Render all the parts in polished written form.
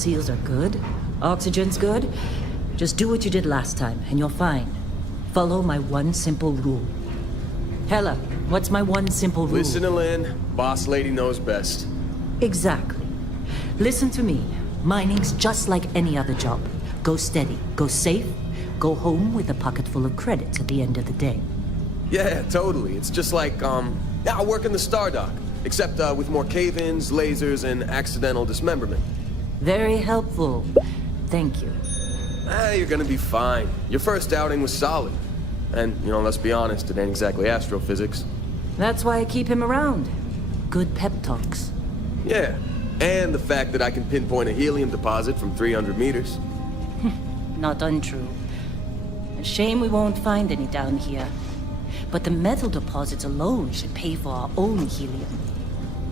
seals are good, oxygen's good, just do what you did last time, and you're fine. Follow my one simple rule. Hella, what's my one simple rule? Listen to Lynn. Boss lady knows best. Exactly. Listen to me. Mining's just like any other job. Go steady, go safe, go home with a pocket full of credits at the end of the day. Yeah, totally. It's just like, I work in the Stardock. Except, with more cave-ins, lasers, and accidental dismemberment. Very helpful. Thank you. You're gonna be fine. Your first outing was solid. And, let's be honest, it ain't exactly astrophysics. That's why I keep him around. Good pep talks. Yeah, and the fact that I can pinpoint a helium deposit from 300 meters. Not untrue. A shame we won't find any down here. But the metal deposits alone should pay for our own helium.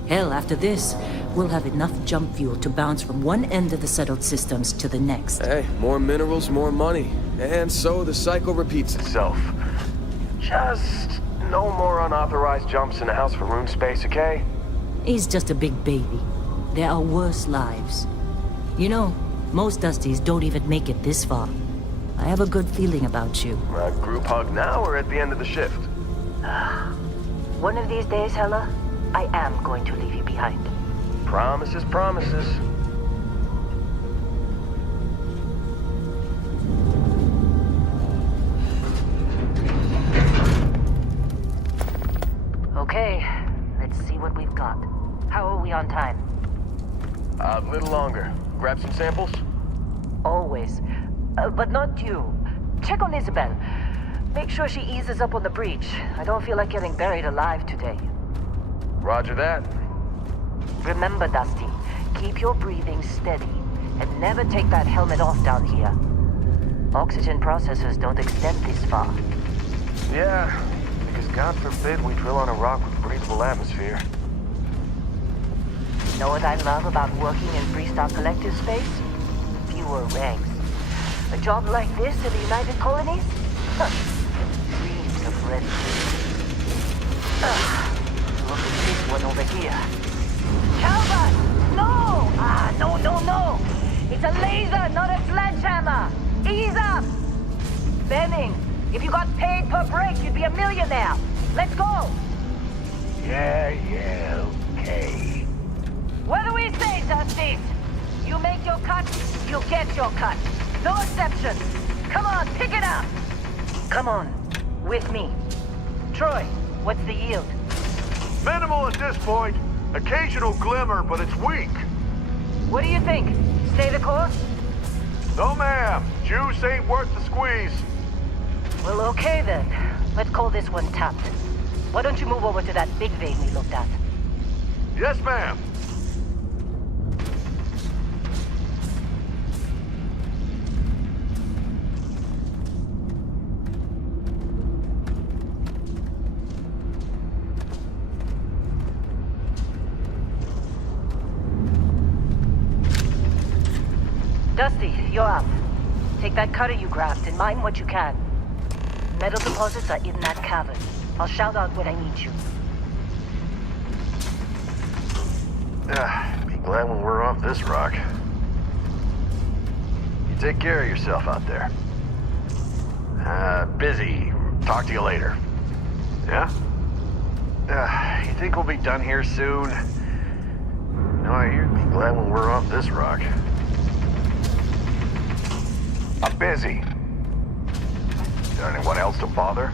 Hell, after this, we'll have enough jump fuel to bounce from one end of the settled systems to the next. Hey, more minerals, more money. And so the cycle repeats itself. Just no more unauthorized jumps in the house for room space, okay? He's just a big baby. There are worse lives. You know, most Dusties don't even make it this far. I have a good feeling about you. Group hug now or at the end of the shift? One of these days, Hella, I am going to leave you behind. Promises, promises. Okay, let's see what we've got. How are we on time? A little longer. Grab some samples? Always. But not you. Check on Isabel. Make sure she eases up on the breach. I don't feel like getting buried alive today. Roger that. Remember, Dusty, keep your breathing steady and never take that helmet off down here. Oxygen processors don't extend this far. Yeah, because God forbid we drill on a rock with breathable atmosphere. You know what I love about working in Freestar Collective space? Fewer ranks. A job like this in the United Colonies? Dreams of Red. Look at this one over here. Calvert! No! No! It's a laser, not a sledgehammer! Ease up! Benning, if you got paid per break, you'd be a millionaire. Let's go! Yeah, okay. What do we say, Dusty? You make your cut, you get your cut. No exceptions. Come on, pick it up. Come on, with me. Troy, what's the yield? Minimal at this point. Occasional glimmer, but it's weak. What do you think? Stay the course? No, ma'am. Juice ain't worth the squeeze. Well, okay then. Let's call this one tapped. Why don't you move over to that big vein we looked at? Yes, ma'am. Dusty, you're up. Take that cutter you grabbed and mine what you can. Metal deposits are in that cavern. I'll shout out when I need you. Be glad when we're off this rock. You take care of yourself out there. Busy. Talk to you later. Yeah? You think we'll be done here soon? No, you'd be glad when we're off this rock. I'm busy. Is there anyone else to bother?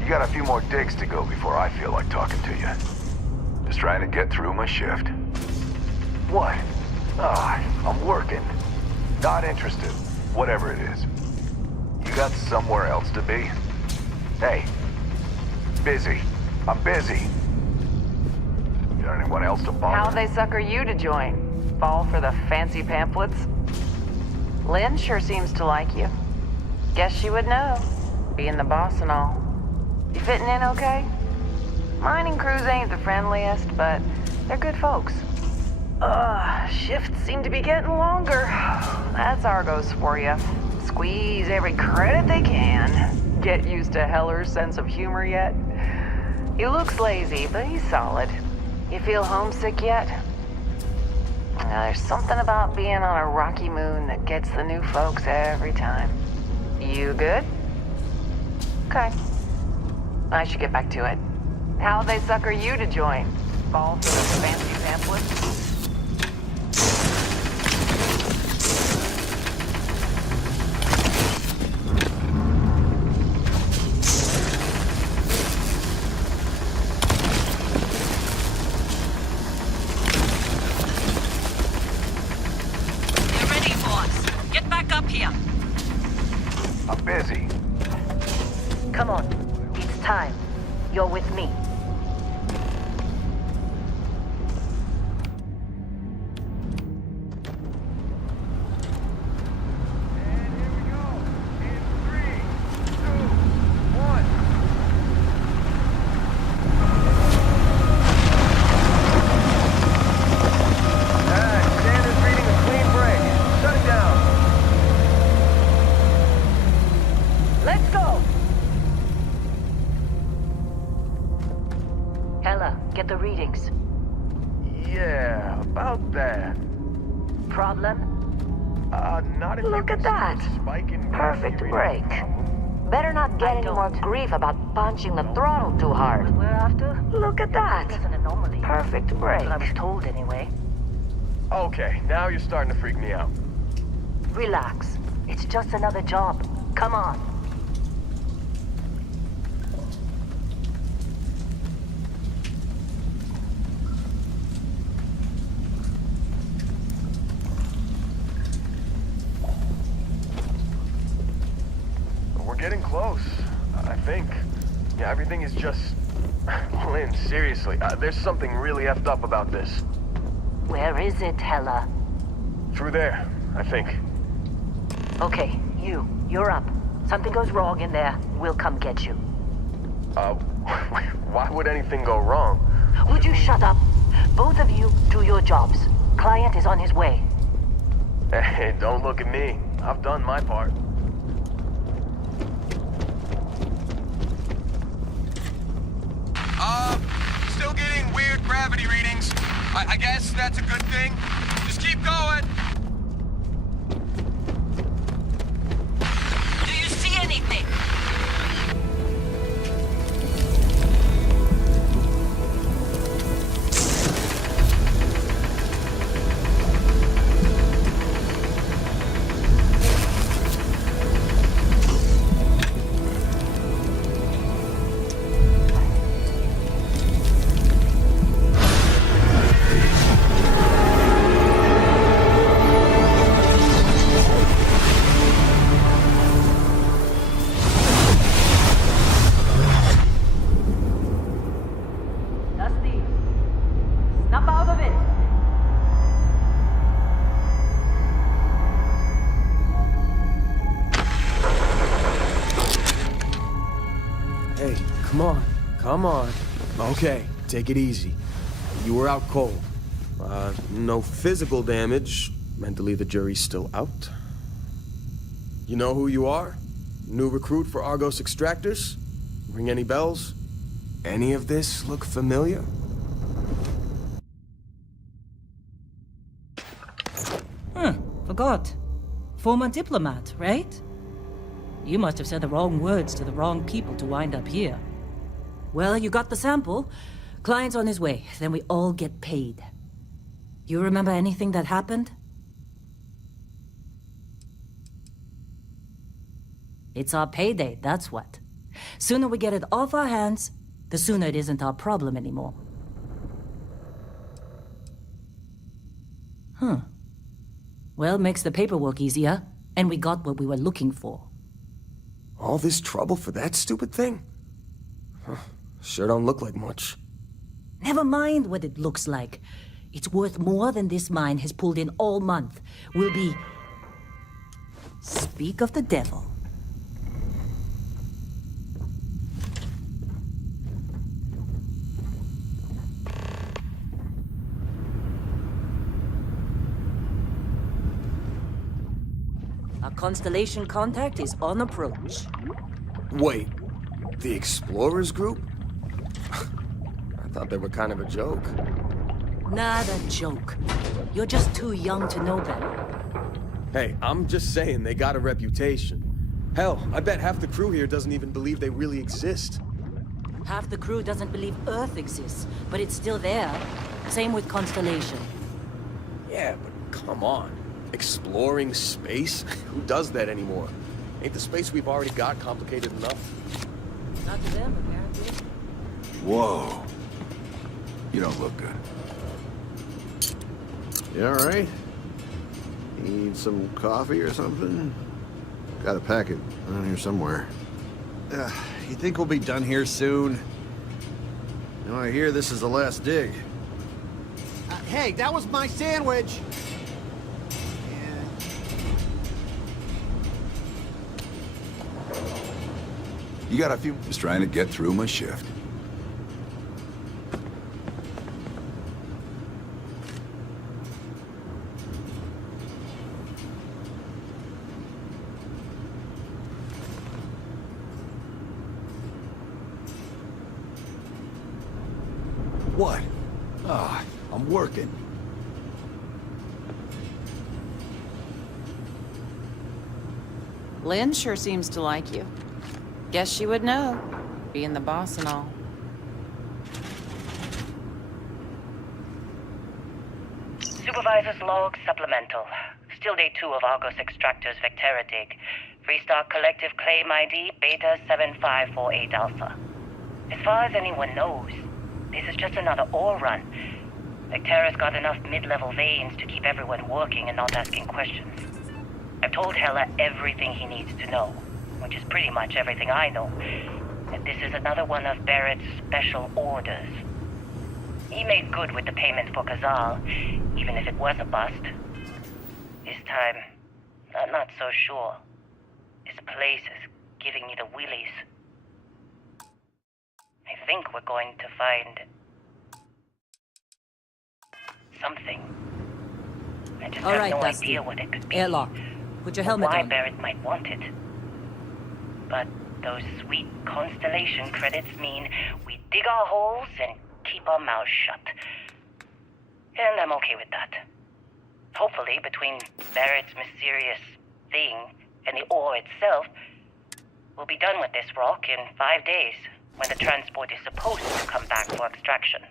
You got a few more digs to go before I feel like talking to you. Just trying to get through my shift. What? I'm working. Not interested. Whatever it is. You got somewhere else to be? Hey. Busy. I'm busy. You got anyone else to bother? How'd they sucker you to join? Fall for the fancy pamphlets? Lynn sure seems to like you. Guess she would know, being the boss and all. You fitting in okay? Mining crews ain't the friendliest, but they're good folks. Shifts seem to be getting longer. That's Argos for you. Squeeze every credit they can. Get used to Heller's sense of humor yet? He looks lazy, but he's solid. You feel homesick yet? There's something about being on a rocky moon that gets the new folks every time. You good? Okay. I should get back to it. How'd they sucker you to join? Fall for the fancy pamphlet? You're ready, boss. Get back up here. I'm busy. Come on. It's time. You're with me. Get the readings. Yeah, about that. Problem? Not if Look you at consider that. the spike in Perfect gravity break. reading. Better not get I any more don't. grief about punching the throttle too hard. We're after? Look at that. It's an anomaly. Perfect break. That's what I was told anyway. Okay, now you're starting to freak me out. Relax. It's just another job. Come on. We're getting close, I think. Yeah, everything is just... Lynn, seriously, there's something really effed up about this. Where is it, Hella? Through there, I think. Okay, you're up. Something goes wrong in there, we'll come get you. Why would anything go wrong? Would you shut up? Both of you do your jobs. Client is on his way. Hey, don't look at me. I've done my part. Still getting weird gravity readings. I guess that's a good thing. Just keep going. Do you see anything? Dusty, snap out of it. Hey, come on. Okay, take it easy. You were out cold. No physical damage. Mentally, the jury's still out. You know who you are? New recruit for Argos Extractors? Ring any bells? Any of this look familiar? Forgot. Former diplomat, right? You must have said the wrong words to the wrong people to wind up here. Well, you got the sample. Client's on his way, then we all get paid. You remember anything that happened? It's our payday, that's what. Sooner we get it off our hands, the sooner it isn't our problem anymore. Well, makes the paperwork easier, and we got what we were looking for. All this trouble for that stupid thing? Sure don't look like much. Never mind what it looks like. It's worth more than this mine has pulled in all month. We'll be... Speak of the devil. Our Constellation contact is on approach. Wait, the Explorers group? I thought they were kind of a joke. Not a joke. You're just too young to know better. Hey, I'm just saying they got a reputation. Hell, I bet half the crew here doesn't even believe they really exist. Half the crew doesn't believe Earth exists, but it's still there. Same with Constellation. Yeah, but come on. Exploring space? Who does that anymore? Ain't the space we've already got complicated enough? Not to them, apparently. Whoa. You don't look good. You all right? Need some coffee or something? Got a packet around here somewhere. You think we'll be done here soon? You know, I hear this is the last dig. Hey, that was my sandwich! You got a few... Just trying to get through my shift. What? Ah, I'm working. Lynn sure seems to like you. Guess she would know, being the boss and all. Supervisor's log supplemental. Still day 2 of Argos Extractor's Vectera dig. Freestar Collective Claim ID Beta 7548 Alpha. As far as anyone knows, this is just another ore run. Vectera's got enough mid-level veins to keep everyone working and not asking questions. I've told Heller everything he needs to know, which is pretty much everything I know. And this is another one of Barrett's special orders. He made good with the payment for Kazal, even if it was a bust. This time, I'm not so sure. This place is giving me the willies. I think we're going to find... something. I just All have right, no Dusty. idea what it could be. Airlock. Put your Or helmet why on. Barrett might want it. But those sweet Constellation credits mean we dig our holes and keep our mouths shut. And I'm okay with that. Hopefully, between Barrett's mysterious thing and the ore itself, we'll be done with this rock in 5 days, when the transport is supposed to come back for extraction.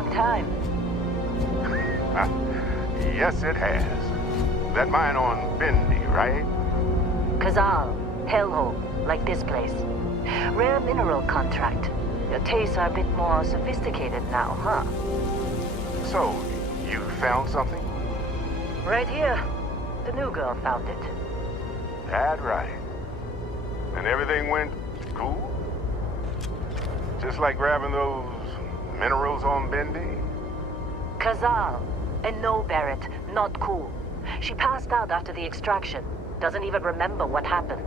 long time. Yes, it has. That mine on Bendy, right? Kazal, hellhole, like this place. Rare mineral contract. Your tastes are a bit more sophisticated now, huh? So, you found something? Right here. The new girl found it. That right. And everything went cool? Just like grabbing those minerals on Bendy? Kazal. And no, Barrett, not cool. She passed out after the extraction. Doesn't even remember what happened.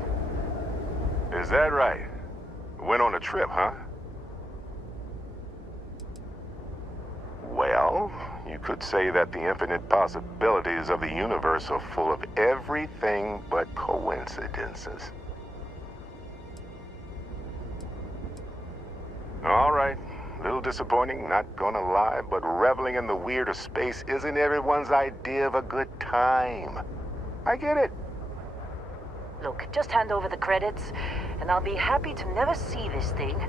Is that right? Went on a trip, huh? Well, you could say that the infinite possibilities of the universe are full of everything but coincidences. All right. A little disappointing, not gonna lie, but reveling in the weird of space isn't everyone's idea of a good time. I get it. Look, just hand over the credits, and I'll be happy to never see this thing,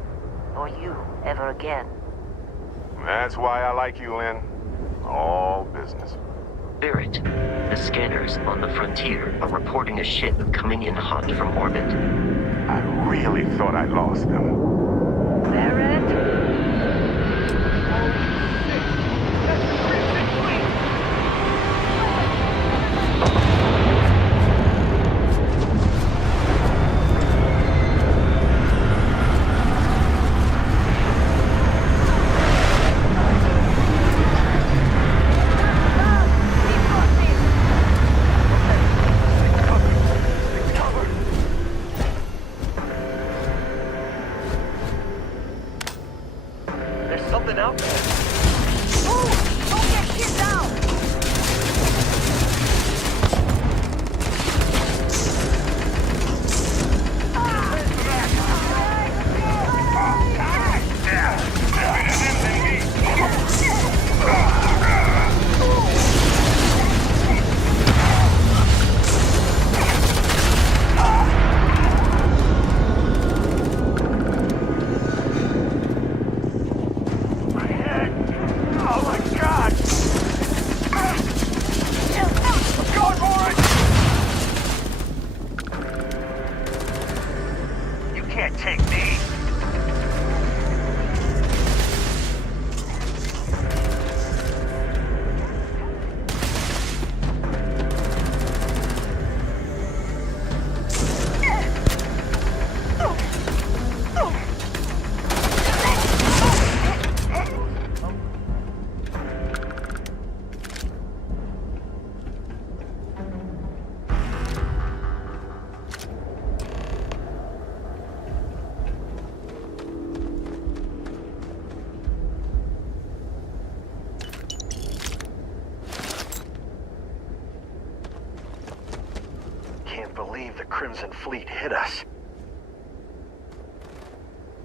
or you, ever again. That's why I like you, Lynn. All business. Barrett, the scanners on the frontier are reporting a ship coming in hot from orbit. I really thought I lost them. Barrett? Believe the Crimson Fleet hit us.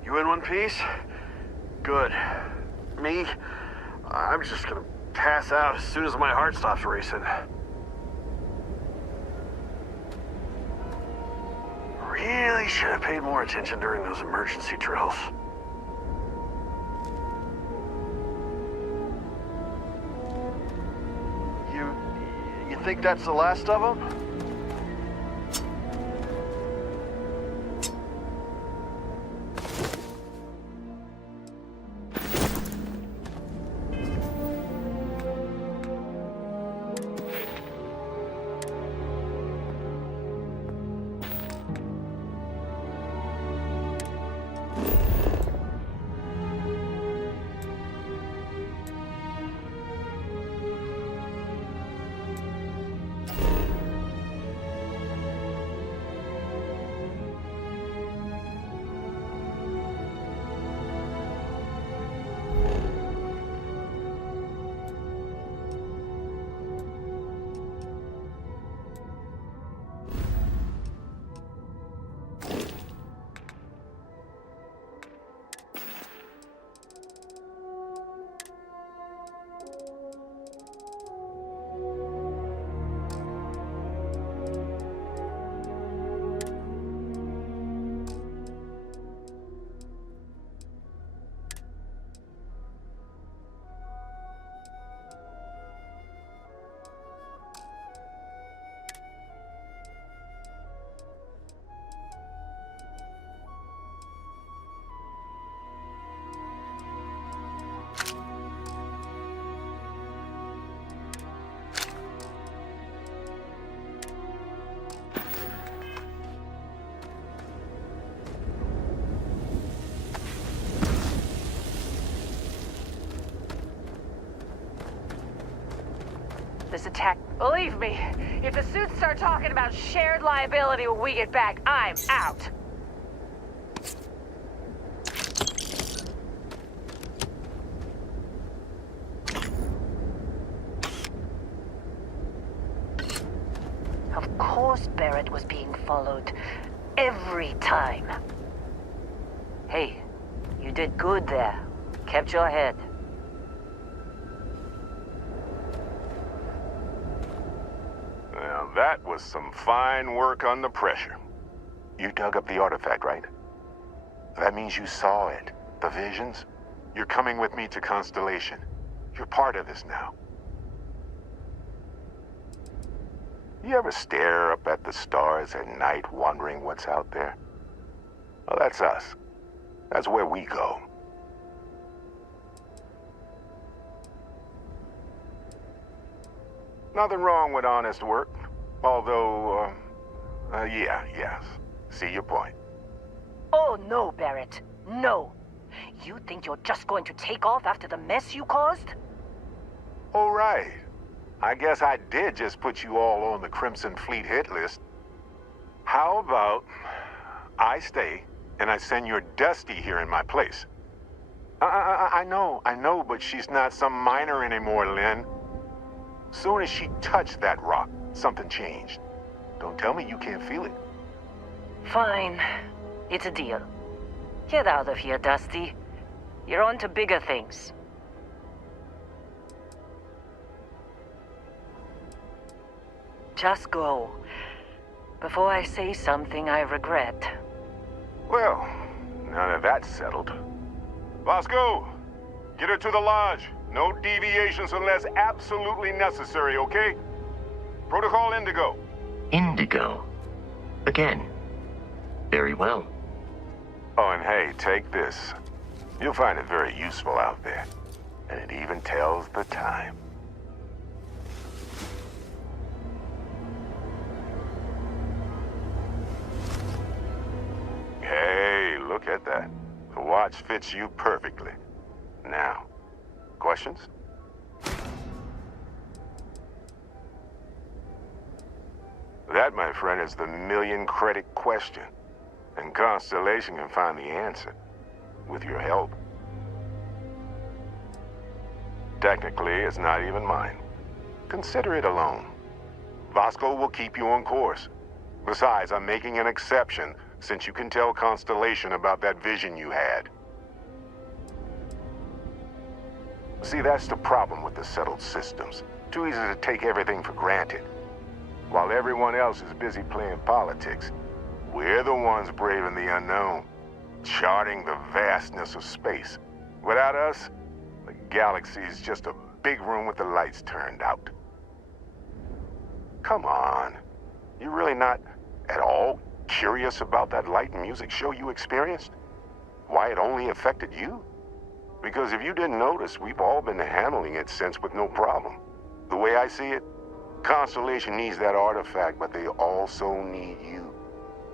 You in one piece? Good. Me? I'm just gonna pass out as soon as my heart stops racing. Really should have paid more attention during those emergency drills. You think that's the last of them? attack. Believe me, if the suits start talking about shared liability when we get back, I'm out. Of course Barrett was being followed. Every time. Hey, you did good there. Kept your head. Now, that was some fine work under pressure. You dug up the artifact, right? That means you saw it. The visions? You're coming with me to Constellation. You're part of this now. You ever stare up at the stars at night wondering what's out there? Well, that's us. That's where we go. Nothing wrong with honest work. Although, yes. See your point. Oh no, Barrett. No. You think you're just going to take off after the mess you caused? All right. I guess I did just put you all on the Crimson Fleet hit list. How about I stay and I send your Dusty here in my place? I know, but she's not some minor anymore, Lynn. Soon as she touched that rock, something changed. Don't tell me you can't feel it. Fine. It's a deal. Get out of here, Dusty. You're on to bigger things. Just go. Before I say something I regret. Well, now that that's settled. Bosco, get her to the lodge. No deviations unless absolutely necessary, okay? Protocol Indigo. Indigo. Again. Very well. Oh, and hey, take this. You'll find it very useful out there. And it even tells the time. Hey, look at that. The watch fits you perfectly. Now, questions? That, my friend, is the million-credit question. And Constellation can find the answer. With your help. Technically, it's not even mine. Consider it a loan. Vasco will keep you on course. Besides, I'm making an exception since you can tell Constellation about that vision you had. See, that's the problem with the settled systems. Too easy to take everything for granted. While everyone else is busy playing politics, we're the ones braving the unknown, charting the vastness of space. Without us, the galaxy is just a big room with the lights turned out. Come on. You're really not at all curious about that light and music show you experienced? Why it only affected you? Because if you didn't notice, we've all been handling it since with no problem. The way I see it, Constellation needs that artifact, but they also need you.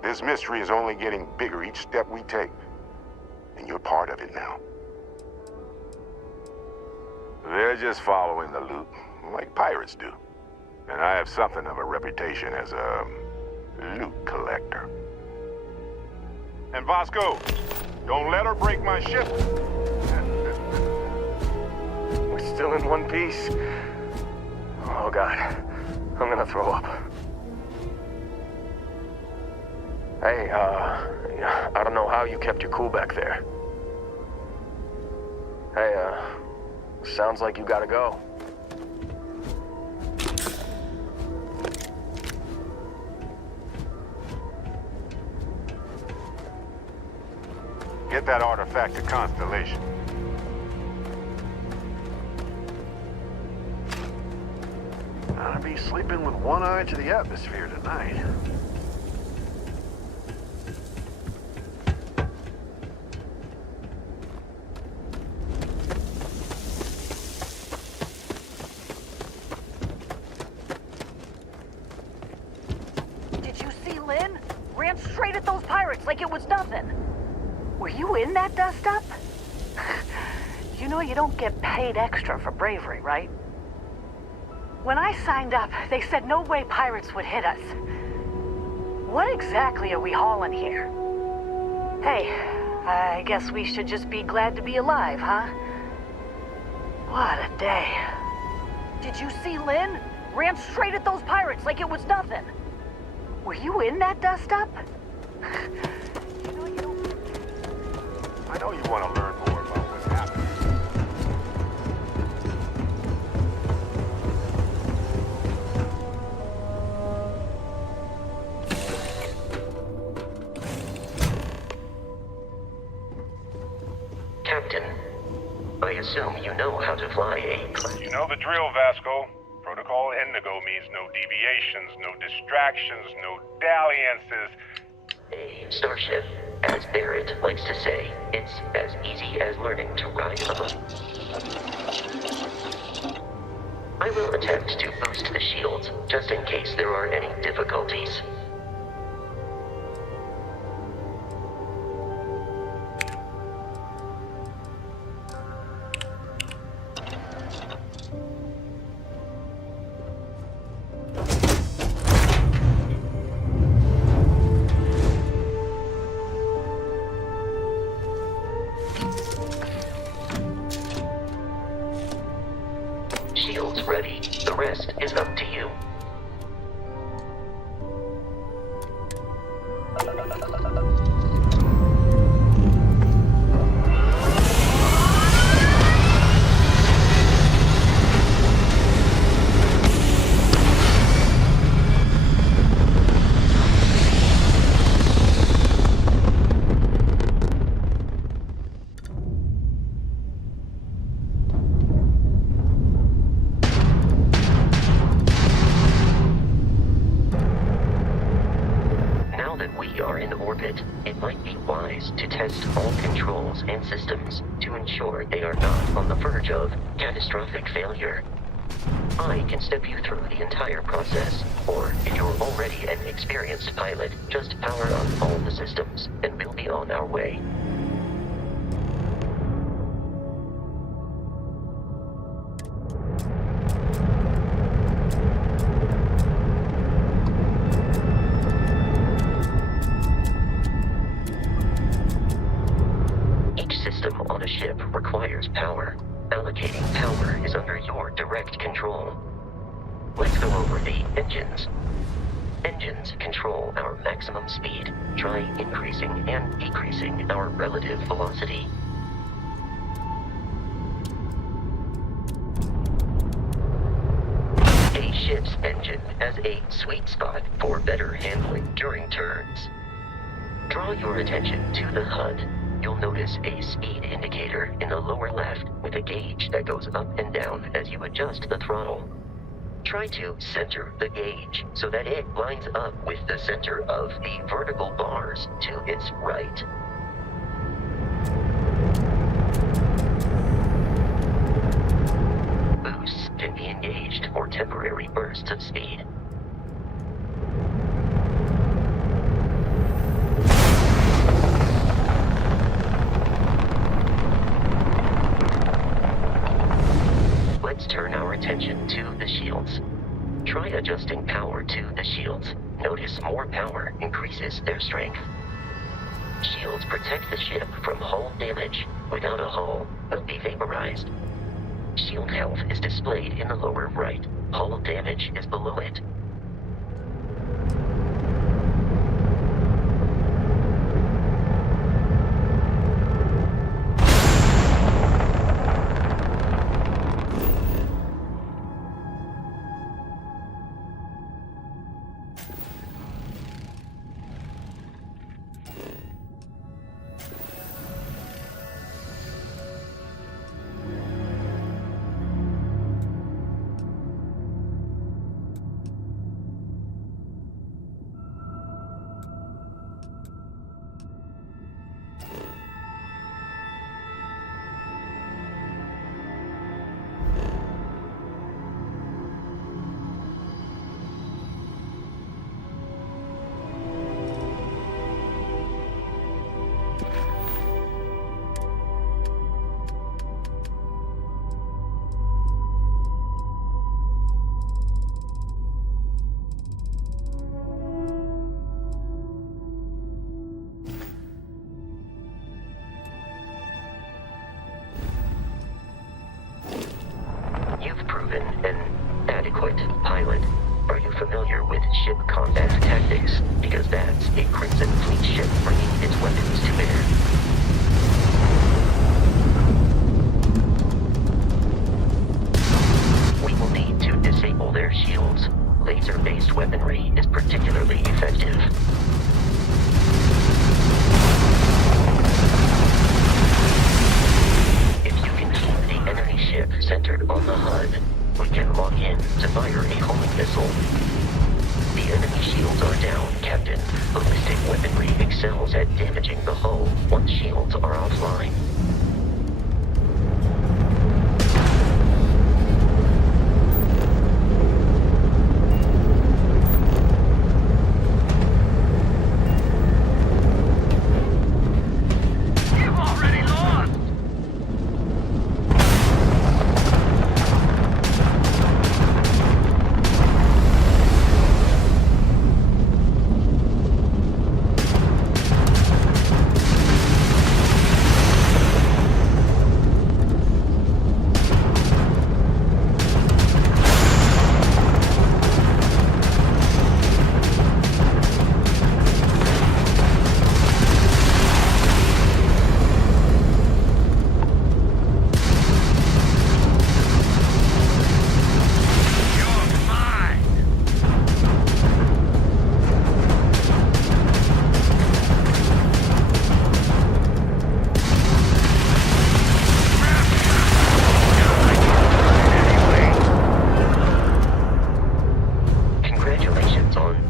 This mystery is only getting bigger each step we take. And you're part of it now. They're just following the loot, like pirates do. And I have something of a reputation as a loot collector. And Vasco, don't let her break my ship. We're still in one piece. Oh God, I'm gonna throw up. Hey, I don't know how you kept your cool back there. Hey, sounds like you gotta go. Get that artifact to Constellation. I'll be sleeping with one eye to the atmosphere tonight. Did you see Lynn? Ran straight at those pirates like it was nothing. Were you in that dust-up? You know you don't get paid extra for bravery, right? When I signed up, they said no way pirates would hit us. What exactly are we hauling here? Hey, I guess we should just be glad to be alive, huh? What a day. Did you see Lynn? Ran straight at those pirates like it was nothing. Were you in that dust-up? I know you want to learn more about what's happening. Captain, I assume you know how to fly a... You know the drill, Vasco. Protocol Indigo means no deviations, no distractions, no dalliances. A starship, as Barrett likes to say, it's as easy as learning to ride a bike. I will attempt to boost the shields, just in case there are any difficulties. Shields ready. The rest is up to you. It might be wise to test all controls and systems to ensure they are not on the verge of catastrophic failure. I can step you through the entire process, or if you're already an experienced pilot, just power up all the systems, and we'll be on our way. On a ship requires power. Allocating power is under your direct control. Let's go over the engines. Engines control our maximum speed. Try increasing and decreasing our relative velocity. A ship's engine has a sweet spot for better handling during turns. Draw your attention to the HUD. You'll notice a speed indicator in the lower left with a gauge that goes up and down as you adjust the throttle. Try to center the gauge so that it lines up with the center of the vertical bars to its right. Boosts can be engaged for temporary bursts of speed. Let's turn our attention to the shields. Try adjusting power to the shields. Notice more power increases their strength. Shields protect the ship from hull damage. Without a hull, they'll be vaporized. Shield health is displayed in the lower right. Hull damage is below it. with ship combat tactics, because that's a Crimson Fleet ship bringing its weapons to bear. We will need to disable their shields. Laser-based weaponry is particularly effective. If you can keep the enemy ship centered on the HUD, we can lock in to fire a homing missile. The enemy shields are down, Captain. Ballistic weaponry excels at damaging the hull once shields are offline.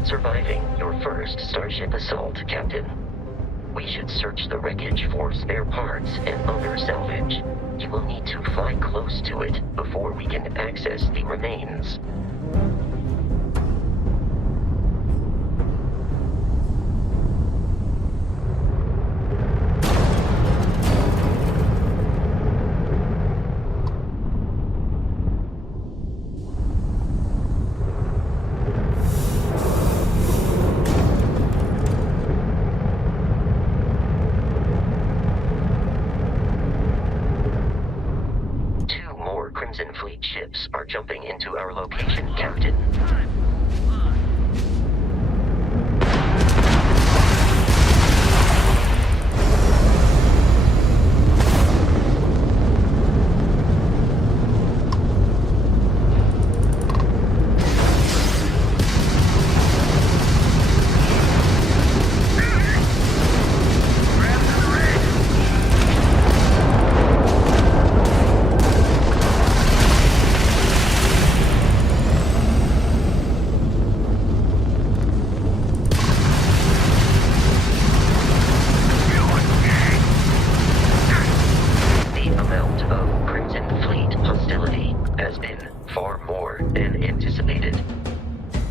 Surviving your first Starship assault, Captain. We should search the wreckage for spare parts and other salvage. You will need to fly close to it before we can access the remains. Crimson Fleet ships are jumping into our location, Captain.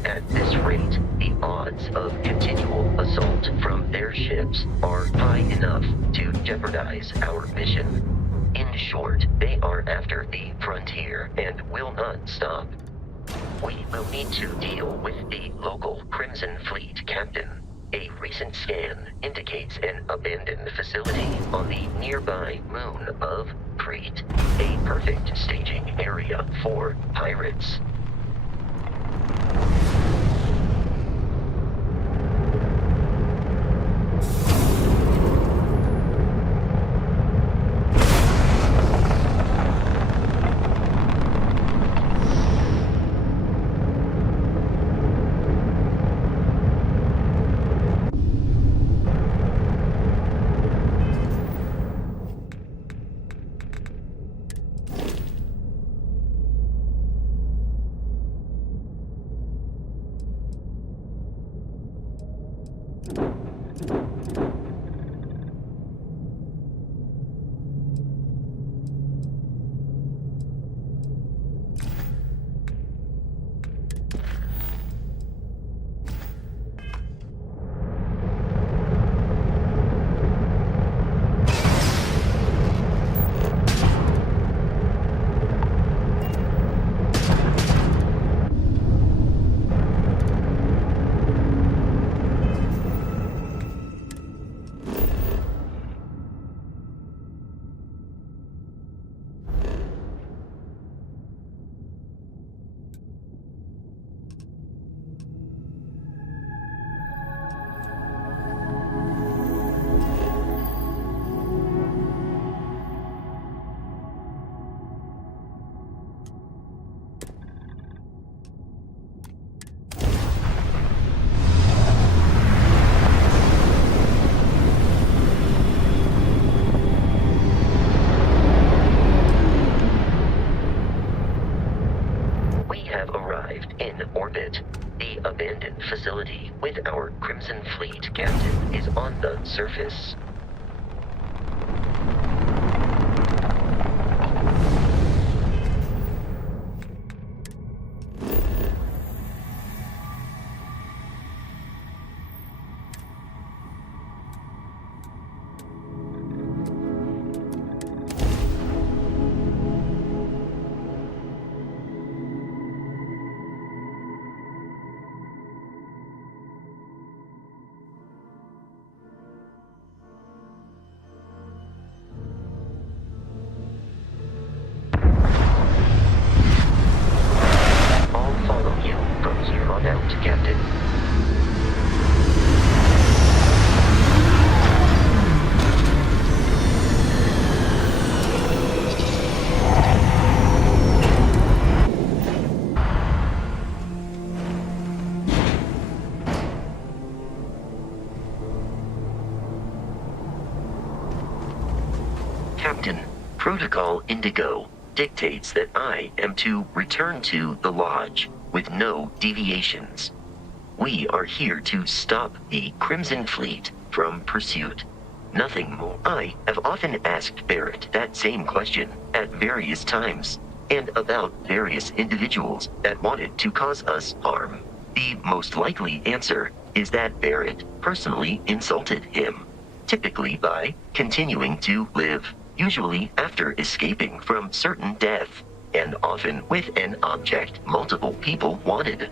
At this rate, the odds of continual assault from their ships are high enough to jeopardize our mission. In short, they are after the frontier and will not stop. We will need to deal with the local Crimson Fleet captain. A recent scan indicates an abandoned facility on the nearby moon of Crete, a perfect staging area for pirates. with our Crimson Fleet captain is on the surface. Captain. Captain, Protocol Indigo dictates that I am to return to the Lodge with no deviations. We are here to stop the Crimson Fleet from pursuit. Nothing more. I have often asked Barrett that same question at various times, and about various individuals that wanted to cause us harm. The most likely answer is that Barrett personally insulted him, typically by continuing to live, usually after escaping from certain death, and often with an object multiple people wanted.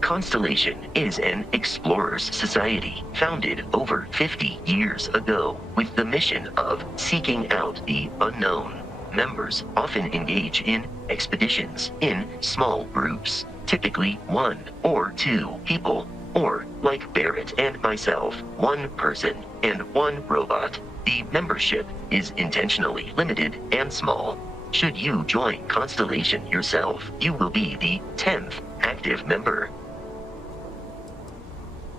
Constellation is an explorers society founded over 50 years ago with the mission of seeking out the unknown. Members often engage in expeditions in small groups, typically 1 or 2 people, or, like Barrett and myself, 1 person and 1 robot. The membership is intentionally limited and small. Should you join Constellation yourself, you will be the 10th active member.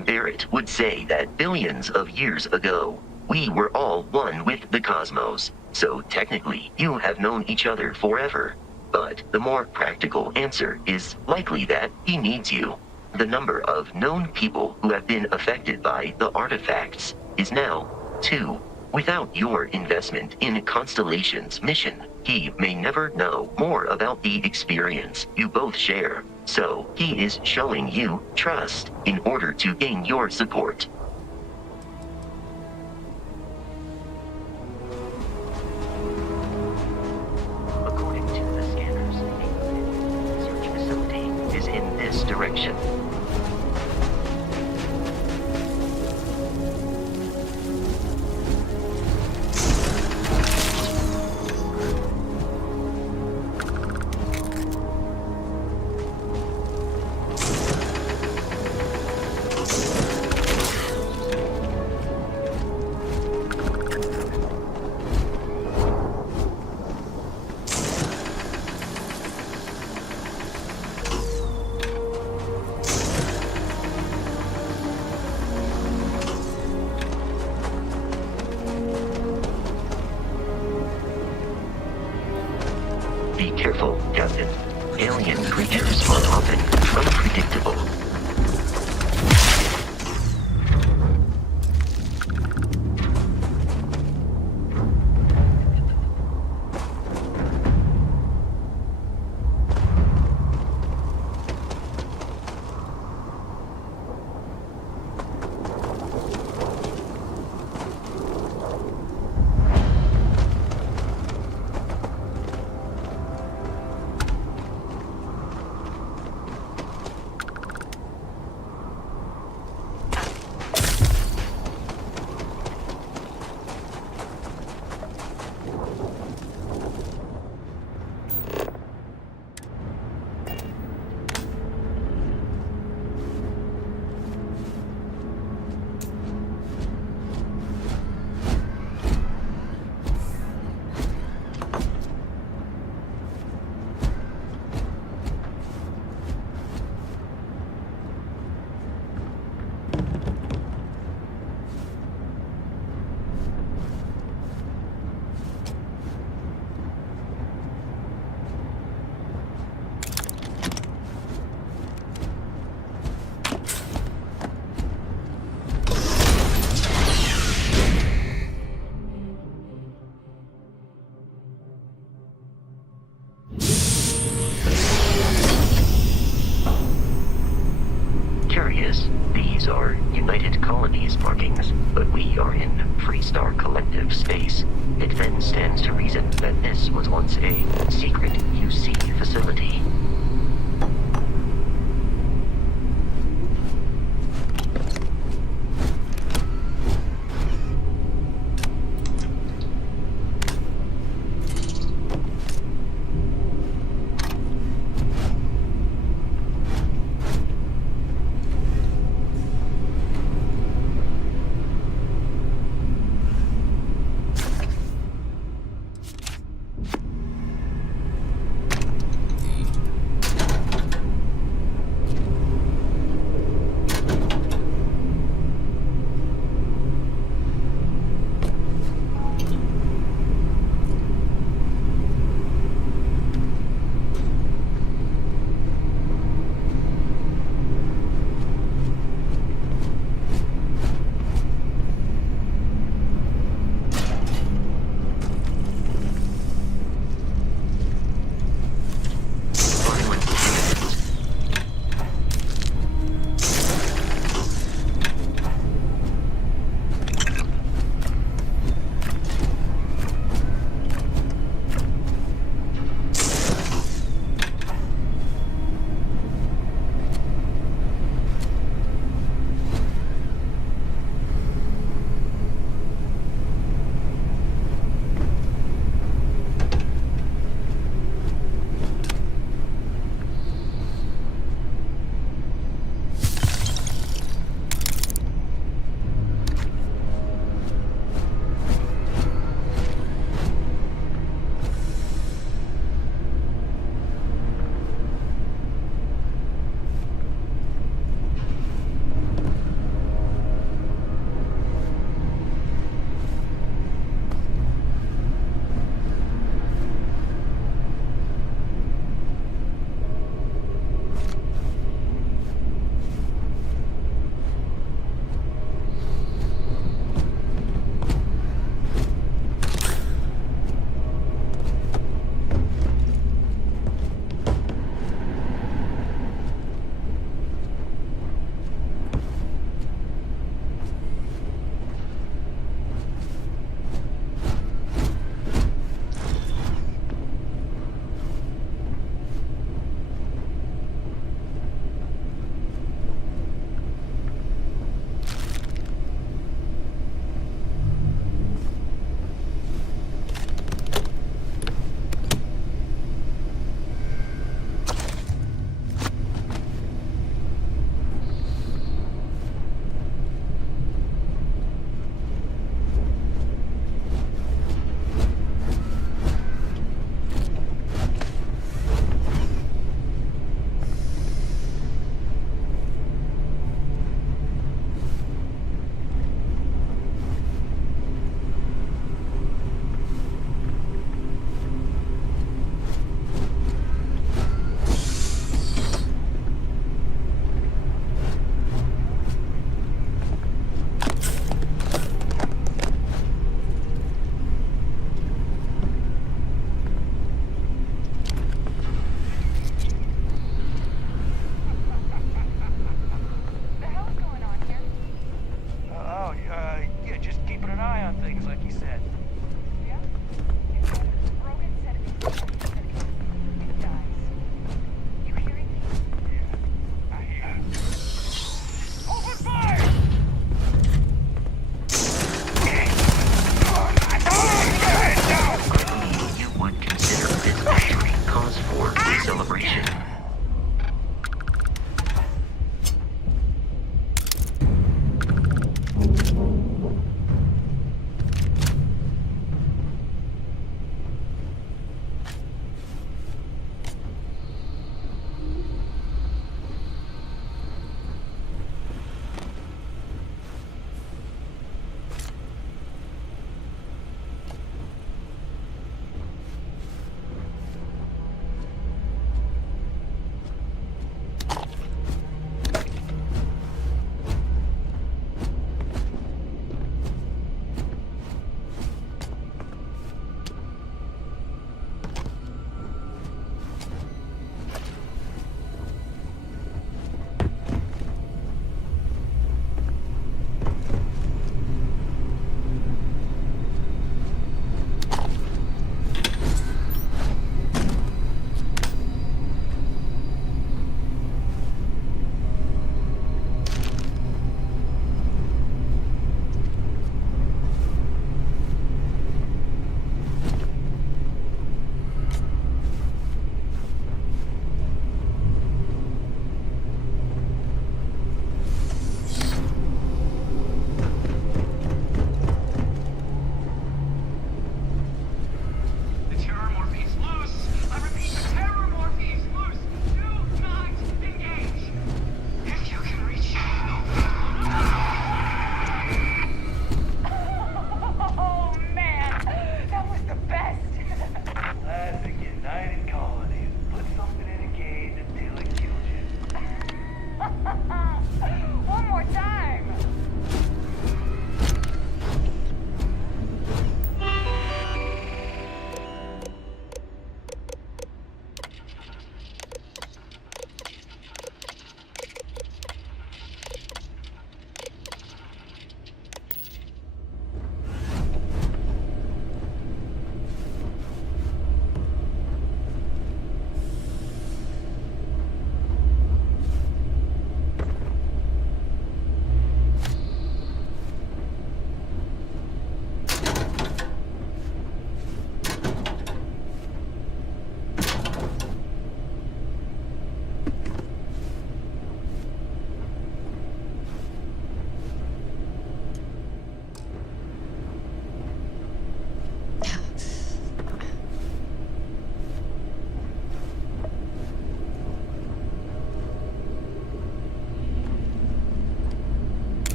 Barrett would say that billions of years ago, we were all one with the cosmos, so technically you have known each other forever. But the more practical answer is likely that he needs you. The number of known people who have been affected by the artifacts is now 2. Without your investment in Constellation's mission, he may never know more about the experience you both share. So, he is showing you trust in order to gain your support. According to the scanners, the search facility is in this direction. curious, these are United Colonies markings, but we are in Freestar Collective space. It then stands to reason that this was once a secret UC facility.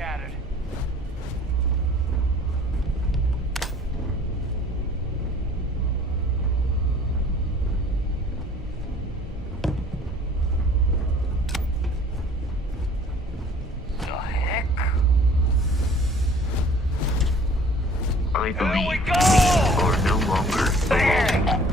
scattered. The heck? I Here believe we we go! are no longer alone.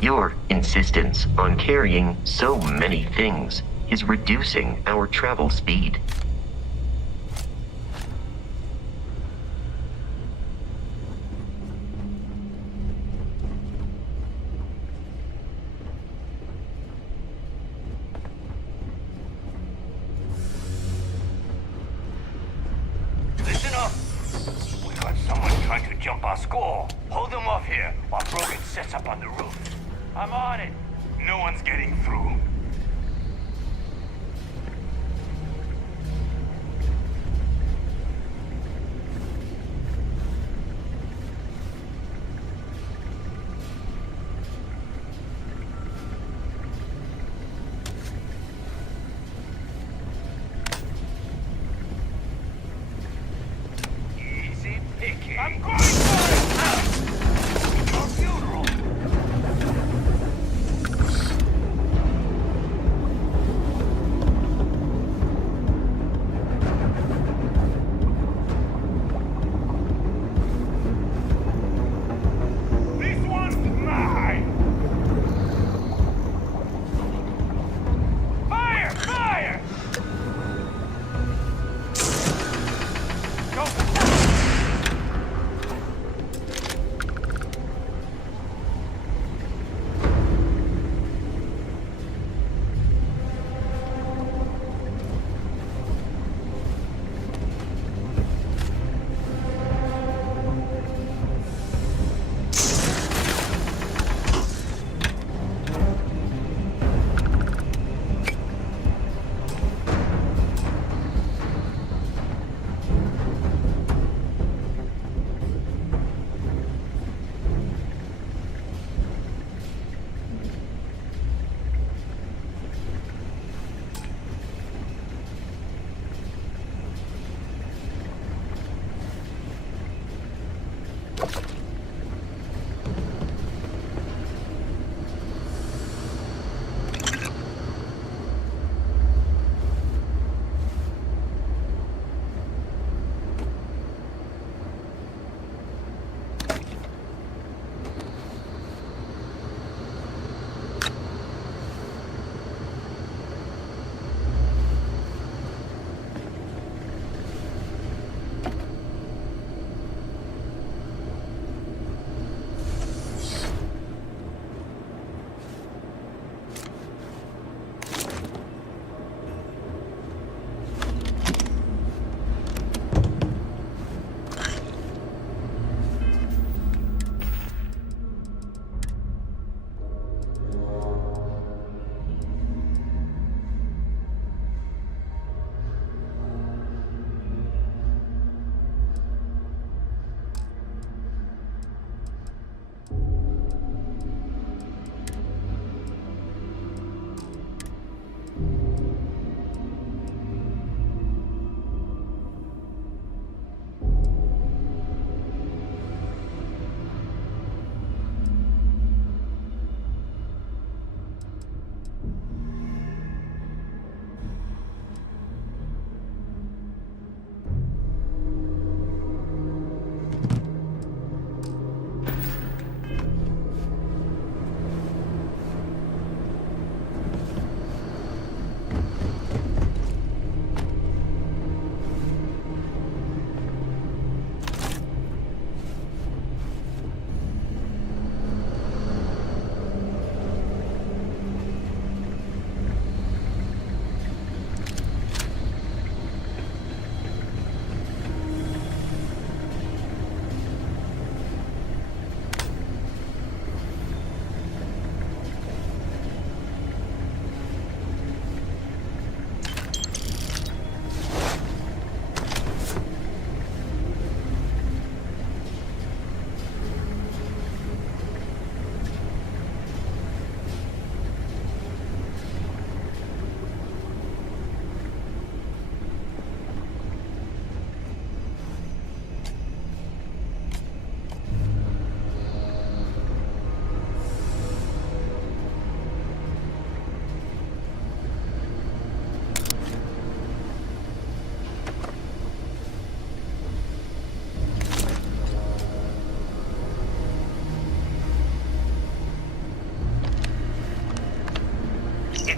Your insistence on carrying so many things is reducing our travel speed. Listen up! We got someone trying to jump our score. Hold them off here while Brogan sets up on the roof. I'm on it. No one's getting through. Easy picking. I'm going for it! Your funeral!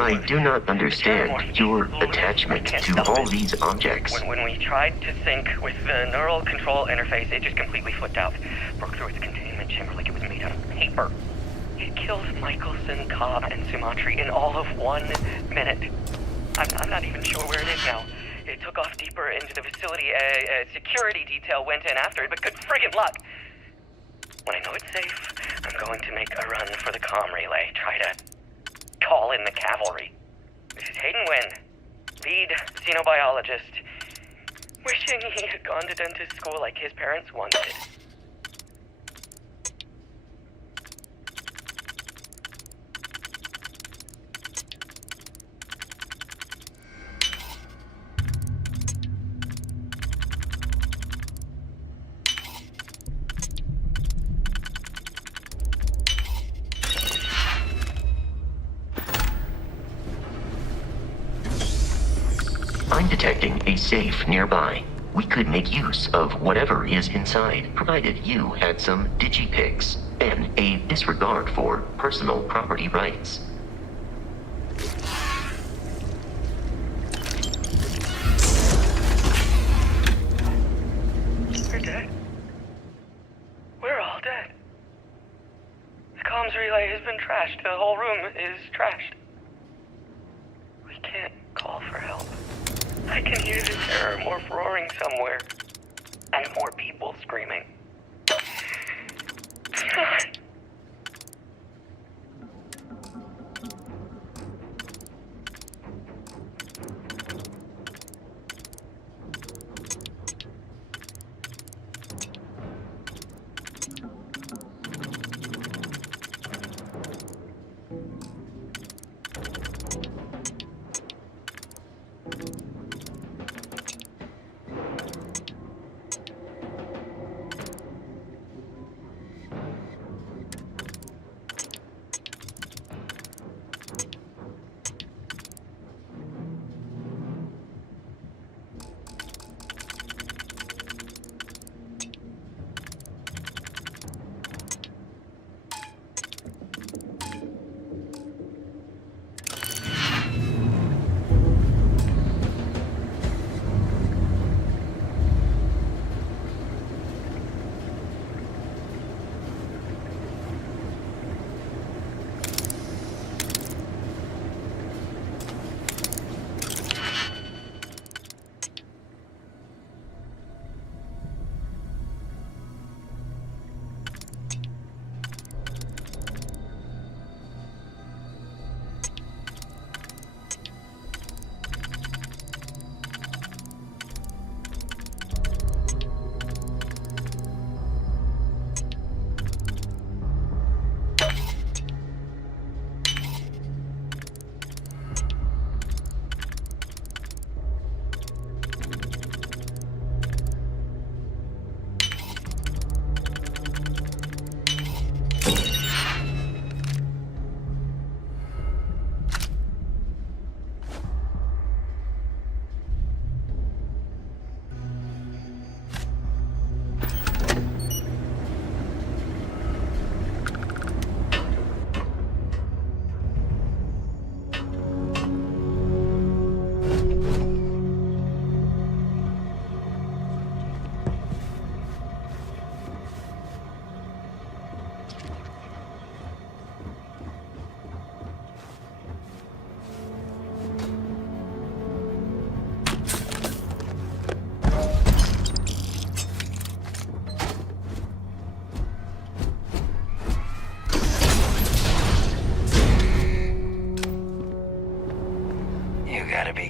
I do not understand your attachment to all these objects. When we tried to sync with the neural control interface, it just completely flipped out. Broke through its containment chamber like it was made out of paper. It killed Michelson, Cobb, and Sumatri in all of 1 minute. I'm not even sure where it is now. It took off deeper into the facility. A security detail went in after it, but good friggin' luck. When I know it's safe, I'm going to make a run for the comm relay. Try to call in the cavalry. This is Hayden Wynn, lead xenobiologist. Wishing he had gone to dentist school like his parents wanted. I'm detecting a safe nearby. We could make use of whatever is inside, provided you had some digipics and a disregard for personal property rights. We're dead. We're all dead. The comms relay has been trashed. The whole room is trashed. We can't call for help. I can hear the terror morph roaring somewhere. And more people screaming.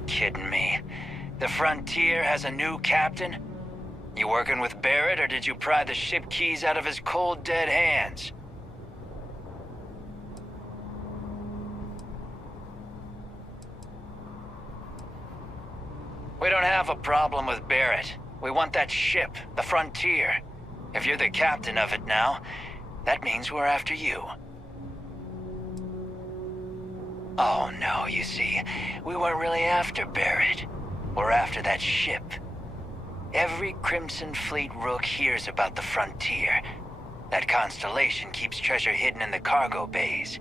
Kidding me. The Frontier has a new captain? You working with Barrett, or did you pry the ship keys out of his cold, dead hands? We don't have a problem with Barrett. We want that ship, the Frontier. If you're the captain of it now, that means we're after you. Oh no, you see, we weren't really after Barrett. We're after that ship. Every Crimson Fleet rook hears about the Frontier. That constellation keeps treasure hidden in the cargo bays.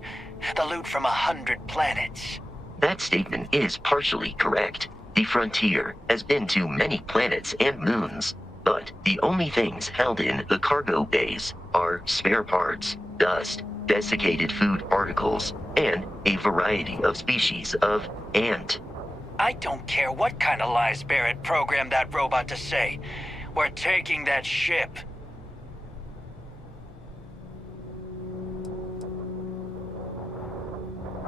The loot from 100 planets. That statement is partially correct. The Frontier has been to many planets and moons, but the only things held in the cargo bays are spare parts, dust, desiccated food particles, and a variety of species of ant. I don't care what kind of lies Barrett programmed that robot to say. We're taking that ship.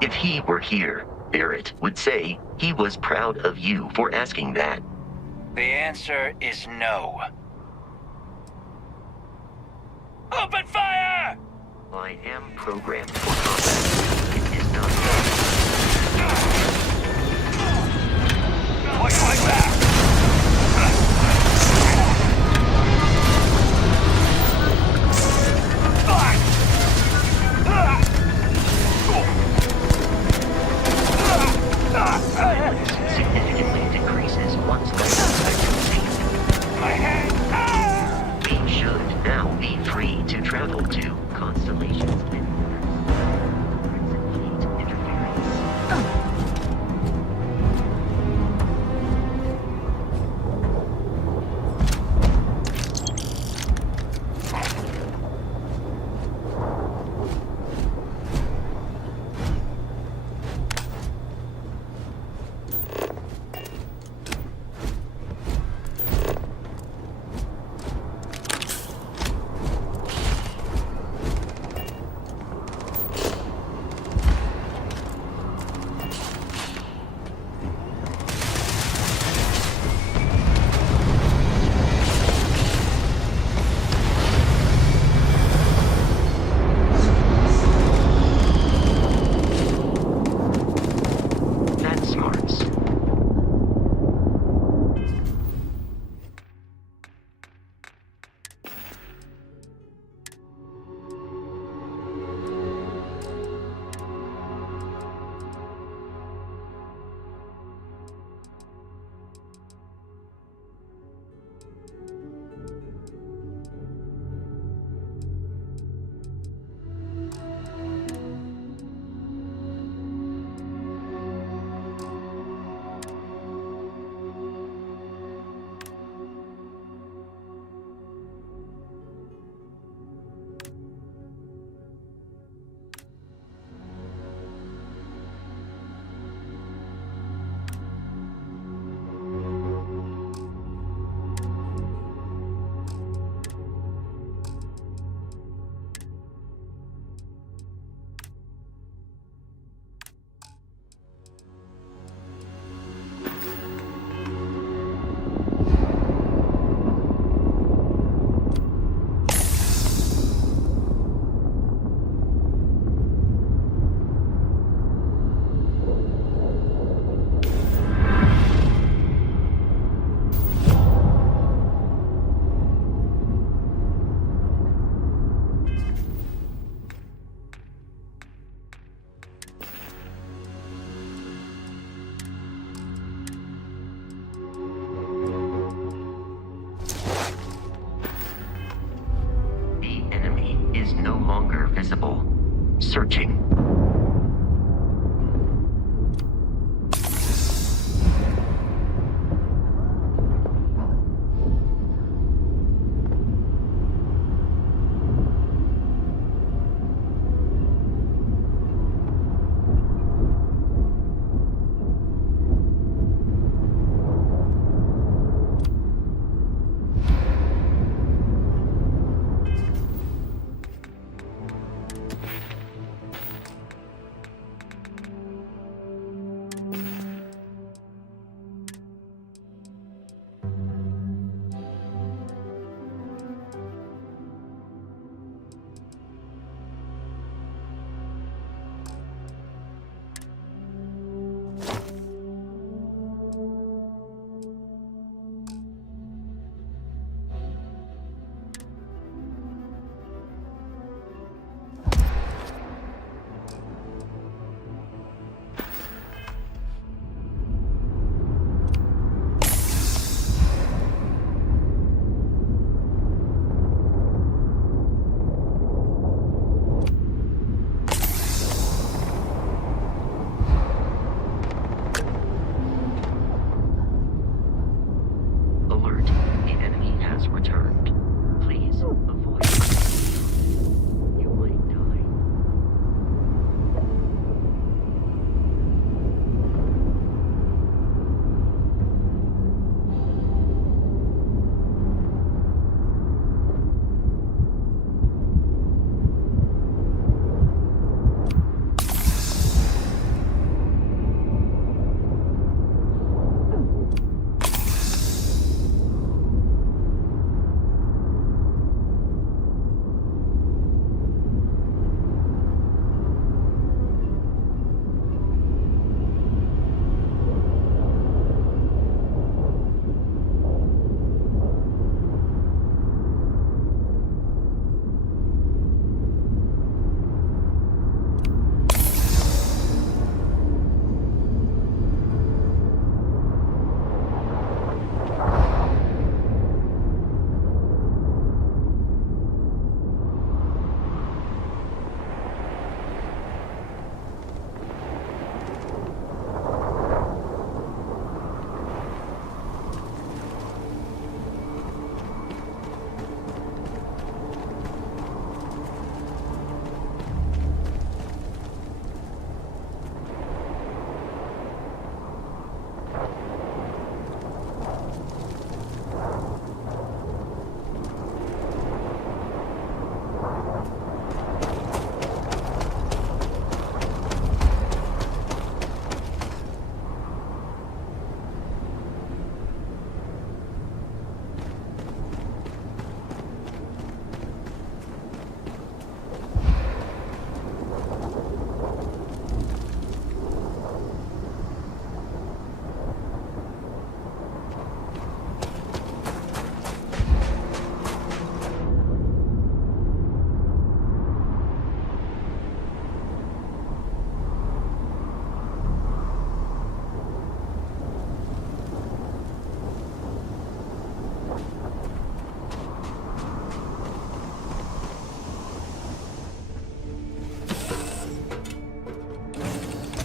If he were here, Barrett would say he was proud of you for asking that. The answer is no. Open fire! I am programmed for combat. It is not done. Watch my back! Significantly decreases once the spectrum. My hand! We should now be free to travel to constellations and fleet interference. Visible. Searching.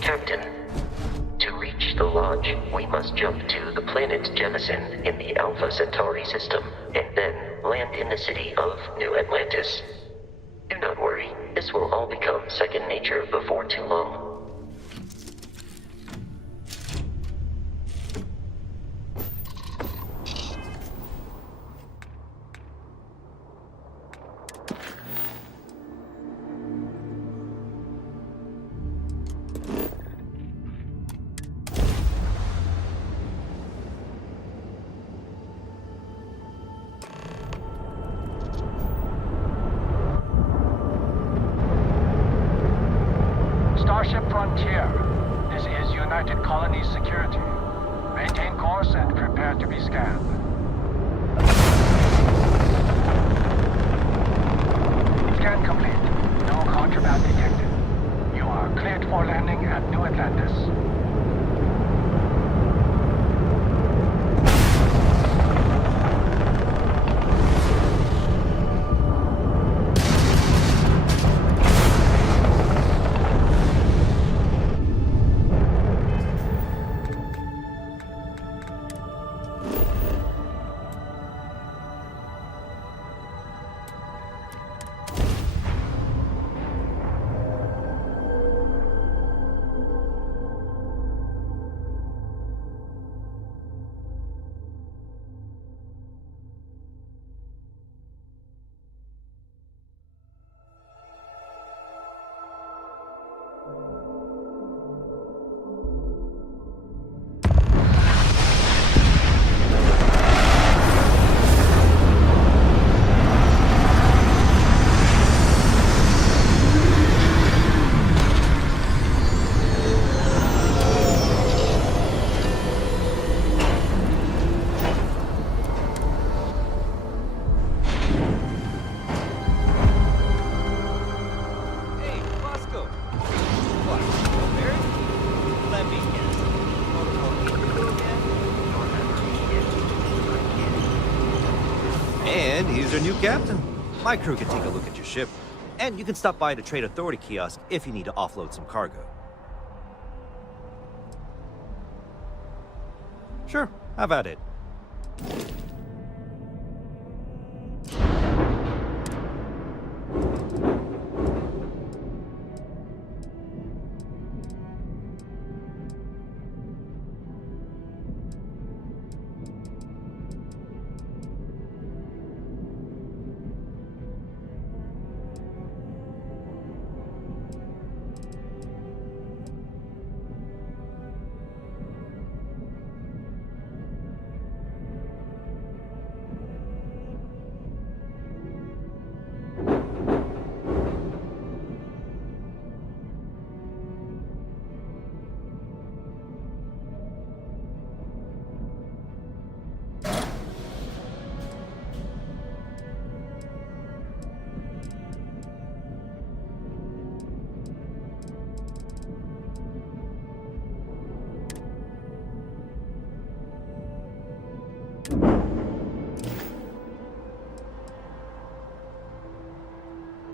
Captain, to reach the lodge, we must jump to the planet Jemison in the Alpha Centauri system, and then land in the city of New Atlantis. Do not worry, this will all become second nature before too long. Starship Frontier. This is United Colonies Security. Maintain course and prepare to be scanned. Scan complete. No contraband detected. You are cleared for landing at New Atlantis. And here's your new captain. My crew can take a look at your ship. And you can stop by the Trade Authority kiosk if you need to offload some cargo. Sure, have at it.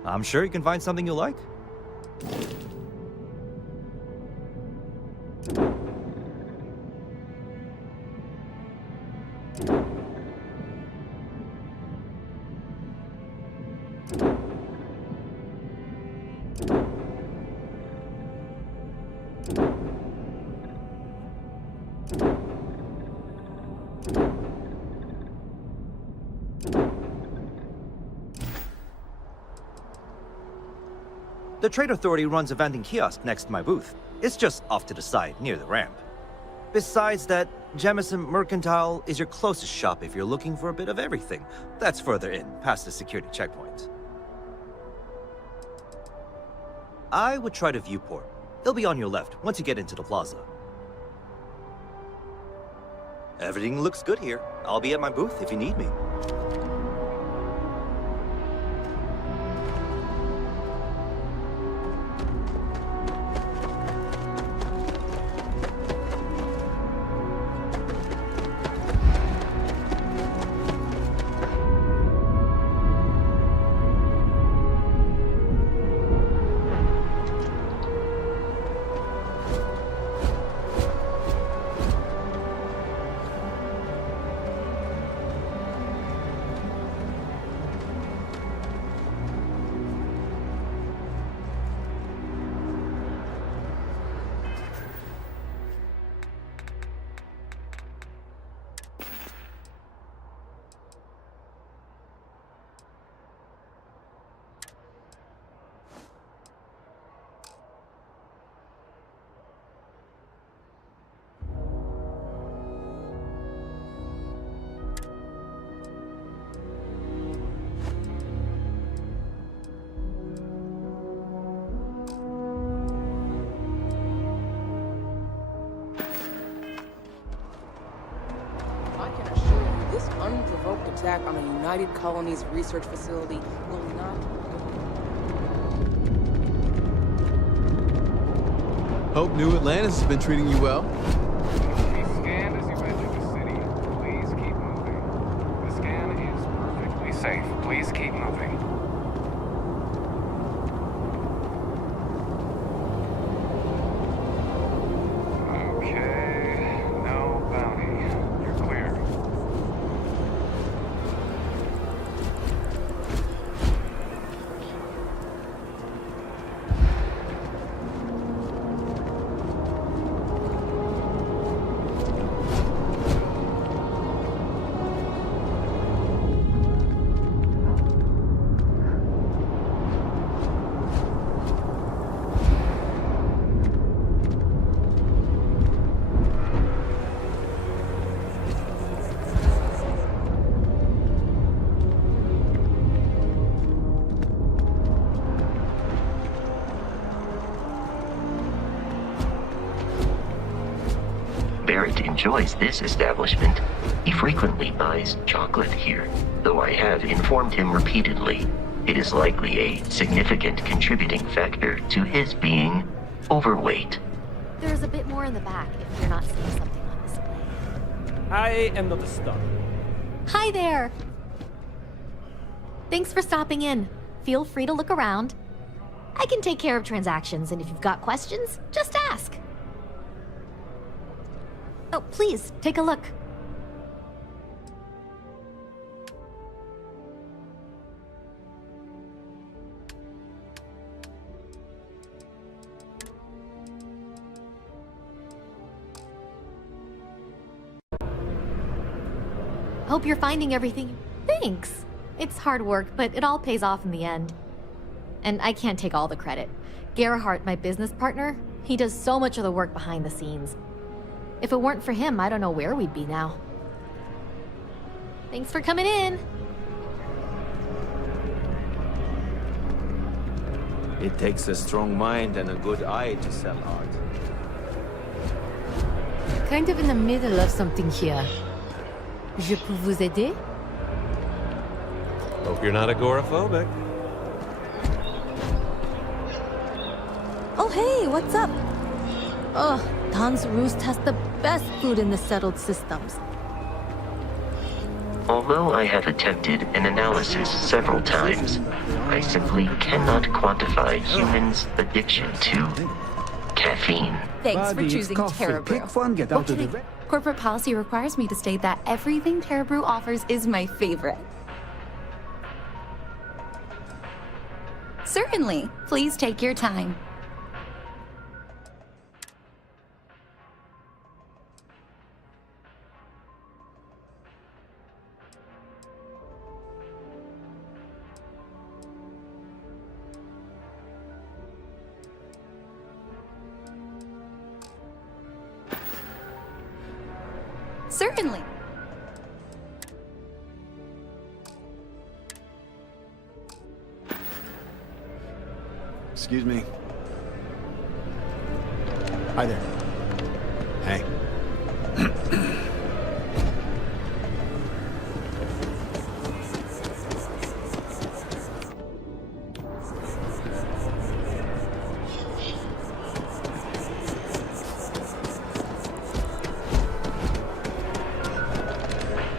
I'm sure you can find something you like. The Trade Authority runs a vending kiosk next to my booth. It's just off to the side, near the ramp. Besides that, Jemison Mercantile is your closest shop if you're looking for a bit of everything. That's further in, past the security checkpoint. I would try the viewport. It'll be on your left once you get into the plaza. Everything looks good here. I'll be at my booth if you need me. attack on the United Colonies research facility will not... Hope New Atlantis has been treating you well. Be scanned as you enter the city. Please keep moving. The scan is perfectly safe. Please keep moving. Okay. No bounty. You're clear. Barrett enjoys this establishment. He frequently buys chocolate here, though I have informed him repeatedly it is likely a significant contributing factor to his being overweight. There's a bit more in the back if you're not seeing something on display. I am not a star. Hi there! Thanks for stopping in. Feel free to look around. I can take care of transactions, and if you've got questions, just ask. Oh, please, take a look. Hope you're finding everything. Thanks. It's hard work, but it all pays off in the end. And I can't take all the credit. Gerhardt, my business partner, he does so much of the work behind the scenes. If it weren't for him, I don't know where we'd be now. Thanks for coming in. It takes a strong mind and a good eye to sell art. Kind of in the middle of something here. Je peux vous aider? Hope you're not agoraphobic. Oh, hey, what's up? Ugh, Don's Roost has the best food in the settled systems. Although I have attempted an analysis several times, I simply cannot quantify humans' addiction to caffeine. Thanks for choosing Terra Brew. What can I... Corporate policy requires me to state that everything Terra Brew offers is my favorite. Certainly. Please take your time. Certainly. Excuse me. Hi there. Hey.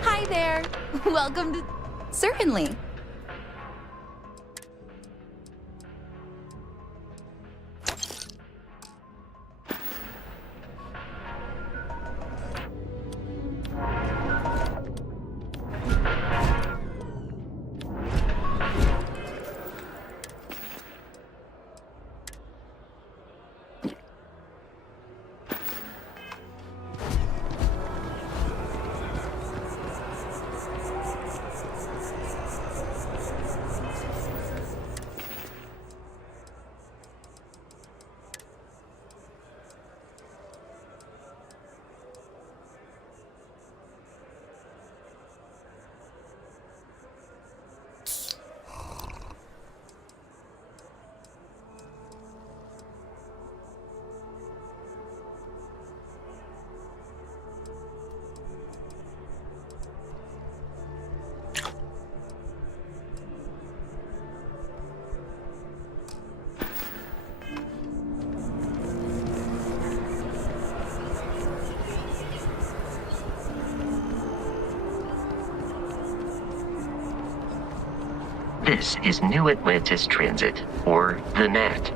Hi there. Welcome to... Certainly. This is New Atlantis Transit, or the NAT.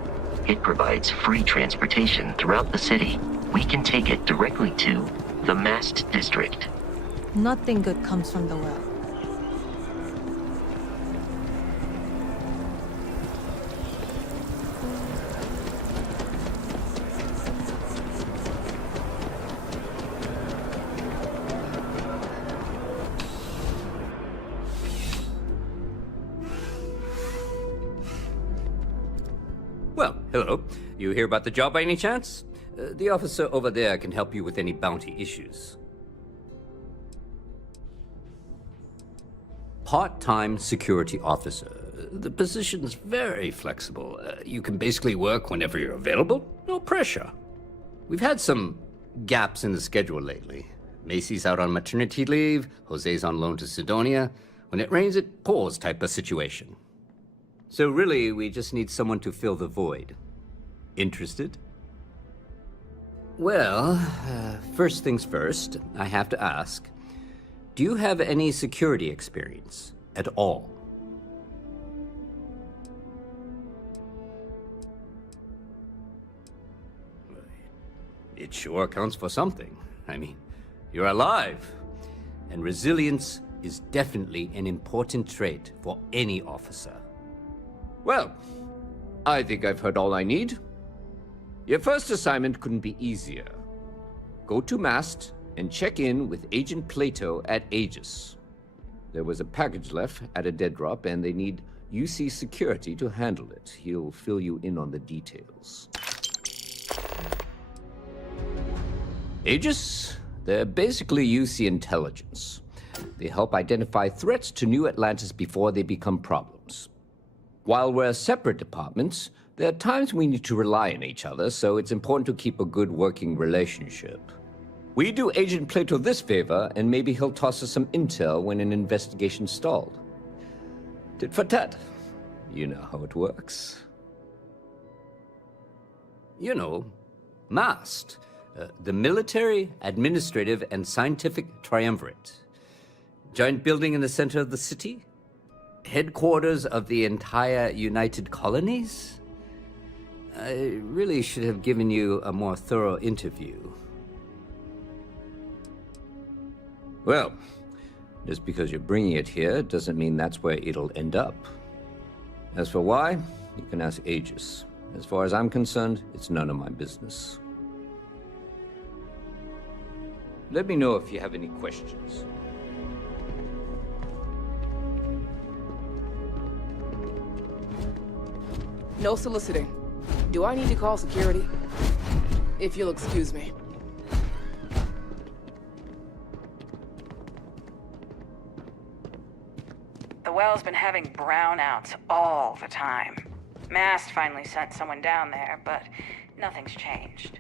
It provides free transportation throughout the city. We can take it directly to the Mast District. Nothing good comes from the well. Well, hello. You hear about the job by any chance? The officer over there can help you with any bounty issues. Part-time security officer. The position's very flexible. You can basically work whenever you're available. No pressure. We've had some gaps in the schedule lately. Macy's out on maternity leave. Jose's on loan to Sidonia. When it rains, it pours type of situation. So really, we just need someone to fill the void. Interested? Well, first things first, I have to ask, do you have any security experience at all? It sure counts for something. I mean, you're alive. And resilience is definitely an important trait for any officer. Well, I think I've heard all I need. Your first assignment couldn't be easier. Go to Mast and check in with Agent Plato at Aegis. There was a package left at a dead drop, and they need UC security to handle it. He'll fill you in on the details. Aegis? They're basically UC intelligence. They help identify threats to New Atlantis before they become problems. While we're separate departments, there are times we need to rely on each other, so it's important to keep a good working relationship. We do Agent Plato this favor, and maybe he'll toss us some intel when an investigation stalled. Tit for tat. You know how it works. You know, MAST, the Military, Administrative, and Scientific Triumvirate. Giant building in the center of the city? Headquarters of the entire United Colonies? I really should have given you a more thorough interview. Well, just because you're bringing it here doesn't mean that's where it'll end up. As for why, you can ask Aegis. As far as I'm concerned, it's none of my business. Let me know if you have any questions. No soliciting. Do I need to call security? If you'll excuse me. The well's been having brownouts all the time. Mast finally sent someone down there, but nothing's changed.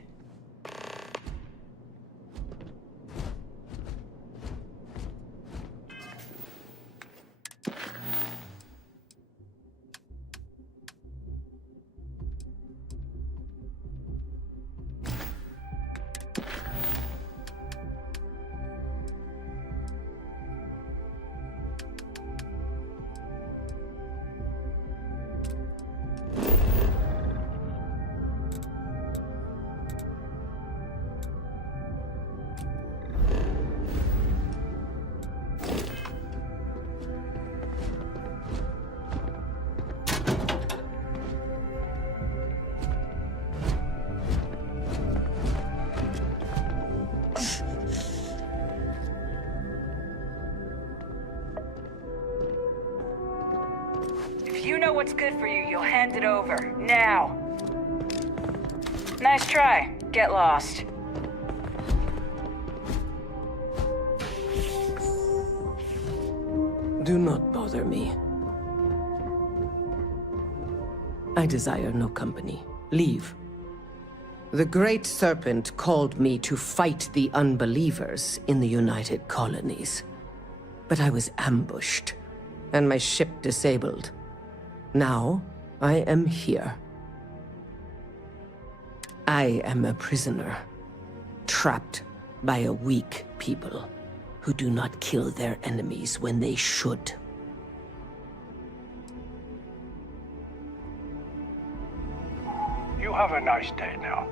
What's good for you, you'll hand it over. Now. Nice try. Get lost. Do not bother me. I desire no company. Leave. The Great Serpent called me to fight the unbelievers in the United Colonies. But I was ambushed, and my ship disabled. Now, I am here. I am a prisoner, trapped by a weak people who do not kill their enemies when they should. have a nice day now.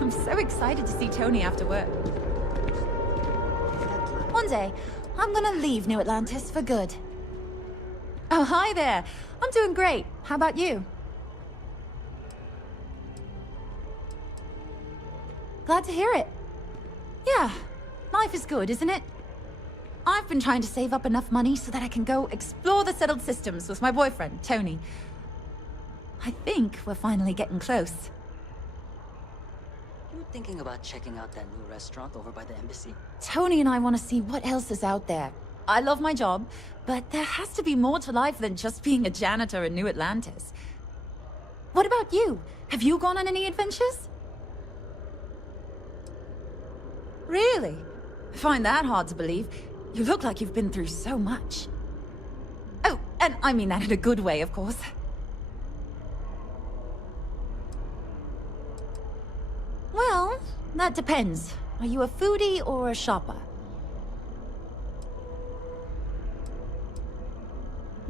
I'm so excited to see Tony after work. One day, I'm gonna leave New Atlantis for good. Oh, hi there. I'm doing great. How about you? Glad to hear it. Yeah, life is good, isn't it? I've been trying to save up enough money so that I can go explore the settled systems with my boyfriend, Tony. I think we're finally getting close. You thinking about checking out that new restaurant over by the embassy? Tony and I want to see what else is out there. I love my job, but there has to be more to life than just being a janitor in New Atlantis. What about you? Have you gone on any adventures? Really? I find that hard to believe. You look like you've been through so much. Oh, and I mean that in a good way, of course. Well, that depends. Are you a foodie or a shopper?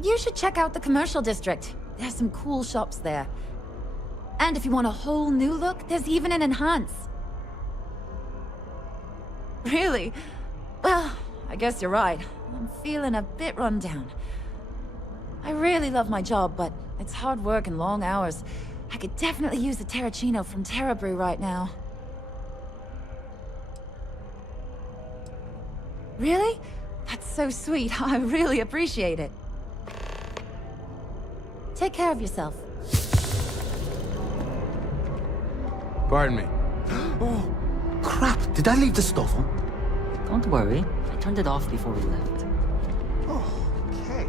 You should check out the commercial district. There's some cool shops there. And if you want a whole new look, there's even an enhance. Really? Well, I guess you're right. I'm feeling a bit run down. I really love my job, but it's hard work and long hours. I could definitely use a Terracino from Terra Brew right now. Really? That's so sweet. I really appreciate it. Take care of yourself. Pardon me. Oh, crap! Did I leave the stove on? Don't worry. I turned it off before we left. Okay.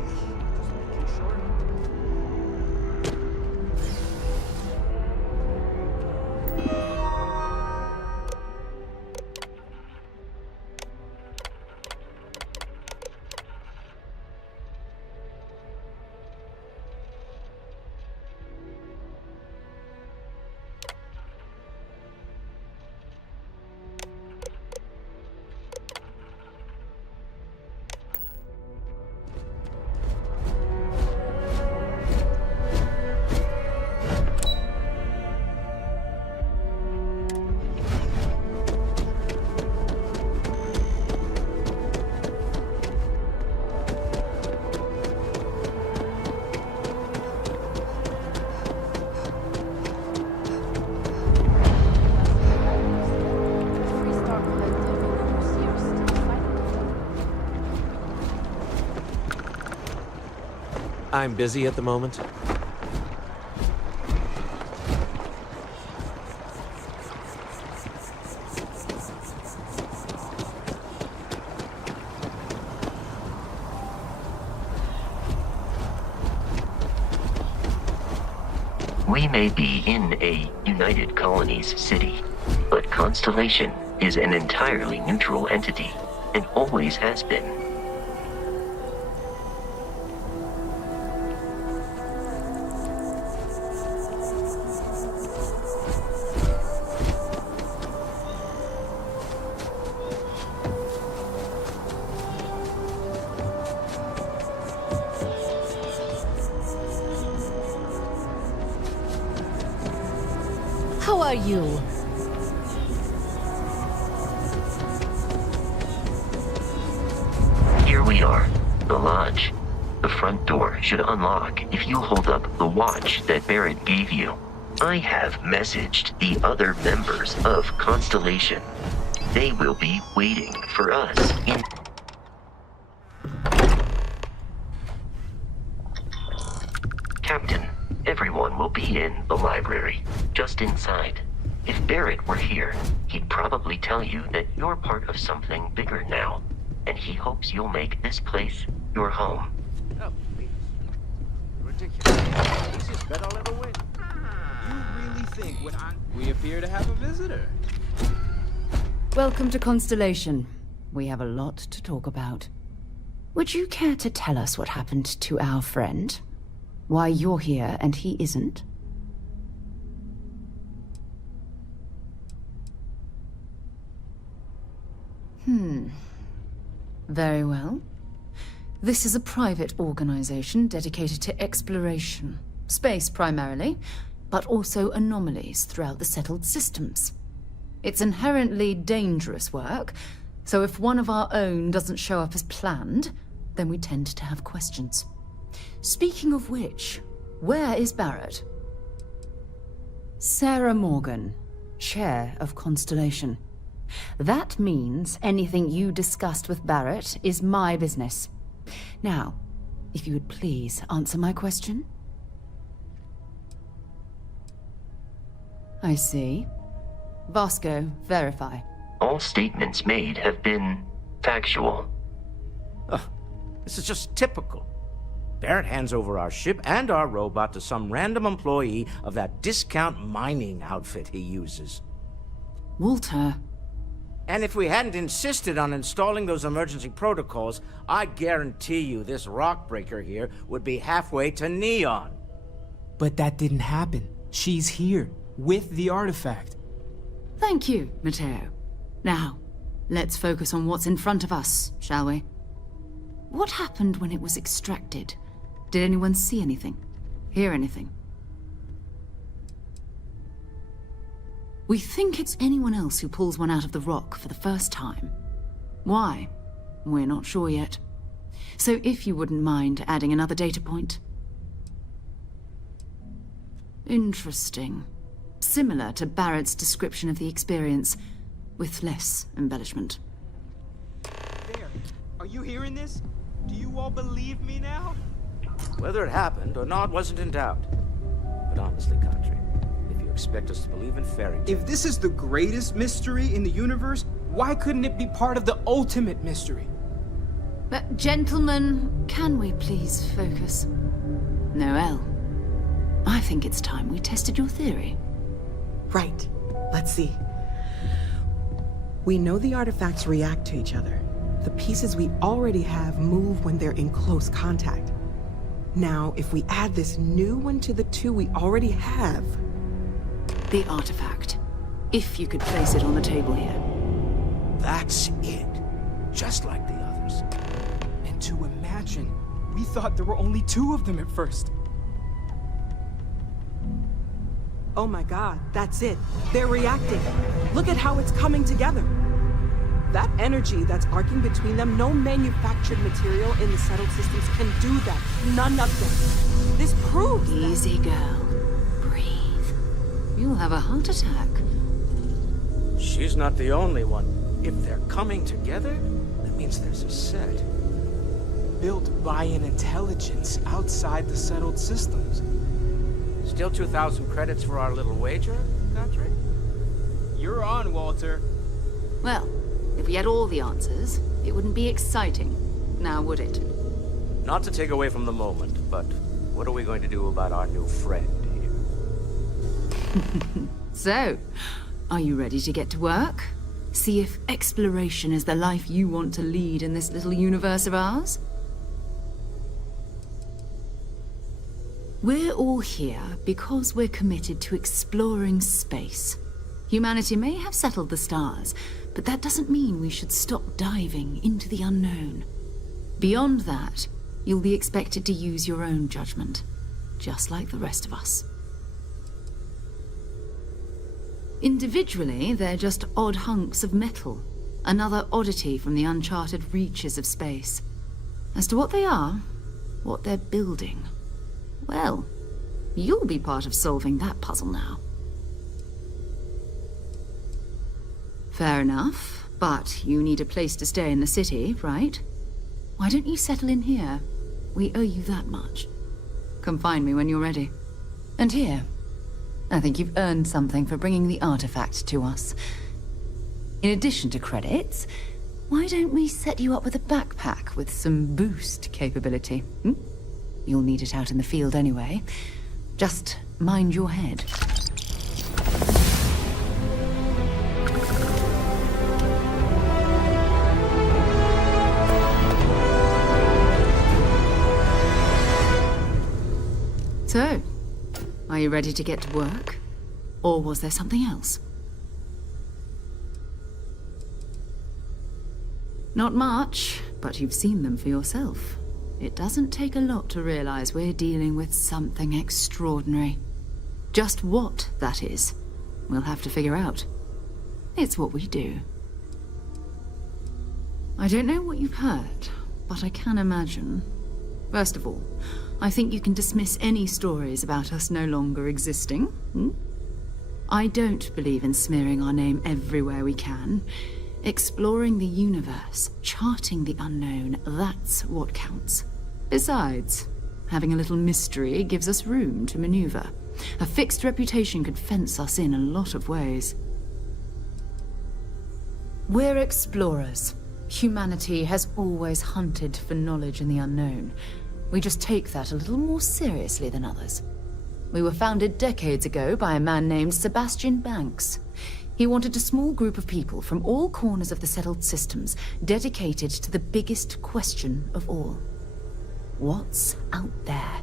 I'm busy at the moment. We may be in a United Colonies city, but Constellation is an entirely neutral entity, and always has been. are you? Here we are, the lodge. The front door should unlock if you hold up the watch that Barrett gave you. I have messaged the other members of Constellation. They will be waiting for us in... Captain, everyone will be in the library, just inside. If Barrett were here, he'd probably tell you that you're part of something bigger now, and he hopes you'll make this place your home. Oh, please. Ridiculous. Easiest bet I'll ever win. You really think what we appear to have a visitor. Welcome to Constellation. We have a lot to talk about. Would you care to tell us what happened to our friend? Why you're here and he isn't? Very well. This is a private organization dedicated to exploration. Space primarily, but also anomalies throughout the settled systems. It's inherently dangerous work, so if one of our own doesn't show up as planned, then we tend to have questions. Speaking of which, where is Barrett? Sarah Morgan, Chair of Constellation. That means anything you discussed with Barrett is my business. Now, if you would please answer my question. I see. Vasco, verify. All statements made have been factual. This is just typical. Barrett hands over our ship and our robot to some random employee of that discount mining outfit he uses. Walter. And if we hadn't insisted on installing those emergency protocols, I guarantee you this rock breaker here would be halfway to Neon. But that didn't happen. She's here, with the artifact. Thank you, Matteo. Now, let's focus on what's in front of us, shall we? What happened when it was extracted? Did anyone see anything? Hear anything? We think it's anyone else who pulls one out of the rock for the first time. Why? We're not sure yet. So if you wouldn't mind adding another data point. Interesting. Similar to Barrett's description of the experience, with less embellishment. There. Are you hearing this? Do you all believe me now? Whether it happened or not wasn't in doubt. But honestly, Country, if you expect us to believe in fairy tales... If this is the greatest mystery in the universe, why couldn't it be part of the ultimate mystery? But gentlemen, can we please focus? Noelle, I think it's time we tested your theory. Right. Let's see. We know the artifacts react to each other. The pieces we already have move when they're in close contact. Now, if we add this new one to the two we already have... The artifact. If you could place it on the table here. That's it. Just like the others. And to imagine, we thought there were only 2 of them at first. Oh my god, that's it. They're reacting. Look at how it's coming together. That energy that's arcing between them, no manufactured material in the settled systems can do that. None of them. This proves Easy, girl. Breathe. You'll have a heart attack. She's not the only one. If they're coming together, that means there's a set. Built by an intelligence outside the settled systems. Still 2,000 credits for our little wager, Country? You're on, Walter. Well, if we had all the answers, it wouldn't be exciting, now would it? Not to take away from the moment, but what are we going to do about our new friend here? So, are you ready to get to work? See if exploration is the life you want to lead in this little universe of ours? We're all here because we're committed to exploring space. Humanity may have settled the stars, but that doesn't mean we should stop diving into the unknown. Beyond that, you'll be expected to use your own judgment, just like the rest of us. Individually, they're just odd hunks of metal. Another oddity from the uncharted reaches of space. As to what they are, what they're building, well, you'll be part of solving that puzzle now. Fair enough, but you need a place to stay in the city, right? Why don't you settle in here? We owe you that much. Come find me when you're ready. And here, I think you've earned something for bringing the artifact to us. In addition to credits, why don't we set you up with a backpack with some boost capability? Hmm? You'll need it out in the field anyway. Just mind your head. So, are you ready to get to work? Or was there something else? Not much, but you've seen them for yourself. It doesn't take a lot to realize we're dealing with something extraordinary. Just what that is, we'll have to figure out. It's what we do. I don't know what you've heard, but I can imagine. First of all, I think you can dismiss any stories about us no longer existing. Hmm? I don't believe in smearing our name everywhere we can. Exploring the universe, charting the unknown, that's what counts. Besides, having a little mystery gives us room to maneuver. A fixed reputation could fence us in a lot of ways. We're explorers. Humanity has always hunted for knowledge in the unknown. We just take that a little more seriously than others. We were founded decades ago by a man named Sebastian Banks. He wanted a small group of people from all corners of the settled systems dedicated to the biggest question of all. What's out there?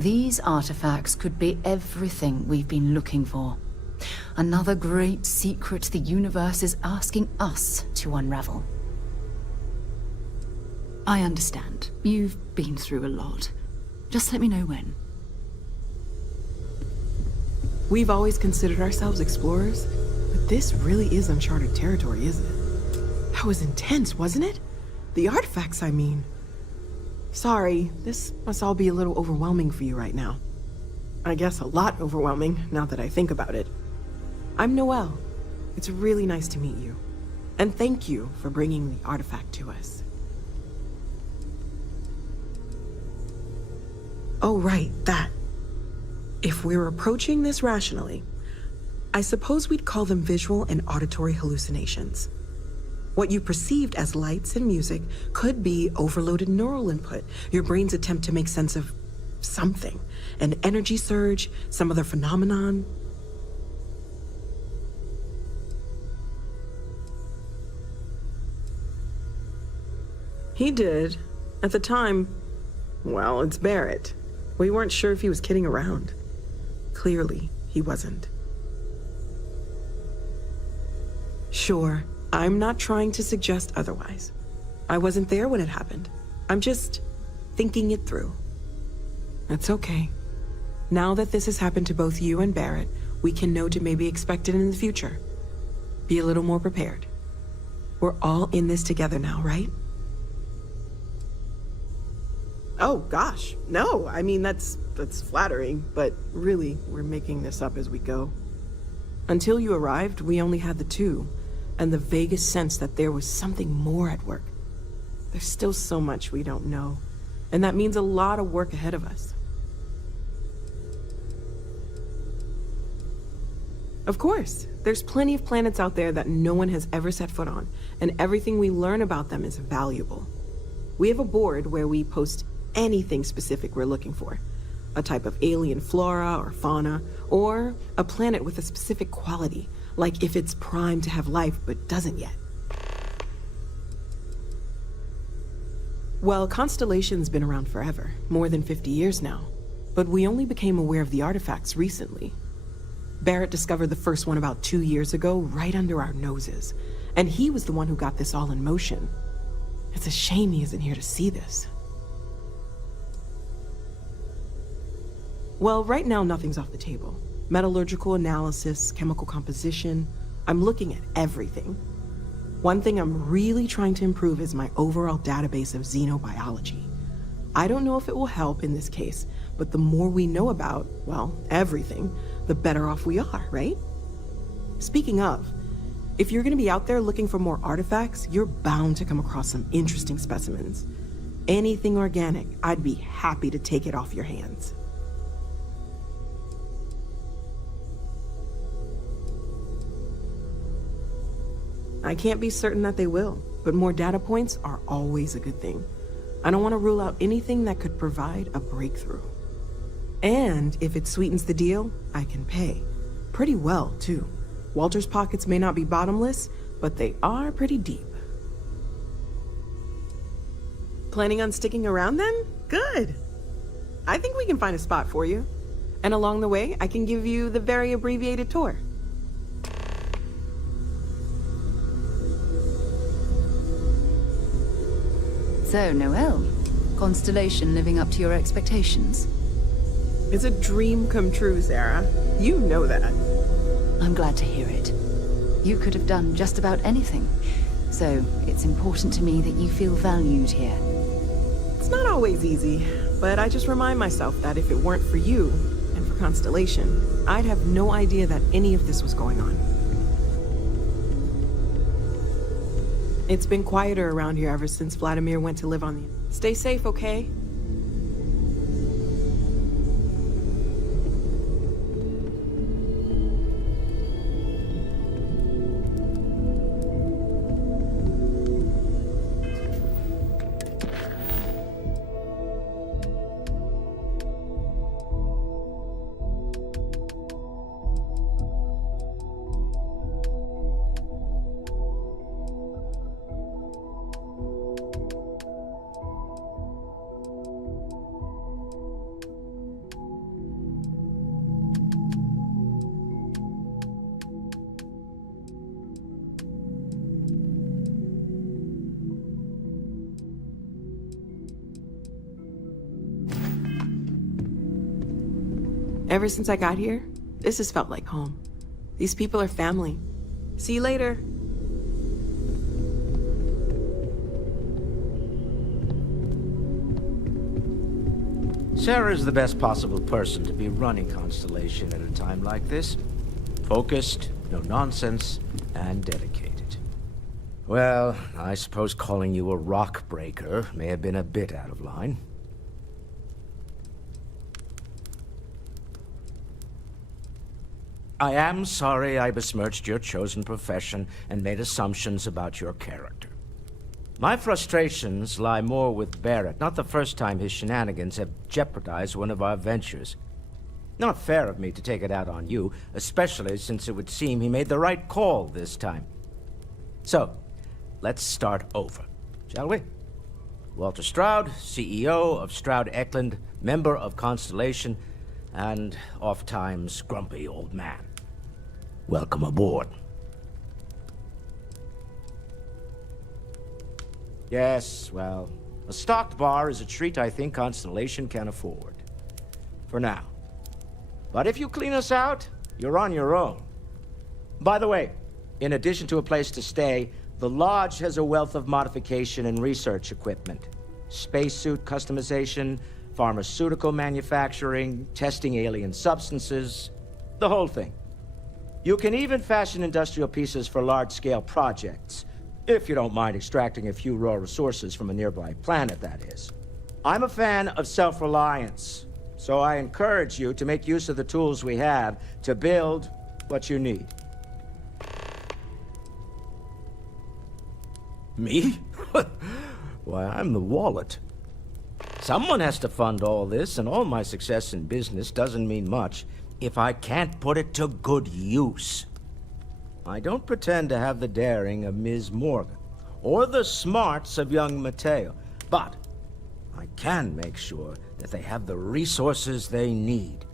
These artifacts could be everything we've been looking for. Another great secret the universe is asking us to unravel. I understand. You've been through a lot. Just let me know when. We've always considered ourselves explorers, but this really is uncharted territory, isn't it? That was intense, wasn't it? The artifacts, I mean. Sorry, this must all be a little overwhelming for you right now. I guess a lot overwhelming, now that I think about it. I'm Noelle. It's really nice to meet you. And thank you for bringing the artifact to us. Oh, right, that. If we're approaching this rationally, I suppose we'd call them visual and auditory hallucinations. What you perceived as lights and music could be overloaded neural input, your brain's attempt to make sense of something, an energy surge, some other phenomenon. He did. At the time, well, it's Barrett. We weren't sure if he was kidding around. Clearly, he wasn't. Sure, I'm not trying to suggest otherwise. I wasn't there when it happened. I'm just thinking it through. That's okay. Now that this has happened to both you and Barrett, we can know to maybe expect it in the future. Be a little more prepared. We're all in this together now, right? Oh, gosh, no. I mean, that's flattering, but really, we're making this up as we go. Until you arrived, we only had the two, and the vaguest sense that there was something more at work. There's still so much we don't know, and that means a lot of work ahead of us. Of course, there's plenty of planets out there that no one has ever set foot on, and everything we learn about them is valuable. We have a board where we post anything specific we're looking for. A type of alien flora or fauna, or a planet with a specific quality, like if it's primed to have life but doesn't yet. Well, Constellation's been around forever, more than 50 years now, but we only became aware of the artifacts recently. Barrett discovered the first one about 2 years ago, right under our noses, and he was the one who got this all in motion. It's a shame he isn't here to see this. Well, right now nothing's off the table. Metallurgical analysis, chemical composition. I'm looking at everything. One thing I'm really trying to improve is my overall database of xenobiology. I don't know if it will help in this case, but the more we know about, well, everything, the better off we are, right? Speaking of, if you're gonna be out there looking for more artifacts, you're bound to come across some interesting specimens. Anything organic, I'd be happy to take it off your hands. I can't be certain that they will, but more data points are always a good thing. I don't want to rule out anything that could provide a breakthrough. And if it sweetens the deal, I can pay. Pretty well, too. Walter's pockets may not be bottomless, but they are pretty deep. Planning on sticking around then? Good. I think we can find a spot for you. And along the way, I can give you the very abbreviated tour. So, Noelle, Constellation living up to your expectations? It's a dream come true, Sarah. You know that. I'm glad to hear it. You could have done just about anything. So, it's important to me that you feel valued here. It's not always easy, but I just remind myself that if it weren't for you, and for Constellation, I'd have no idea that any of this was going on. It's been quieter around here ever since Vladimir went to live on the... Stay safe, okay? Ever since I got here, this has felt like home. These people are family. See you later. Sarah's the best possible person to be running Constellation at a time like this. Focused, no nonsense, and dedicated. Well, I suppose calling you a rock breaker may have been a bit out of line. I am sorry I besmirched your chosen profession and made assumptions about your character. My frustrations lie more with Barrett, not the first time his shenanigans have jeopardized one of our ventures. Not fair of me to take it out on you, especially since it would seem he made the right call this time. So, let's start over, shall we? Walter Stroud, CEO of Stroud Eklund, member of Constellation, and oft-times grumpy old man. Welcome aboard. Yes, well, a stocked bar is a treat I think Constellation can afford. For now. But if you clean us out, you're on your own. By the way, in addition to a place to stay, the Lodge has a wealth of modification and research equipment. Spacesuit customization, pharmaceutical manufacturing, testing alien substances, the whole thing. You can even fashion industrial pieces for large-scale projects, if you don't mind extracting a few raw resources from a nearby planet, that is. I'm a fan of self-reliance, so I encourage you to make use of the tools we have to build what you need. Me? Why, I'm the wallet. Someone has to fund all this, and all my success in business doesn't mean much if I can't put it to good use. I don't pretend to have the daring of Ms. Morgan, or the smarts of young Mateo, but I can make sure that they have the resources they need.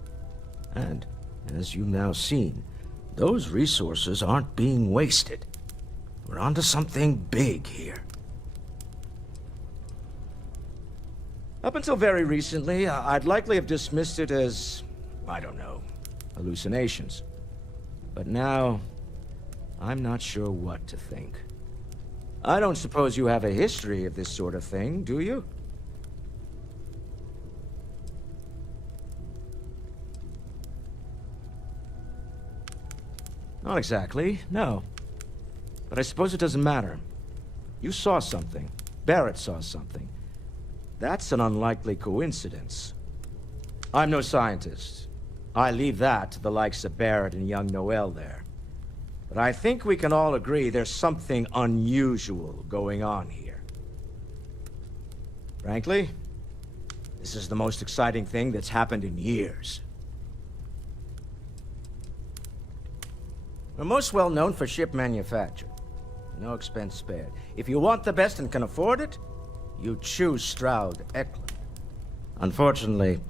And, as you've now seen, those resources aren't being wasted. We're onto something big here. Up until very recently, I'd likely have dismissed it as, I don't know, hallucinations. But now, I'm not sure what to think. I don't suppose you have a history of this sort of thing, do you? Not exactly, no. But I suppose it doesn't matter. You saw something. Barrett saw something. That's an unlikely coincidence. I'm no scientist. I leave that to the likes of Barrett and young Noel there. But I think we can all agree there's something unusual going on here. Frankly, this is the most exciting thing that's happened in years. We're most well known for ship manufacture. No expense spared. If you want the best and can afford it, you choose Stroud-Eklund. Unfortunately,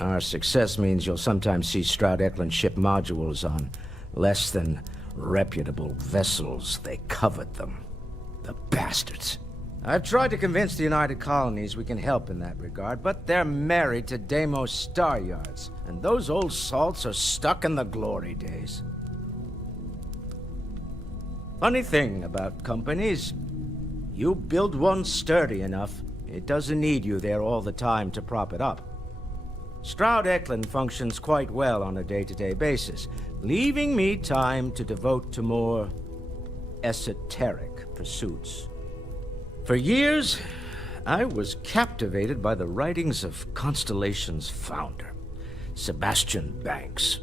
our success means you'll sometimes see Stroud-Eklund ship modules on less than reputable vessels. They covet them. The bastards. I've tried to convince the United Colonies we can help in that regard, but they're married to Deimos Star Yards, and those old salts are stuck in the glory days. Funny thing about companies, you build one sturdy enough, it doesn't need you there all the time to prop it up. Stroud-Eklund functions quite well on a day-to-day basis, leaving me time to devote to more esoteric pursuits. For years, I was captivated by the writings of Constellation's founder, Sebastian Banks.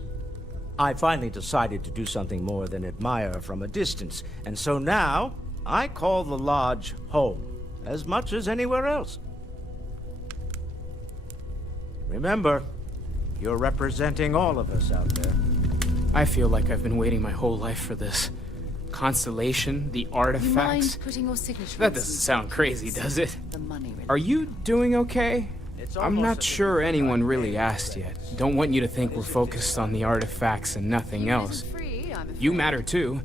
I finally decided to do something more than admire from a distance, and so now I call the Lodge home, as much as anywhere else. Remember, you're representing all of us out there. I feel like I've been waiting my whole life for this. Constellation, the artifacts. You mind putting your signature? That doesn't sound crazy, does it? The money. Are you doing okay? I'm not sure anyone really asked yet. Don't want you to think we're focused on the artifacts and nothing else. You matter too.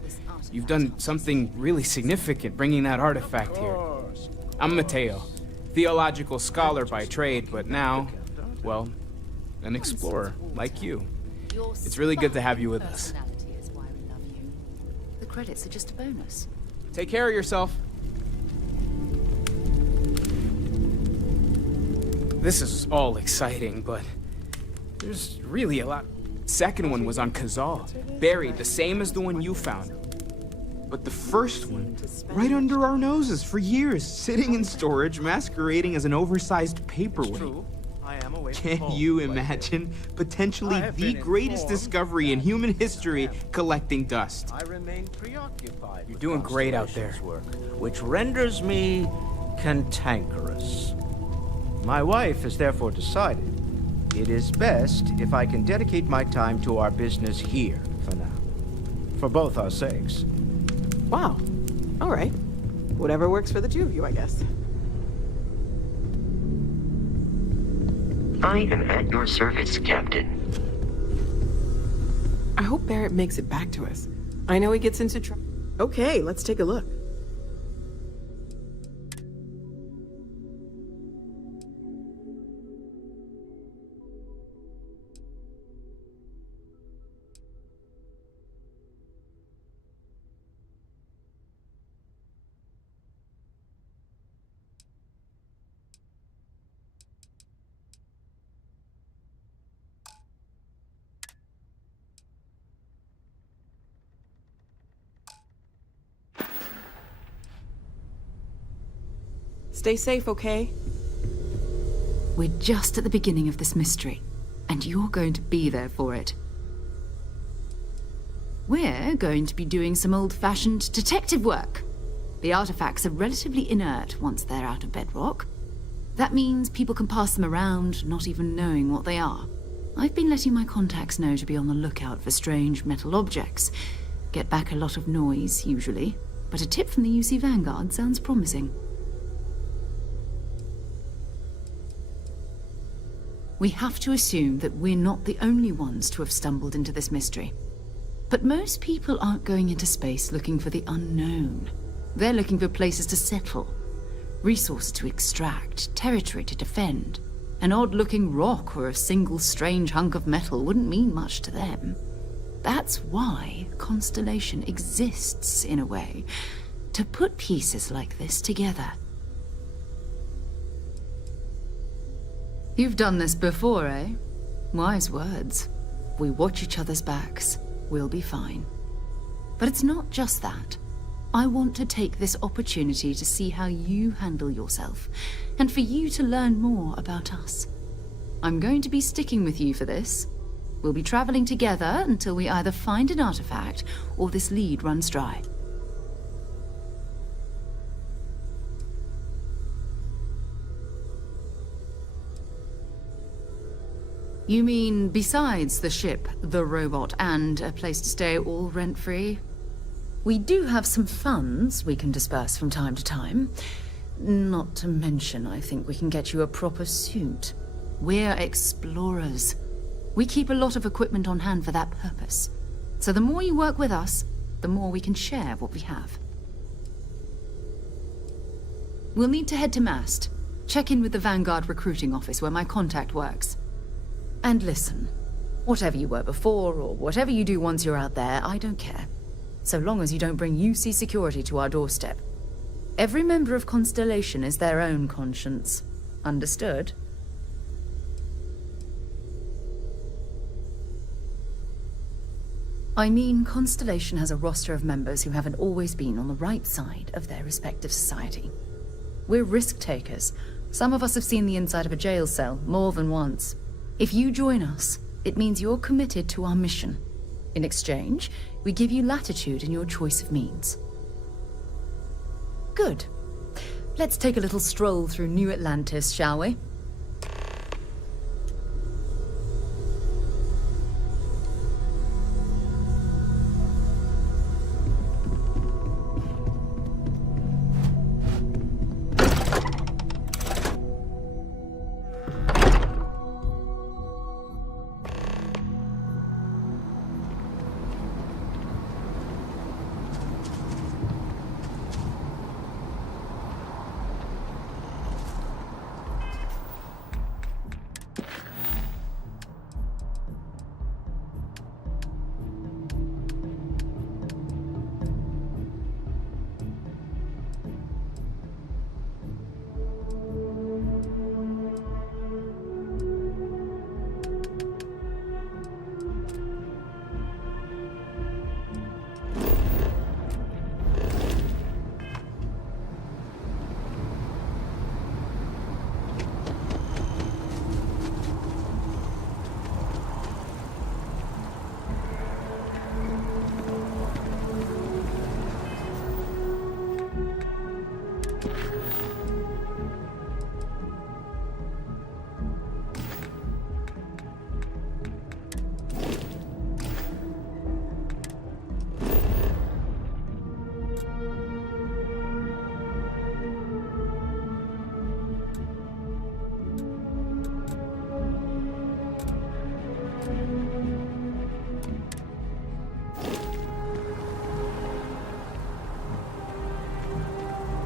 You've done something really significant bringing that artifact here. I'm Mateo, theological scholar by trade, but now, well, an explorer like you. It's really good to have you with us. The credits are just a bonus. Take care of yourself. This is all exciting, but there's really a lot. Second one was on Kazal, buried the same as the one you found. But the first one, right under our noses for years, sitting in storage, masquerading as an oversized paperweight. Can you imagine potentially the greatest discovery in human history collecting dust? I remain preoccupied. You're doing great out there. Work, which renders me cantankerous. My wife has therefore decided it is best if I can dedicate my time to our business here for now. For both our sakes. Wow. All right. Whatever works for the two of you, I guess. I am at your service, Captain. I hope Barrett makes it back to us. I know he gets into trouble. Okay, let's take a look. Stay safe, okay? We're just at the beginning of this mystery, and you're going to be there for it. We're going to be doing some old-fashioned detective work. The artifacts are relatively inert once they're out of bedrock. That means people can pass them around, not even knowing what they are. I've been letting my contacts know to be on the lookout for strange metal objects. Get back a lot of noise, usually, but a tip from the UC Vanguard sounds promising. We have to assume that we're not the only ones to have stumbled into this mystery. But most people aren't going into space looking for the unknown. They're looking for places to settle, resources to extract, territory to defend. An odd-looking rock or a single strange hunk of metal wouldn't mean much to them. That's why Constellation exists, in a way, to put pieces like this together. You've done this before, eh? Wise words. If we watch each other's backs, we'll be fine. But it's not just that. I want to take this opportunity to see how you handle yourself, and for you to learn more about us. I'm going to be sticking with you for this. We'll be traveling together until we either find an artifact or this lead runs dry. You mean besides the ship, the robot, and a place to stay all rent-free? We do have some funds we can disperse from time to time. Not to mention, I think we can get you a proper suit. We're explorers. We keep a lot of equipment on hand for that purpose. So the more you work with us, the more we can share what we have. We'll need to head to Mast. Check in with the Vanguard recruiting office where my contact works. And listen, whatever you were before, or whatever you do once you're out there, I don't care. So long as you don't bring UC security to our doorstep. Every member of Constellation is their own conscience. Understood? I mean, Constellation has a roster of members who haven't always been on the right side of their respective society. We're risk-takers. Some of us have seen the inside of a jail cell more than once. If you join us, it means you're committed to our mission. In exchange, we give you latitude in your choice of means. Good. Let's take a little stroll through New Atlantis, shall we?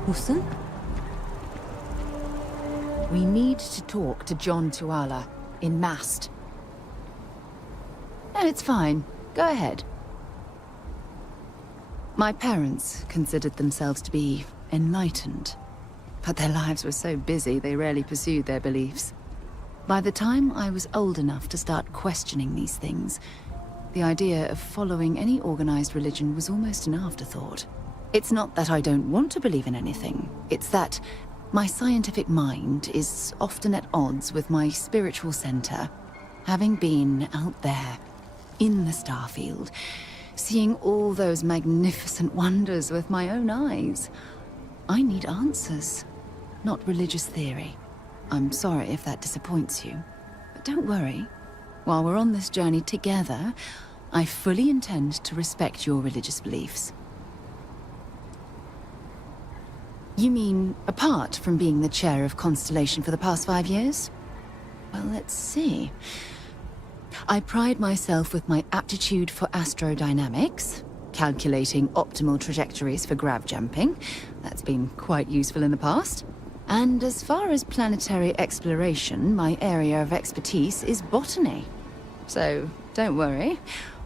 무슨? We need to talk to John Tuala in Mast. No, it's fine. Go ahead. My parents considered themselves to be enlightened, but their lives were so busy they rarely pursued their beliefs. By the time I was old enough to start questioning these things, the idea of following any organized religion was almost an afterthought. It's not that I don't want to believe in anything, it's that my scientific mind is often at odds with my spiritual center. Having been out there, in the Starfield, seeing all those magnificent wonders with my own eyes, I need answers, not religious theory. I'm sorry if that disappoints you, but don't worry. While we're on this journey together, I fully intend to respect your religious beliefs. You mean, apart from being the chair of Constellation for the past 5 years? Well, let's see. I pride myself with my aptitude for astrodynamics, calculating optimal trajectories for grav jumping. That's been quite useful in the past. And as far as planetary exploration, my area of expertise is botany. So, don't worry.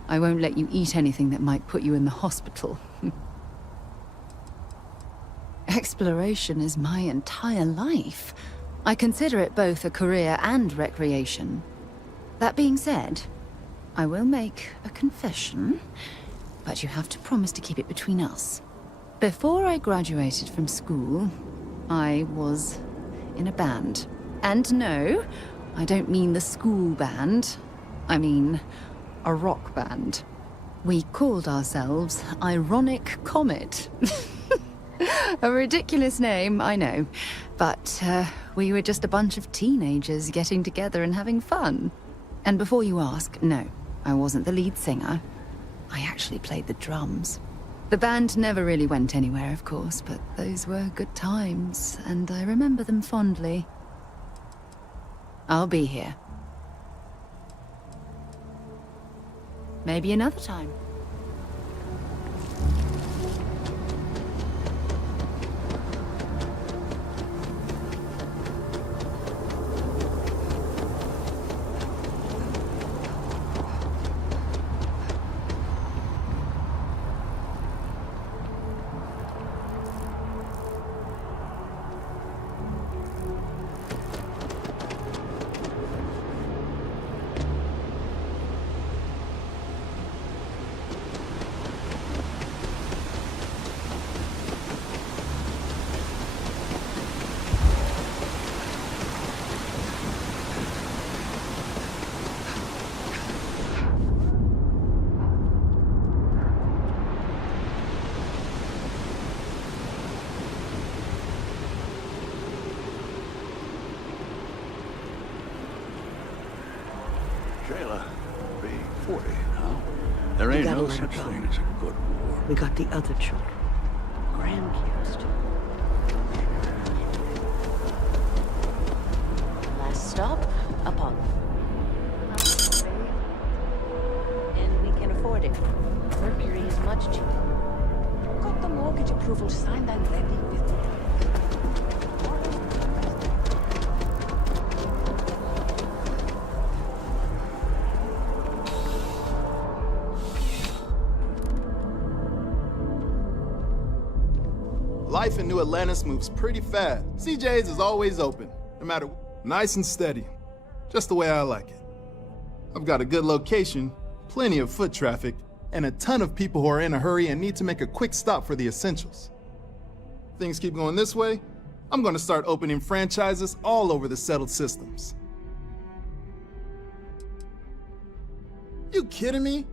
I won't let you eat anything that might put you in the hospital. Exploration is my entire life. I consider it both a career and recreation. That being said, I will make a confession, but you have to promise to keep it between us. Before I graduated from school, I was in a band. And no, I don't mean the school band. I mean a rock band. We called ourselves Ironic Comet. A ridiculous name, I know. But we were just a bunch of teenagers getting together and having fun. And before you ask, no, I wasn't the lead singer. I actually played the drums. The band never really went anywhere, of course, but those were good times, and I remember them fondly. I'll be here. Maybe another time. Jayla, be 40 now. There ain't no such thing as a good war. We got the other children. Grandkids, too. Last stop, Apollo. And we can afford it. Mercury is much cheaper. Got the mortgage approval signed and ready with me. Life in New Atlantis moves pretty fast. CJ's is always open, no matter nice and steady, just the way I like it. I've got a good location, plenty of foot traffic, and a ton of people who are in a hurry and need to make a quick stop for the essentials. If things keep going this way, I'm gonna start opening franchises all over the settled systems. You kidding me?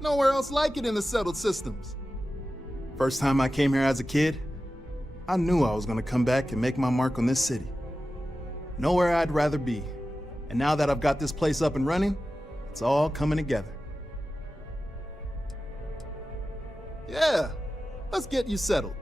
Nowhere else like it in the settled systems. First time I came here as a kid, I knew I was gonna come back and make my mark on this city. Nowhere I'd rather be. And now that I've got this place up and running, it's all coming together. Yeah, let's get you settled.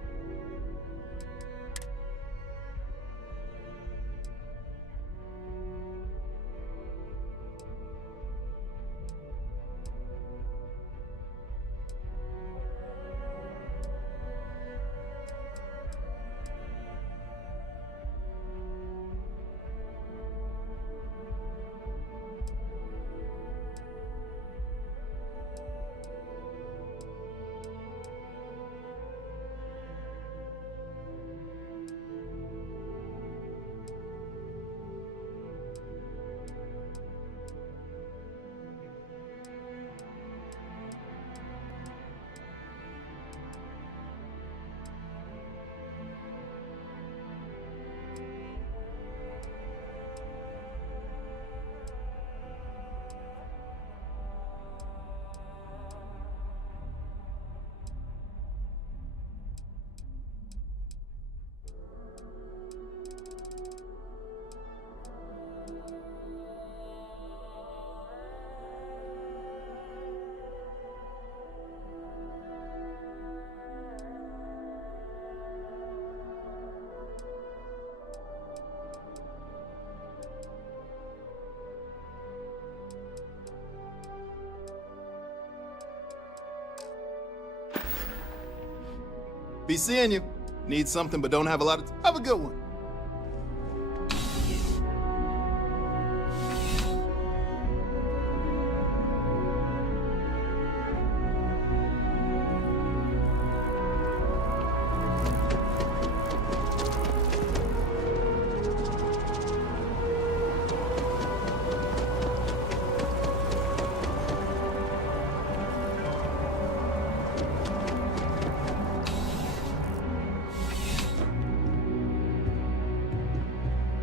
Be seeing you. Need something but don't have a lot of... Have a good one.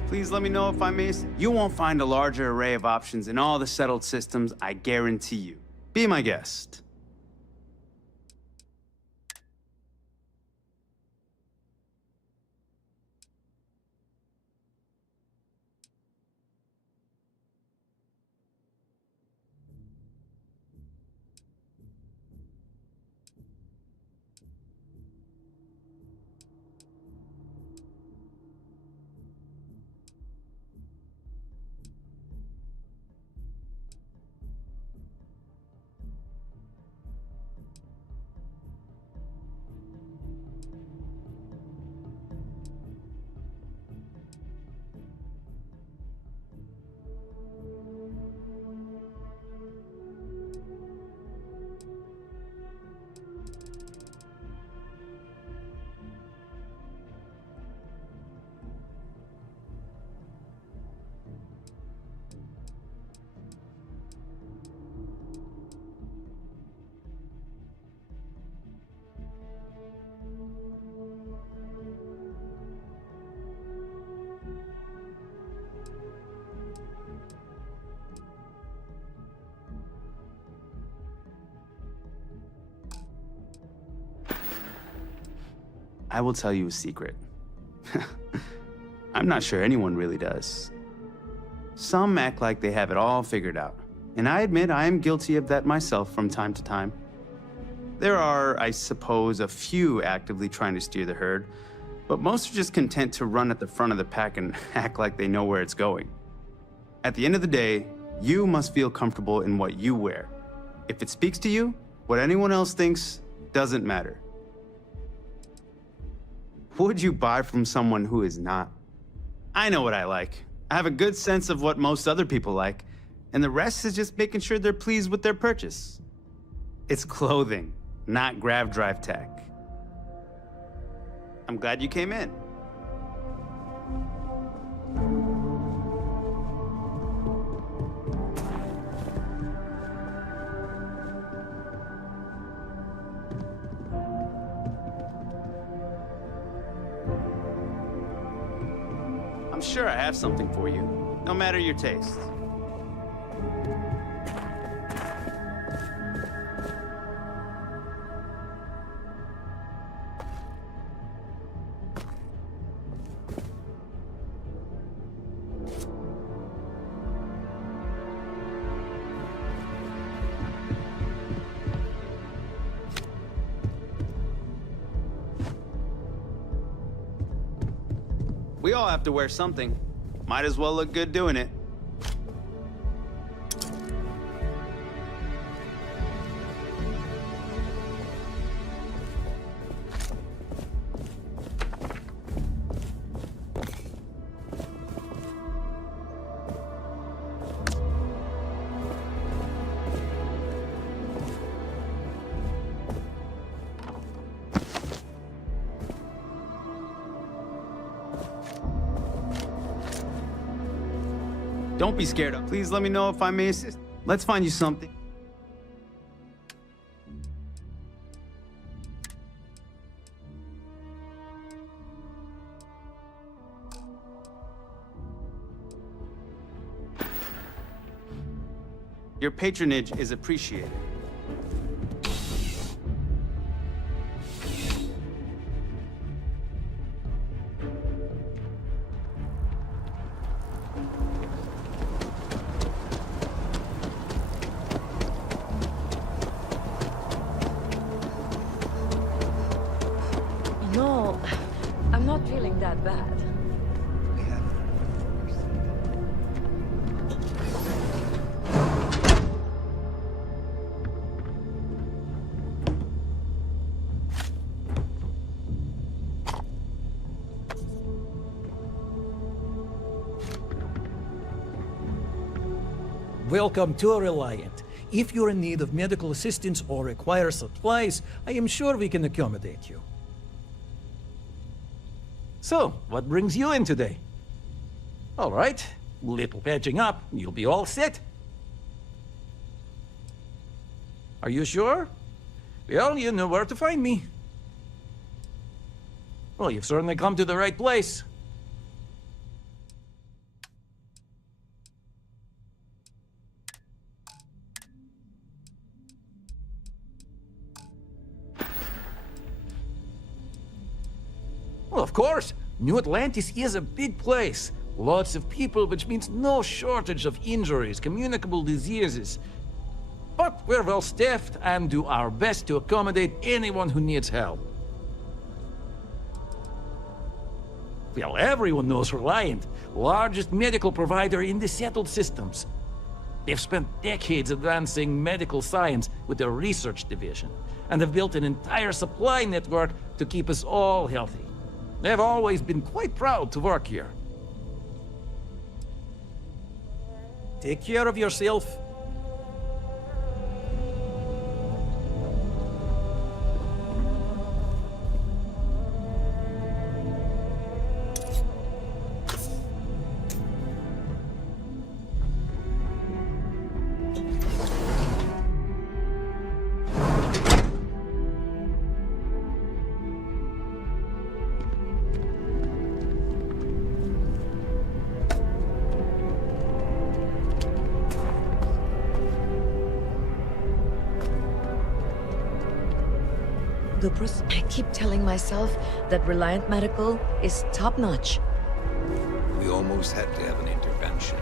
Please let me know if I miss. You won't find a larger array of options in all the settled systems, I guarantee you. Be my guest. I will tell you a secret. I'm not sure anyone really does. Some act like they have it all figured out, and I admit I am guilty of that myself from time to time. There are, I suppose, a few actively trying to steer the herd, but most are just content to run at the front of the pack and act like they know where it's going. At the end of the day, you must feel comfortable in what you wear. If it speaks to you, what anyone else thinks doesn't matter. Would you buy from someone who is not? I know what I like. I have a good sense of what most other people like, and the rest is just making sure they're pleased with their purchase. It's clothing, not grav drive tech. I'm glad you came in. I'm sure I have something for you, no matter your taste. We all have to wear something. Might as well look good doing it. Don't be scared. Please let me know if I may assist. Let's find you something. Your patronage is appreciated. No, I'm not feeling that bad. Welcome to Reliant. If you're in need of medical assistance or require supplies, I am sure we can accommodate you. So, what brings you in today? All right, little patching up, you'll be all set. Are you sure? Well, you know where to find me. Well, you've certainly come to the right place. Well, of course. New Atlantis is a big place. Lots of people, which means no shortage of injuries, communicable diseases. But we're well staffed and do our best to accommodate anyone who needs help. Well, everyone knows Reliant, largest medical provider in the settled systems. They've spent decades advancing medical science with their research division, and have built an entire supply network to keep us all healthy. They've always been quite proud to work here. Take care of yourself. I keep telling myself that Reliant Medical is top-notch. We almost had to have an intervention.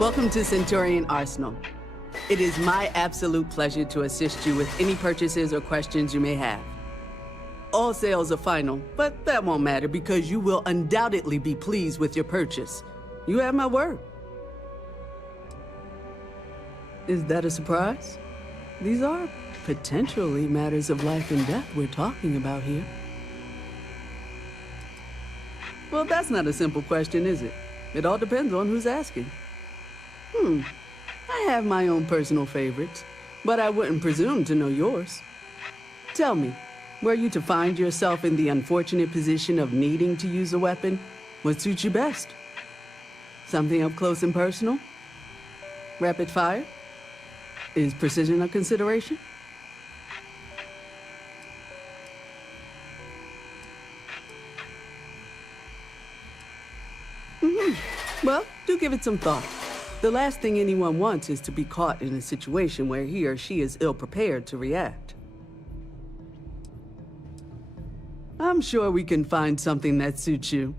Welcome to Centurion Arsenal. It is my absolute pleasure to assist you with any purchases or questions you may have. All sales are final, but that won't matter because you will undoubtedly be pleased with your purchase. You have my word. Is that a surprise? These are potentially matters of life and death we're talking about here. Well, that's not a simple question, is it? It all depends on who's asking. I have my own personal favorites, but I wouldn't presume to know yours. Tell me, were you to find yourself in the unfortunate position of needing to use a weapon, what suits you best? Something up close and personal? Rapid fire? Is precision a consideration? Well, do give it some thought. The last thing anyone wants is to be caught in a situation where he or she is ill-prepared to react. I'm sure we can find something that suits you.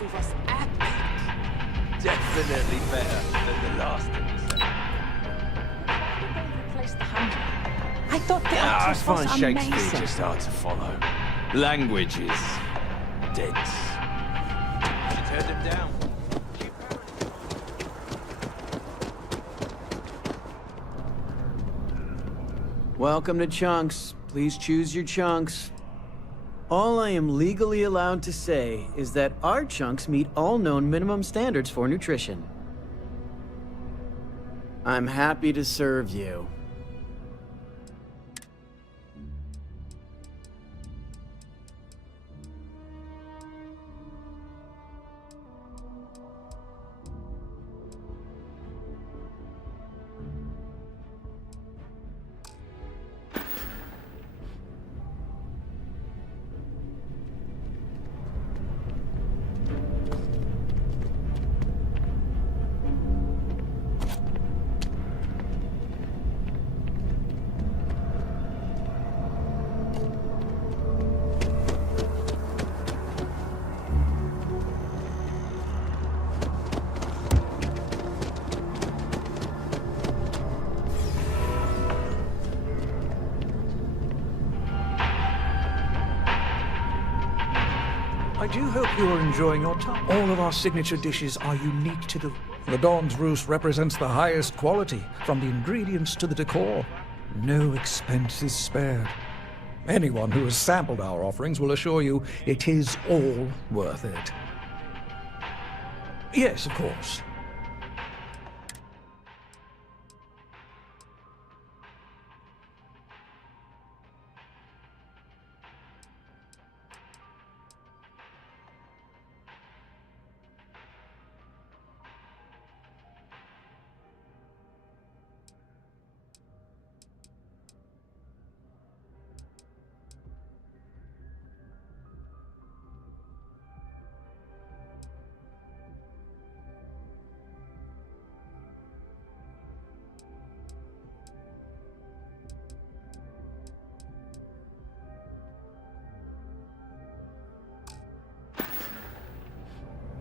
walkthrough was epic. Definitely better than the last thing you said. Replace the hand. I thought the I actress was find Shakespeare amazing. just hard to follow. Language is dense. She turned him down. Welcome to Chunks. Please choose your chunks. All I am legally allowed to say is that our chunks meet all known minimum standards for nutrition. I'm happy to serve you. I do hope you are enjoying your time. All of our signature dishes are unique to the Dawn's Roost represents the highest quality, from the ingredients to the decor. No expense is spared. Anyone who has sampled our offerings will assure you it is all worth it. Yes, of course.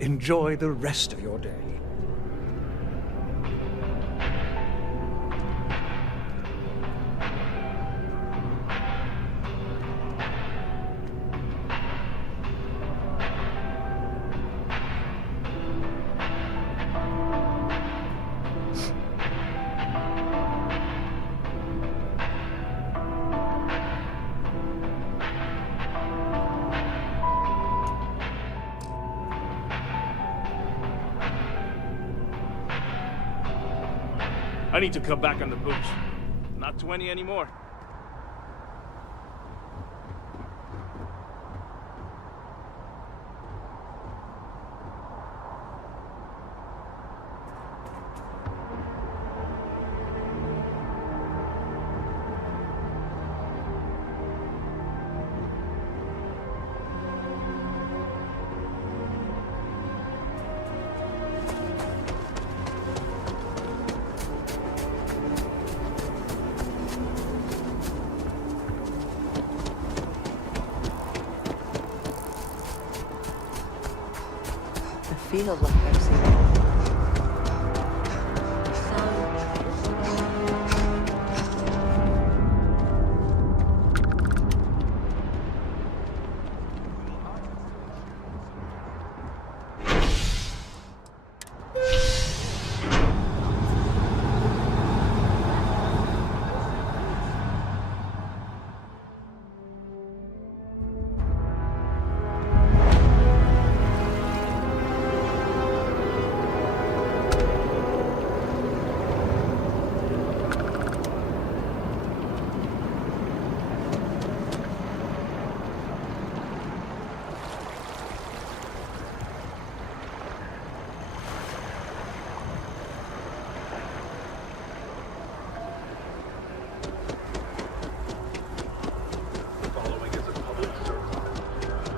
Enjoy the rest of your day. I need to cut back on the booze. Not 20 anymore. Feel like I've seen it.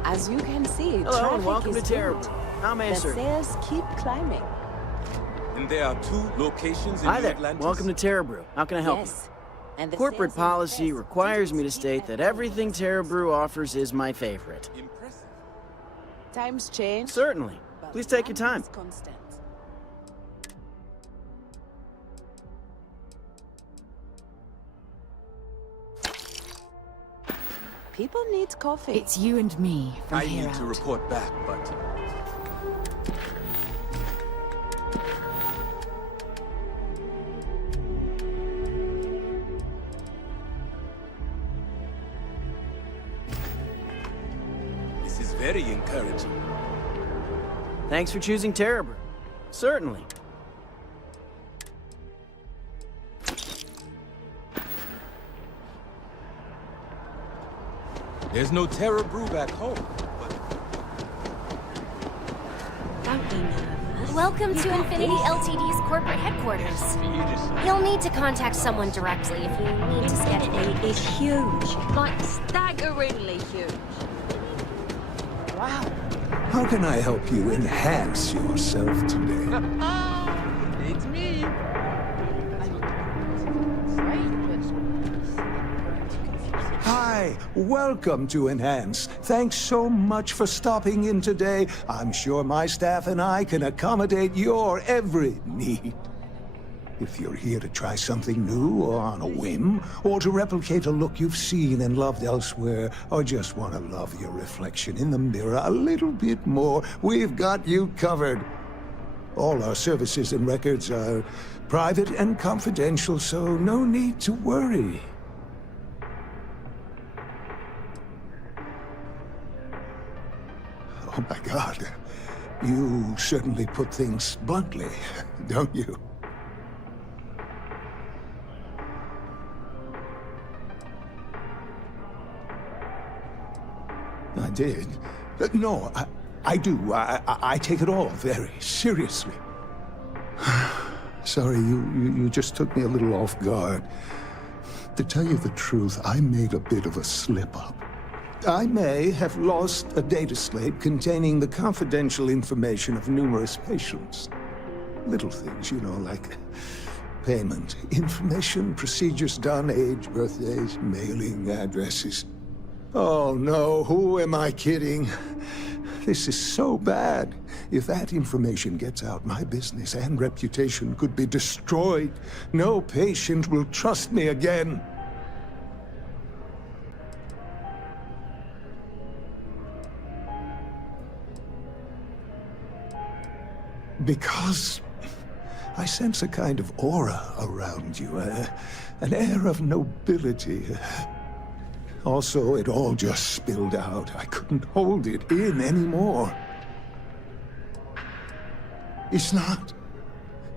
As you can see, Hello and welcome to traffic is Terror. good. I'm The answering. sales keep climbing. And there are 2 locations in Hi New there. Atlantis? Welcome to Terror Brew. How can I help Yes. you? And the Corporate sales policy requires me to state that everything Terror Brew offers is my favorite. Times change. Certainly. Please take your time. People need coffee. It's you and me from I here need to out. report back, but this is very encouraging. Thanks for choosing Terrabur. Certainly. There's no Terra Brew back home. Don't be nervous. Welcome to Infinity Ltd's corporate headquarters. You'll need to contact someone directly if you need to schedule. Infinity is huge, like staggeringly huge. Wow. How can I help you enhance yourself today? It's me. Hi, welcome to Enhance. Thanks so much for stopping in today. I'm sure my staff and I can accommodate your every need. If you're here to try something new or on a whim, or to replicate a look you've seen and loved elsewhere, or just want to love your reflection in the mirror a little bit more, we've got you covered. All our services and records are private and confidential, so no need to worry. Oh my God, you certainly put things bluntly, don't you? I did. No, I do. I take it all very seriously. Sorry, you just took me a little off guard. To tell you the truth, I made a bit of a slip-up. I may have lost a data slate containing the confidential information of numerous patients. Little things, you know, like payment, information, procedures done, age, birthdays, mailing addresses. Oh no, who am I kidding? This is so bad. If that information gets out, my business and reputation could be destroyed. No patient will trust me again. Because I sense a kind of aura around you, an air of nobility. Also, it all just spilled out. I couldn't hold it in anymore. It's not.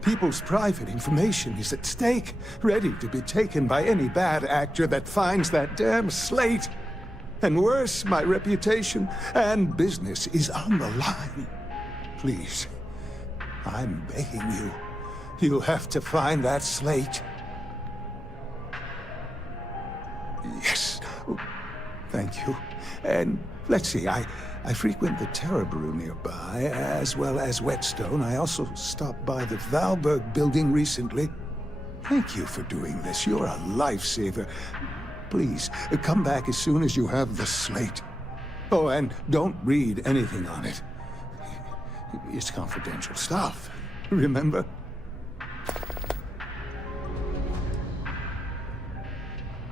People's private information is at stake, ready to be taken by any bad actor that finds that damn slate. And worse, my reputation and business is on the line. Please, I'm begging you. You'll have to find that slate. Yes. Thank you. And let's see, I frequent the Terra Brew nearby, as well as Whetstone. I also stopped by the Valberg building recently. Thank you for doing this. You're a lifesaver. Please, come back as soon as you have the slate. Oh, and don't read anything on it. It's confidential stuff, remember?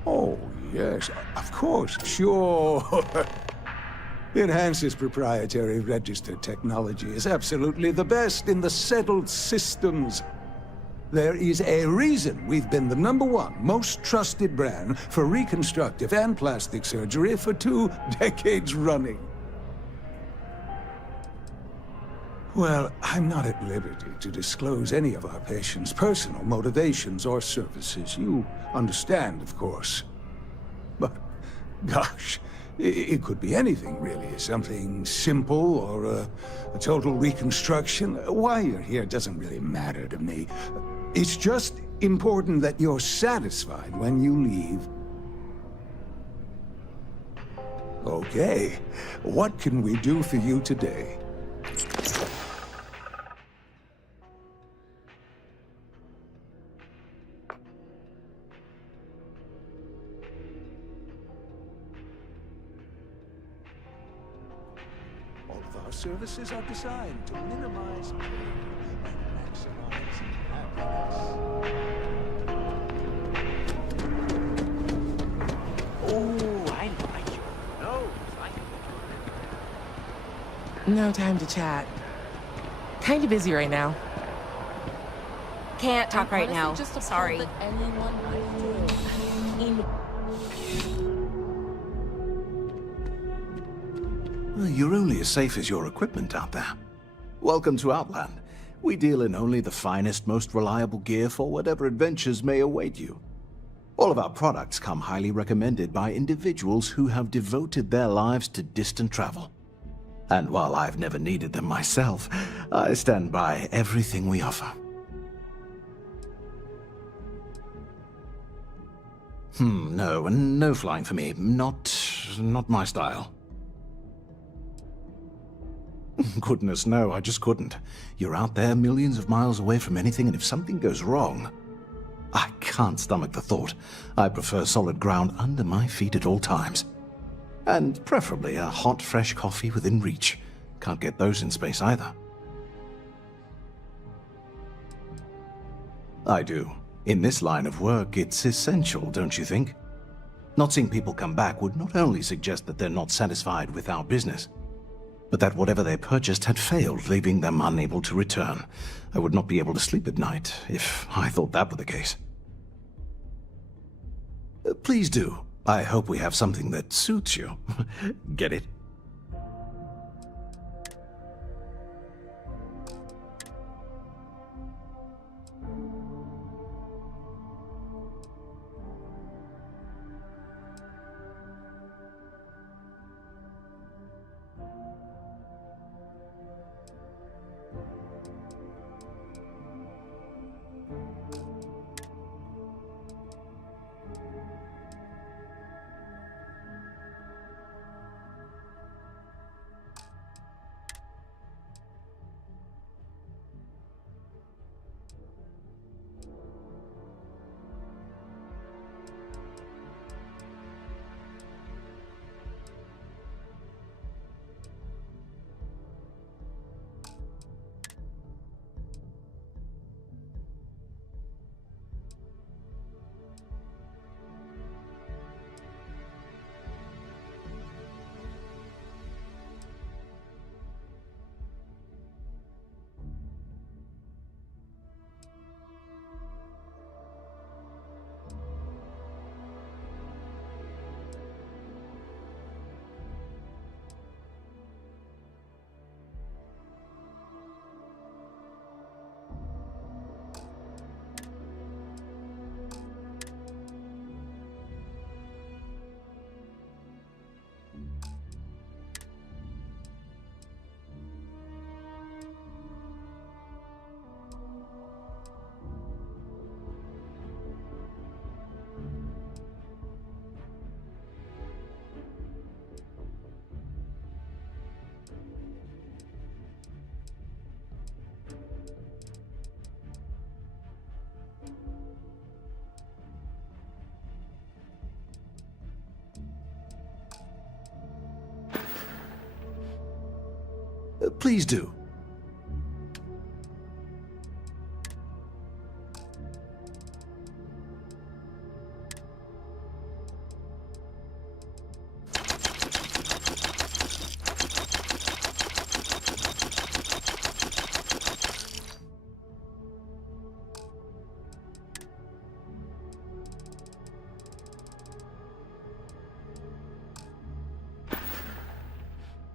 Oh, yes, of course, sure. Enhance's proprietary registered technology is absolutely the best in the settled systems. There is a reason we've been the #1 most trusted brand for reconstructive and plastic surgery for 2 decades running. Well, I'm not at liberty to disclose any of our patients' personal motivations or services. You understand, of course. But, gosh, it could be anything, really. Something simple or a total reconstruction. Why you're here doesn't really matter to me. It's just important that you're satisfied when you leave. Okay, what can we do for you today? Our services are designed to minimize pain and maximize happiness. Oh, I like your nose. No time to chat. Kinda busy right now. Can't talk right now. Sorry. Well, you're only as safe as your equipment out there. Welcome to Outland. We deal in only the finest, most reliable gear for whatever adventures may await you. All of our products come highly recommended by individuals who have devoted their lives to distant travel. And while I've never needed them myself, I stand by everything we offer. No flying for me. Not my style. Goodness, no, I just couldn't. You're out there millions of miles away from anything, and if something goes wrong, I can't stomach the thought. I prefer solid ground under my feet at all times. And preferably a hot, fresh coffee within reach. Can't get those in space either. I do. In this line of work, it's essential, don't you think? Not seeing people come back would not only suggest that they're not satisfied with our business, but that whatever they purchased had failed, leaving them unable to return. I would not be able to sleep at night if I thought that were the case. Please do. I hope we have something that suits you. Get it? Please do.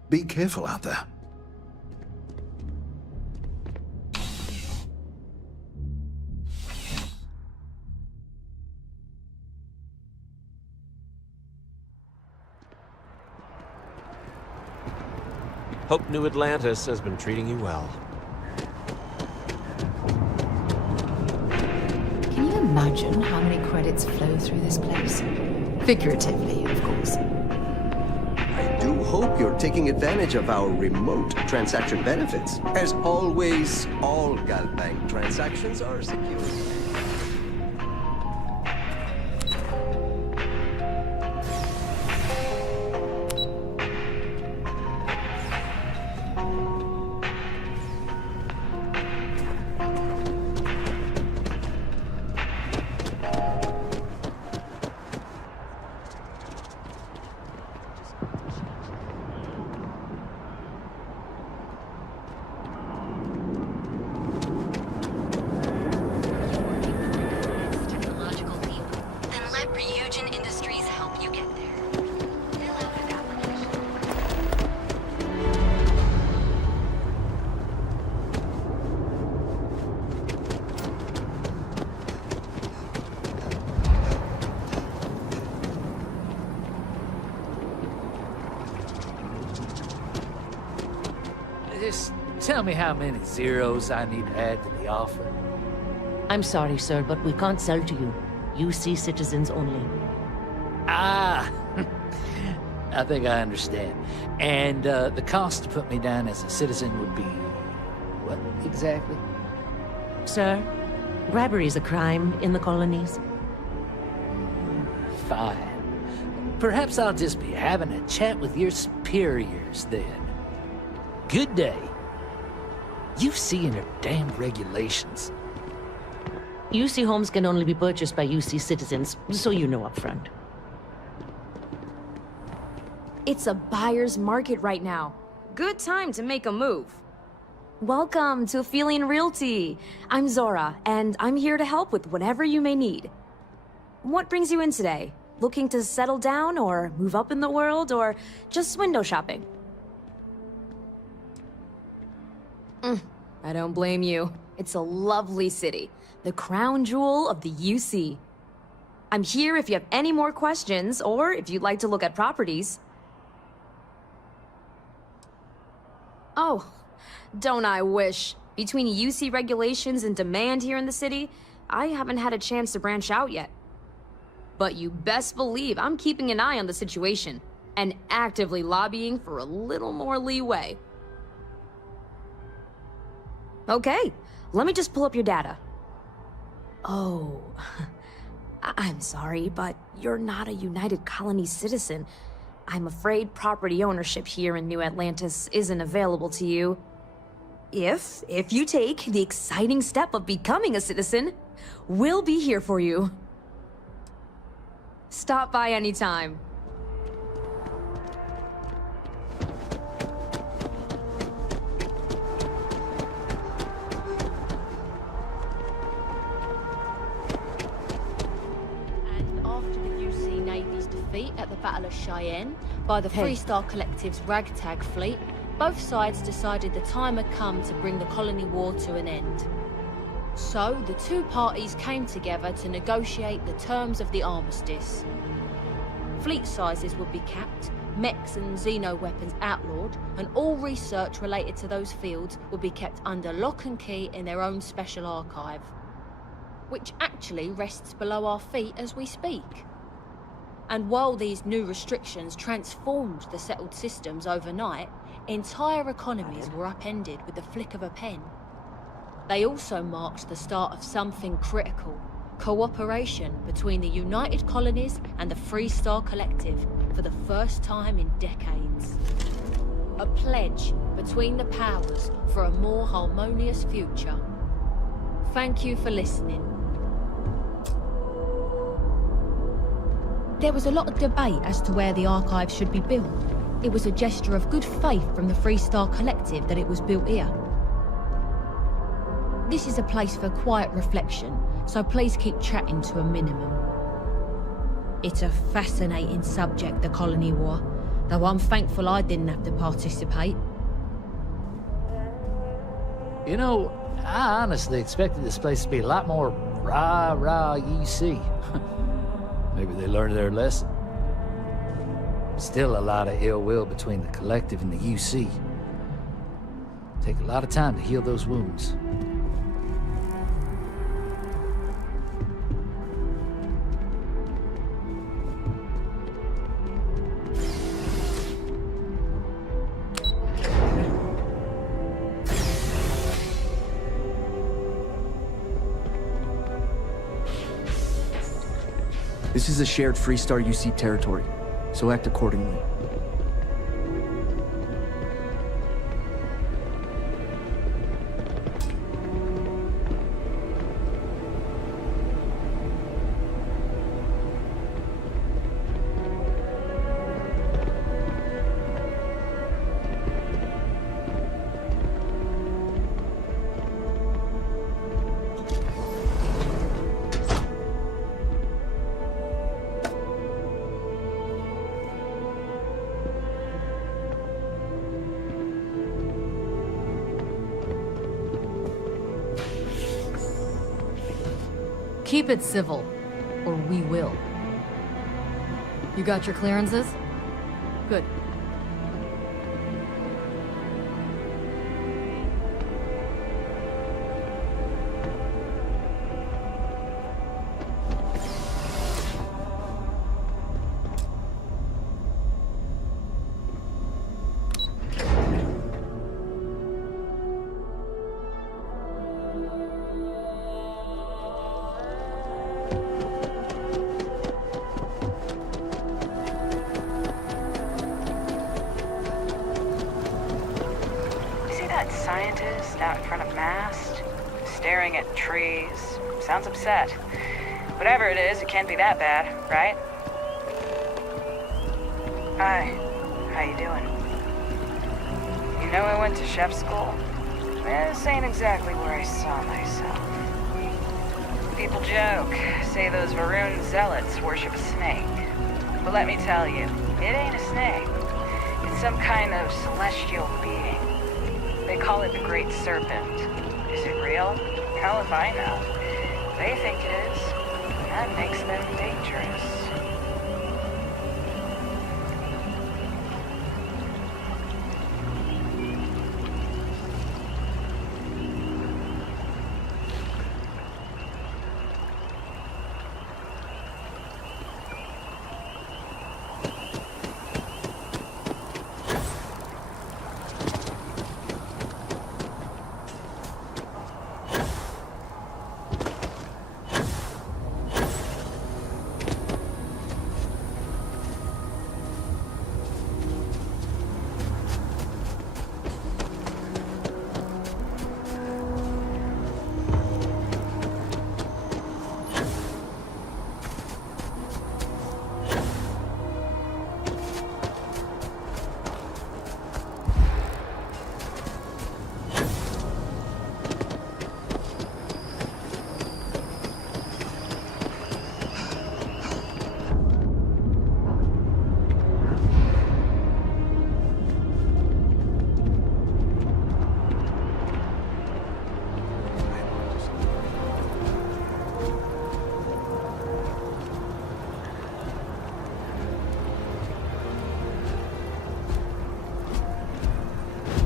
Be careful out there. Hope New Atlantis has been treating you well. Can you imagine how many credits flow through this place? Figuratively, of course. I do hope you're taking advantage of our remote transaction benefits. As always, all GalBank transactions are secure. Just tell me how many zeros I need to add to the offer. I'm sorry, sir, but we can't sell to you. UC citizens only. Ah, I think I understand. And the cost to put me down as a citizen would be what exactly? Sir, bribery is a crime in the colonies. Fine. Perhaps I'll just be having a chat with your superiors then. Good day. UC and her damned regulations. UC homes can only be purchased by UC citizens, so you know up front. It's a buyer's market right now. Good time to make a move. Welcome to Aphelion Realty. I'm Zora, and I'm here to help with whatever you may need. What brings you in today? Looking to settle down, or move up in the world, or just window shopping? I don't blame you. It's a lovely city. The crown jewel of the UC. I'm here if you have any more questions, or if you'd like to look at properties. Oh, don't I wish. Between UC regulations and demand here in the city, I haven't had a chance to branch out yet. But you best believe I'm keeping an eye on the situation, and actively lobbying for a little more leeway. Okay, let me just pull up your data. Oh, I'm sorry, but you're not a United Colony citizen. I'm afraid property ownership here in New Atlantis isn't available to you. If you take the exciting step of becoming a citizen, we'll be here for you. Stop by anytime. Defeat at the Battle of Cheyenne by the Freestar Collective's ragtag fleet, both sides decided the time had come to bring the colony war to an end. So, the two parties came together to negotiate the terms of the armistice. Fleet sizes would be capped, mechs and xeno weapons outlawed, and all research related to those fields would be kept under lock and key in their own special archive, which actually rests below our feet as we speak. And while these new restrictions transformed the settled systems overnight, entire economies were upended with the flick of a pen. They also marked the start of something critical: cooperation between the United Colonies and the Freestar Collective for the first time in decades. A pledge between the powers for a more harmonious future. Thank you for listening. There was a lot of debate as to where the archive should be built. It was a gesture of good faith from the Freestar Collective that it was built here. This is a place for quiet reflection, so please keep chatting to a minimum. It's a fascinating subject, the colony war, though I'm thankful I didn't have to participate. You know, I honestly expected this place to be a lot more rah-rah UC. Maybe they learned their lesson. Still a lot of ill will between the Collective and the UC. Take a lot of time to heal those wounds. This is a shared Freestar UC territory, so act accordingly. Keep it civil, or we will. You got your clearances? Good. scientist out in front of mast, staring at trees. Sounds upset. Whatever it is, it can't be that bad, right? Hi. How you doing? You know I went to chef school? This ain't exactly where I saw myself. People joke, say those Varun zealots worship a snake. But let me tell you, it ain't a snake. It's some kind of celestial being. They call it the Great Serpent. Is it real? Hell if I know. They think it is. That makes them dangerous.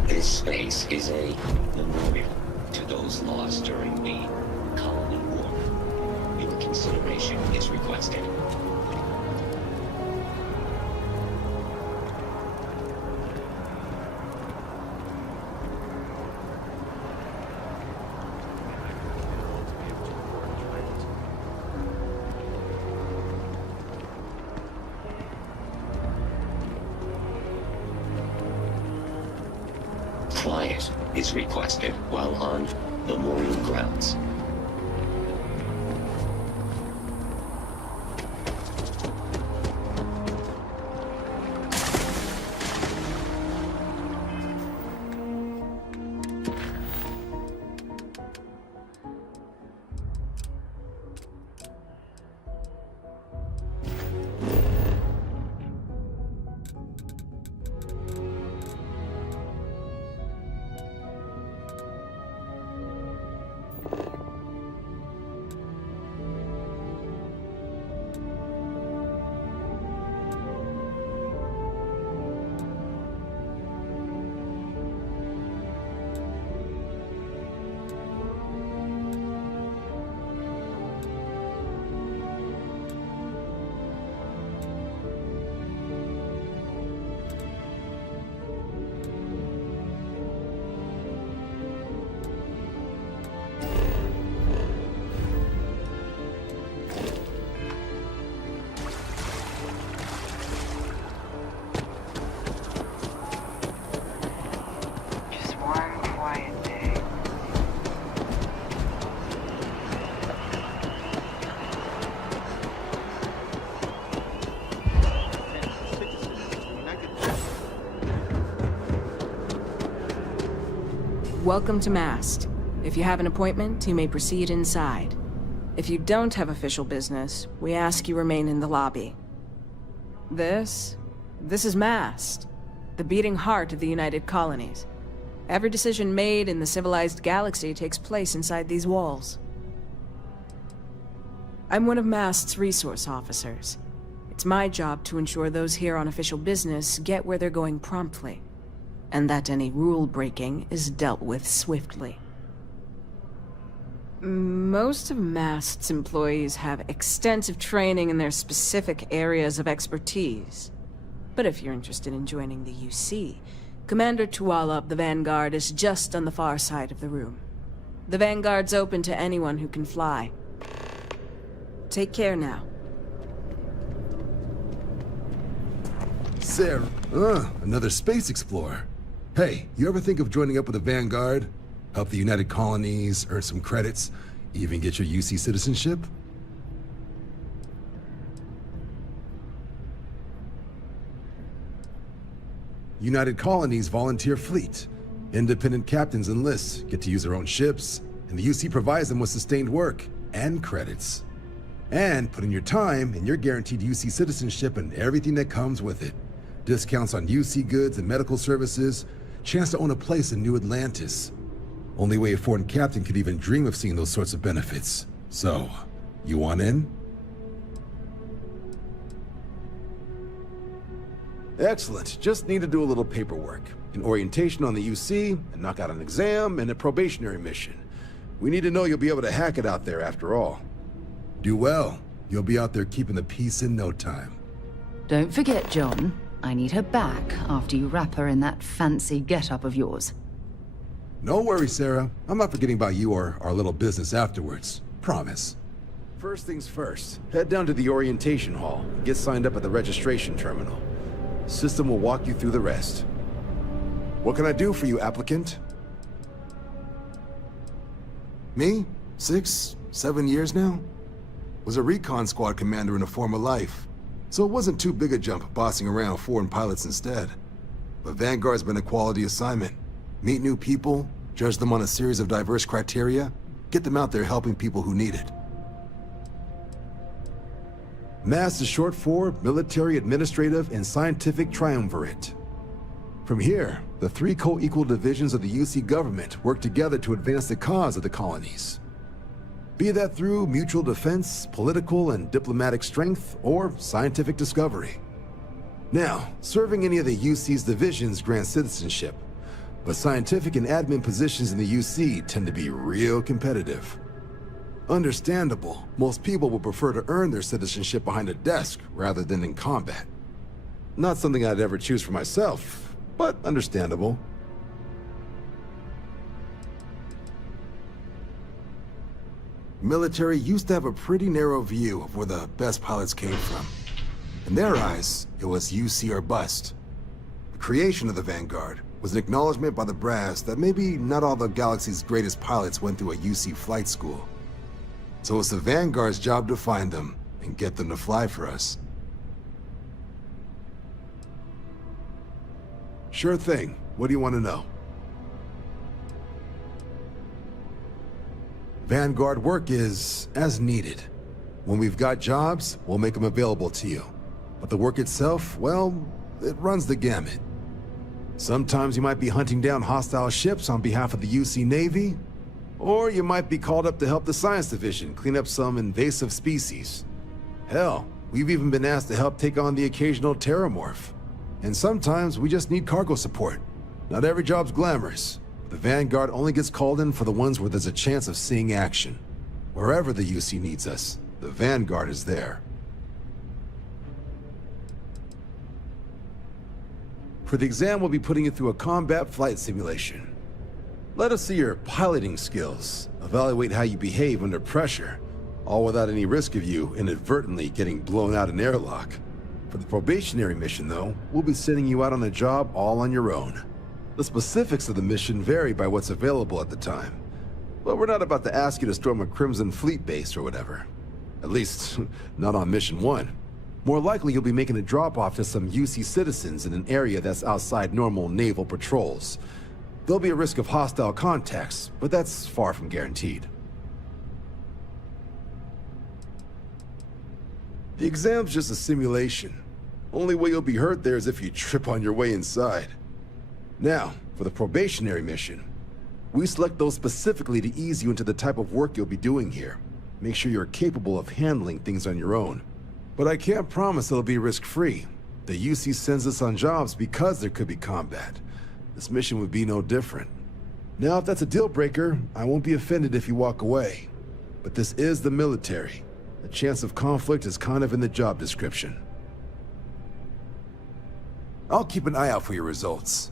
This space is a memorial to those lost during the Colony War. Your consideration is requested. Quiet is requested while on memorial grounds. Welcome to Mast. If you have an appointment, you may proceed inside. If you don't have official business, we ask you remain in the lobby. This is Mast, the beating heart of the United Colonies. Every decision made in the civilized galaxy takes place inside these walls. I'm one of Mast's resource officers. It's my job to ensure those here on official business get where they're going promptly, and that any rule breaking is dealt with swiftly. Most of Mast's employees have extensive training in their specific areas of expertise. But if you're interested in joining the UC, Commander Tuala of the Vanguard is just on the far side of the room. The Vanguard's open to anyone who can fly. Take care now. Sarah, another space explorer. Hey, you ever think of joining up with the Vanguard? Help the United Colonies, earn some credits, even get your UC citizenship? United Colonies volunteer fleet. Independent captains enlist, get to use their own ships, and the UC provides them with sustained work and credits. And put in your time, and you're guaranteed UC citizenship and everything that comes with it. Discounts on UC goods and medical services, chance to own a place in New Atlantis. Only way a foreign captain could even dream of seeing those sorts of benefits. So, you want in? Excellent. Just need to do a little paperwork. An orientation on the UC, and knock out an exam, and a probationary mission. We need to know you'll be able to hack it out there after all. Do well. You'll be out there keeping the peace in no time. Don't forget, John. I need her back after you wrap her in that fancy get-up of yours. No worries, Sarah. I'm not forgetting about you or our little business afterwards. Promise. First things first, head down to the orientation hall and get signed up at the registration terminal. System will walk you through the rest. What can I do for you, applicant? Me? 6, 7 years now? Was a recon squad commander in a former life, so it wasn't too big a jump bossing around foreign pilots instead. But Vanguard's been a quality assignment. Meet new people, judge them on a series of diverse criteria, get them out there helping people who need it. MAST is short for Military, Administrative, and Scientific Triumvirate. From here, the 3 co-equal divisions of the UC government work together to advance the cause of the colonies. Be that through mutual defense, political and diplomatic strength, or scientific discovery. Now, serving any of the UC's divisions grants citizenship, but scientific and admin positions in the UC tend to be real competitive. Understandable, most people would prefer to earn their citizenship behind a desk rather than in combat. Not something I'd ever choose for myself, but understandable. Military used to have a pretty narrow view of where the best pilots came from. In their eyes, it was UC or bust. The creation of the Vanguard was an acknowledgement by the brass that maybe not all the galaxy's greatest pilots went through a UC flight school. So it's the Vanguard's job to find them and get them to fly for us. Sure thing. What do you want to know? Vanguard work is as needed. When we've got jobs, we'll make them available to you. But the work itself, well, it runs the gamut. Sometimes you might be hunting down hostile ships on behalf of the UC Navy, or you might be called up to help the Science Division clean up some invasive species. Hell, we've even been asked to help take on the occasional terramorph. And sometimes we just need cargo support. Not every job's glamorous. The Vanguard only gets called in for the ones where there's a chance of seeing action. Wherever the UC needs us, the Vanguard is there. For the exam, we'll be putting you through a combat flight simulation. Let us see your piloting skills, evaluate how you behave under pressure, all without any risk of you inadvertently getting blown out an airlock. For the probationary mission, though, we'll be sending you out on a job all on your own. The specifics of the mission vary by what's available at the time, but we're not about to ask you to storm a Crimson Fleet base or whatever. At least, not on Mission 1. More likely, you'll be making a drop-off to some UC citizens in an area that's outside normal naval patrols. There'll be a risk of hostile contacts, but that's far from guaranteed. The exam's just a simulation. Only way you'll be hurt there is if you trip on your way inside. Now, for the probationary mission. We select those specifically to ease you into the type of work you'll be doing here. Make sure you're capable of handling things on your own. But I can't promise it'll be risk-free. The UC sends us on jobs because there could be combat. This mission would be no different. Now, if that's a deal-breaker, I won't be offended if you walk away. But this is the military. The chance of conflict is kind of in the job description. I'll keep an eye out for your results.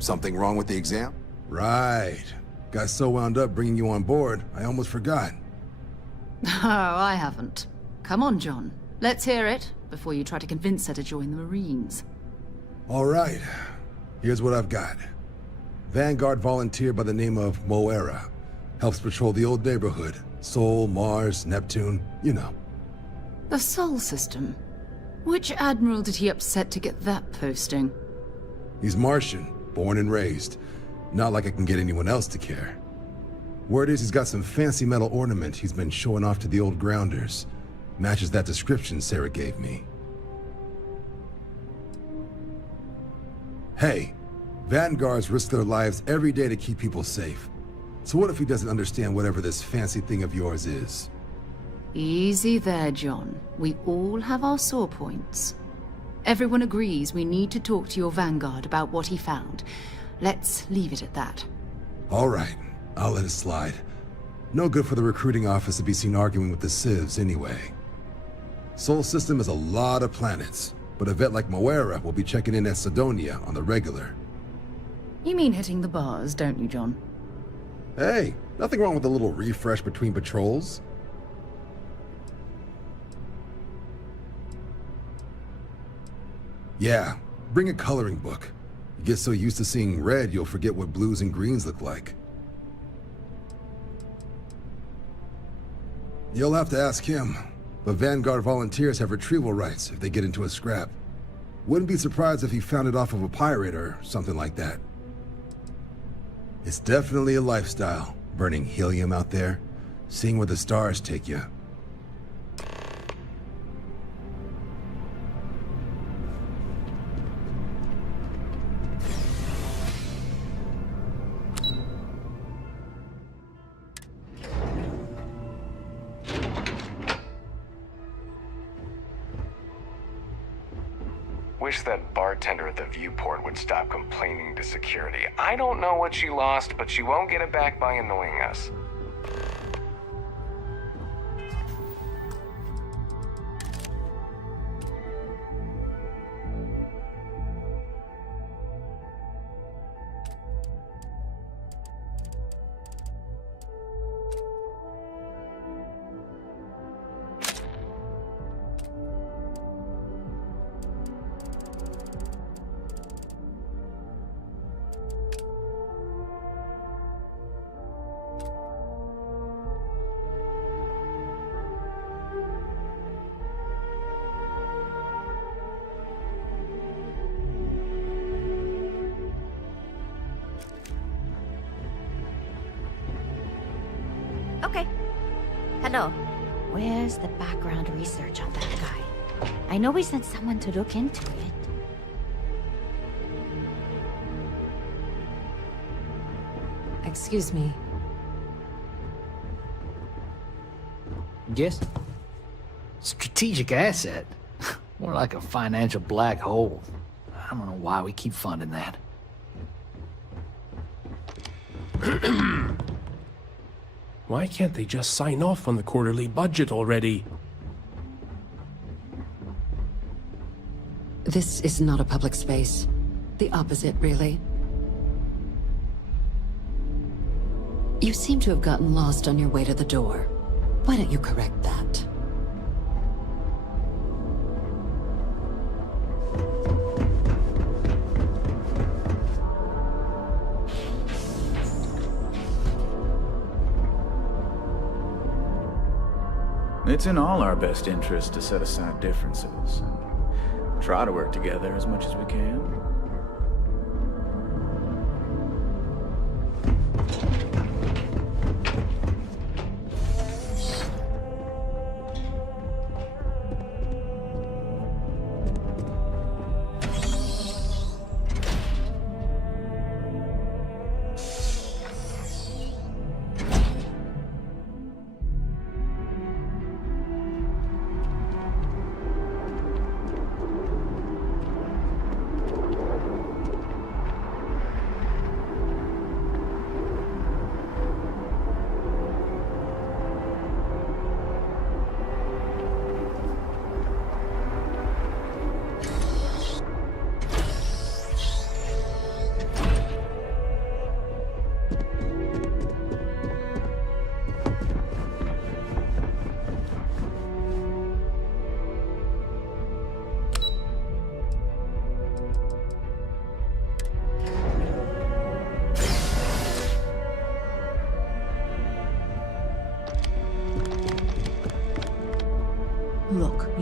Something wrong with the exam? Right. Got so wound up bringing you on board, I almost forgot. Oh, I haven't. Come on, John. Let's hear it, before you try to convince her to join the Marines. All right, here's what I've got. Vanguard volunteer by the name of Moira. Helps patrol the old neighborhood. Sol, Mars, Neptune, you know. The Sol system? Which admiral did he upset to get that posting? He's Martian, born and raised. Not like I can get anyone else to care. Word is he's got some fancy metal ornament he's been showing off to the old grounders. Matches that description Sarah gave me. Hey, Vanguards risk their lives every day to keep people safe. So what if he doesn't understand whatever this fancy thing of yours is? Easy there, John. We all have our sore points. Everyone agrees we need to talk to your Vanguard about what he found. Let's leave it at that. All right, I'll let it slide. No good for the recruiting office to be seen arguing with the civs anyway. Sol system is a lot of planets, but a vet like Moira will be checking in at Sidonia on the regular. You mean hitting the bars, don't you, John? Hey, nothing wrong with a little refresh between patrols. Yeah, bring a coloring book. You get so used to seeing red, you'll forget what blues and greens look like. You'll have to ask him, but Vanguard volunteers have retrieval rights if they get into a scrap. Wouldn't be surprised if he found it off of a pirate or something like that. It's definitely a lifestyle, burning helium out there, seeing where the stars take you. Wish that bartender at the viewport would stop complaining to security. I don't know what she lost, but she won't get it back by annoying us. Okay. Hello. Where's the background research on that guy? I know we sent someone to look into it. Excuse me. Yes? Strategic asset? More like a financial black hole. I don't know why we keep funding that. Why can't they just sign off on the quarterly budget already? This is not a public space. The opposite, really. You seem to have gotten lost on your way to the door. Why don't you correct that? It's in all our best interest to set aside differences and try to work together as much as we can.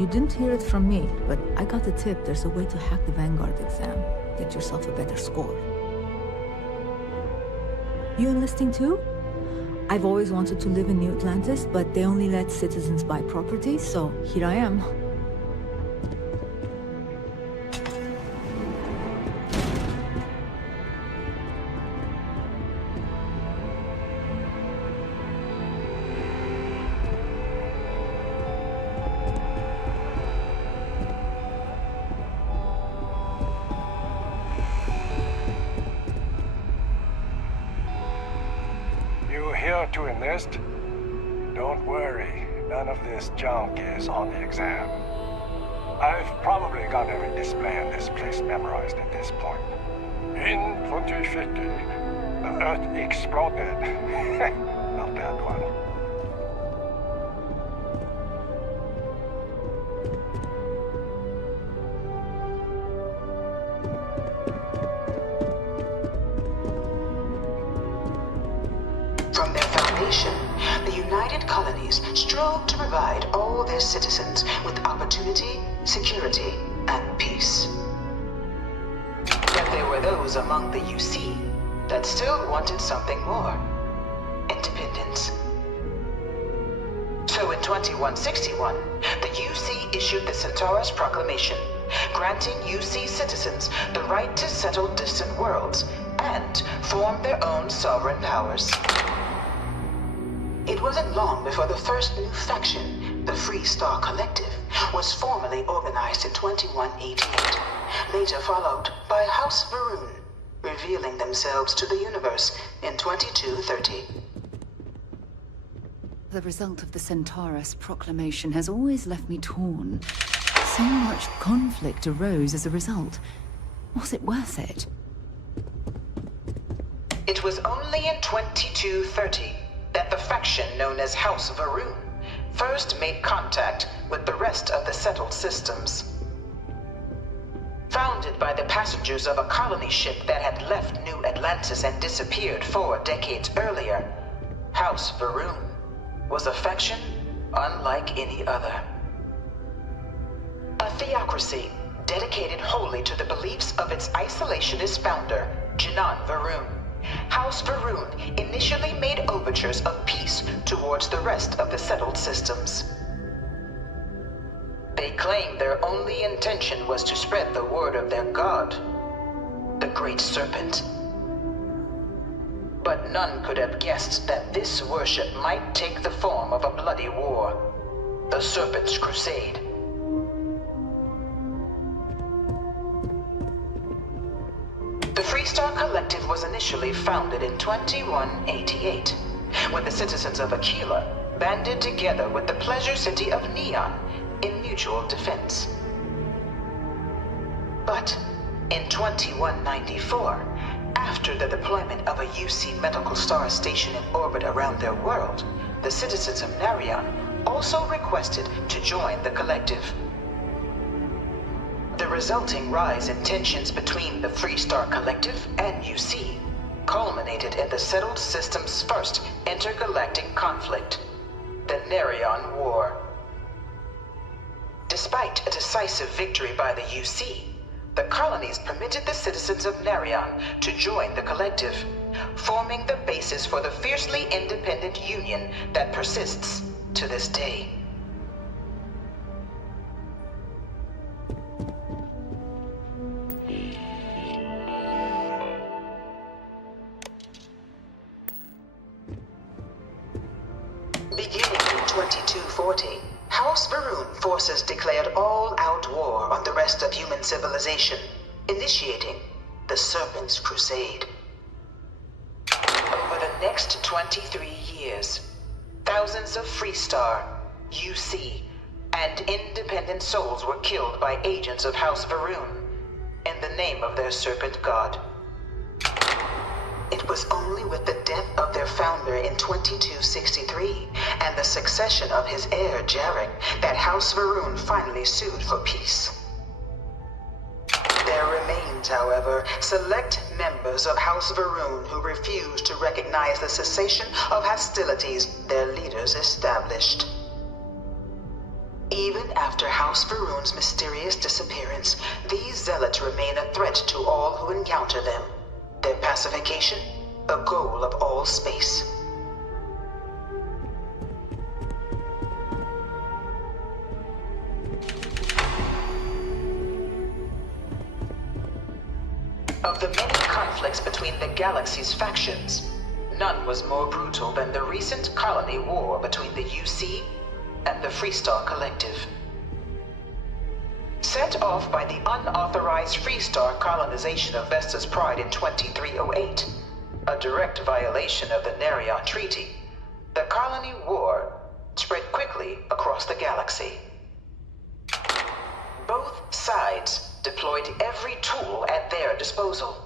You didn't hear it from me, but I got the tip there's a way to hack the Vanguard exam. Get yourself a better score. You enlisting too? I've always wanted to live in New Atlantis, but they only let citizens buy property, so here I am. To enlist? Don't worry, none of this junk is on the exam. I've probably got every display in this place memorized at this point. In 2050, the Earth exploded. Not that one. From their foundation, the United Colonies strove to provide all their citizens with opportunity, security, and peace. Yet there were those among the UC that still wanted something more: independence. So in 2161, the UC issued the Centaurus Proclamation, granting UC citizens the right to settle distant worlds and form their own sovereign powers. It wasn't long before the first new faction, the Free Star Collective, was formally organized in 2188, later followed by House Varun, revealing themselves to the universe in 2230. The result of the Centaurus Proclamation has always left me torn. So much conflict arose as a result. Was it worth it? It was only in 2230 that the faction known as House Varun first made contact with the rest of the settled systems. Founded by the passengers of a colony ship that had left New Atlantis and disappeared 4 decades earlier, House Varun was a faction unlike any other. A theocracy dedicated wholly to the beliefs of its isolationist founder, Janan Varun. House Varun initially made overtures of peace towards the rest of the settled systems. They claimed their only intention was to spread the word of their god, the Great Serpent. But none could have guessed that this worship might take the form of a bloody war, the Serpent's Crusade. The Free Star Collective was initially founded in 2188, when the citizens of Aquila banded together with the pleasure city of Neon in mutual defense. But in 2194, after the deployment of a UC medical star station in orbit around their world, the citizens of Narion also requested to join the collective. The resulting rise in tensions between the Free Star Collective and UC culminated in the settled system's first intergalactic conflict, the Narion War. Despite a decisive victory by the UC, the colonies permitted the citizens of Narion to join the collective, forming the basis for the fiercely independent union that persists to this day. Beginning in 2240, House Varun forces declared all-out war on the rest of human civilization, initiating the Serpent's Crusade. Over the next 23 years, thousands of Free Star, UC, and independent souls were killed by agents of House Varun in the name of their serpent god. It was only with the death of their founder in 2263 and the succession of his heir, Jarek, that House Varun finally sued for peace. There remained, however, select members of House Varun who refused to recognize the cessation of hostilities their leaders established. Even after House Faroon's mysterious disappearance, these zealots remain a threat to all who encounter them. Their pacification, a goal of all space. Of the many conflicts between the galaxy's factions, none was more brutal than the recent colony war between the UC and the Freestar Collective. Set off by the unauthorized Freestar colonization of Vesta's Pride in 2308, a direct violation of the Nerion Treaty, the colony war spread quickly across the galaxy. Both sides deployed every tool at their disposal.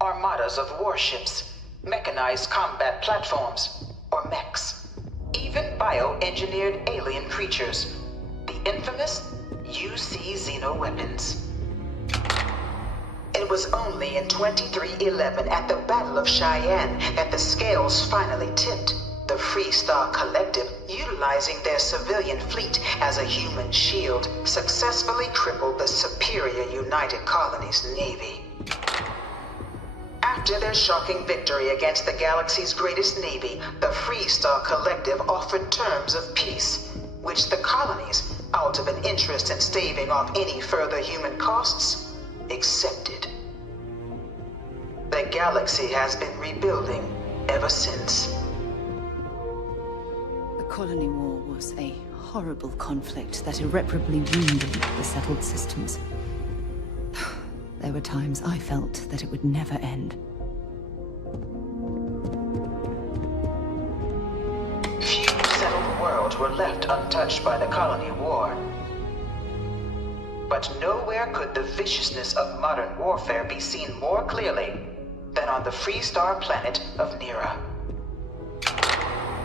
Armadas of warships, mechanized combat platforms, or mechs, even bioengineered alien creatures, the infamous UC xenoweapons. It was only in 2311 at the Battle of Cheyenne that the scales finally tipped. The Freestar Collective, utilizing their civilian fleet as a human shield, successfully crippled the superior United Colonies Navy. After their shocking victory against the galaxy's greatest navy, the Freestar Collective offered terms of peace, which the colonies, out of an interest in staving off any further human costs, accepted. The galaxy has been rebuilding ever since. The Colony War was a horrible conflict that irreparably wounded the settled systems. There were times I felt that it would never end. Few settled worlds were left untouched by the Colony War. But nowhere could the viciousness of modern warfare be seen more clearly than on the Freestar planet of Nera.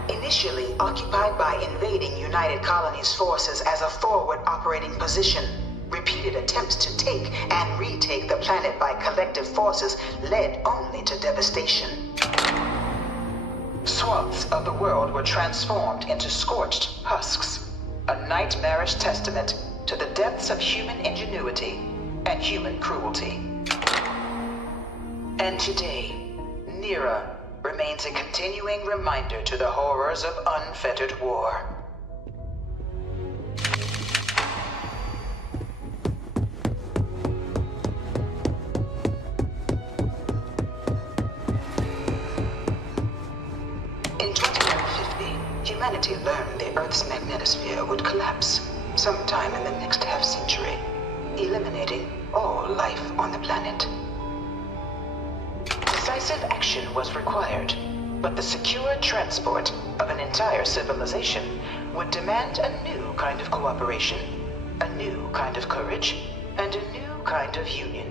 Initially occupied by invading United Colonies forces as a forward operating position, repeated attempts to take and retake the planet by collective forces led only to devastation. Swaths of the world were transformed into scorched husks, a nightmarish testament to the depths of human ingenuity and human cruelty. And today, Nera remains a continuing reminder to the horrors of unfettered war. In 2150, humanity learned the Earth's magnetosphere would collapse sometime in the next half-century, eliminating all life on the planet. Decisive action was required, but the secure transport of an entire civilization would demand a new kind of cooperation, a new kind of courage, and a new kind of union.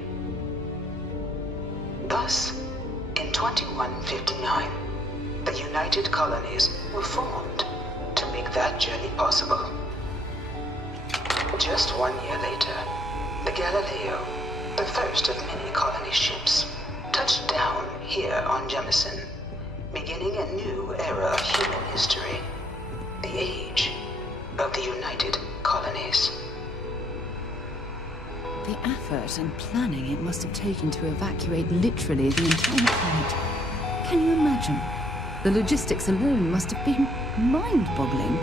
Thus, in 2159, the United Colonies were formed to make that journey possible. Just 1 year later, the Galileo, the first of many colony ships, touched down here on Jemison, beginning a new era of human history, the age of the United Colonies. The effort and planning it must have taken to evacuate literally the entire planet. Can you imagine? The logistics alone must have been mind-boggling.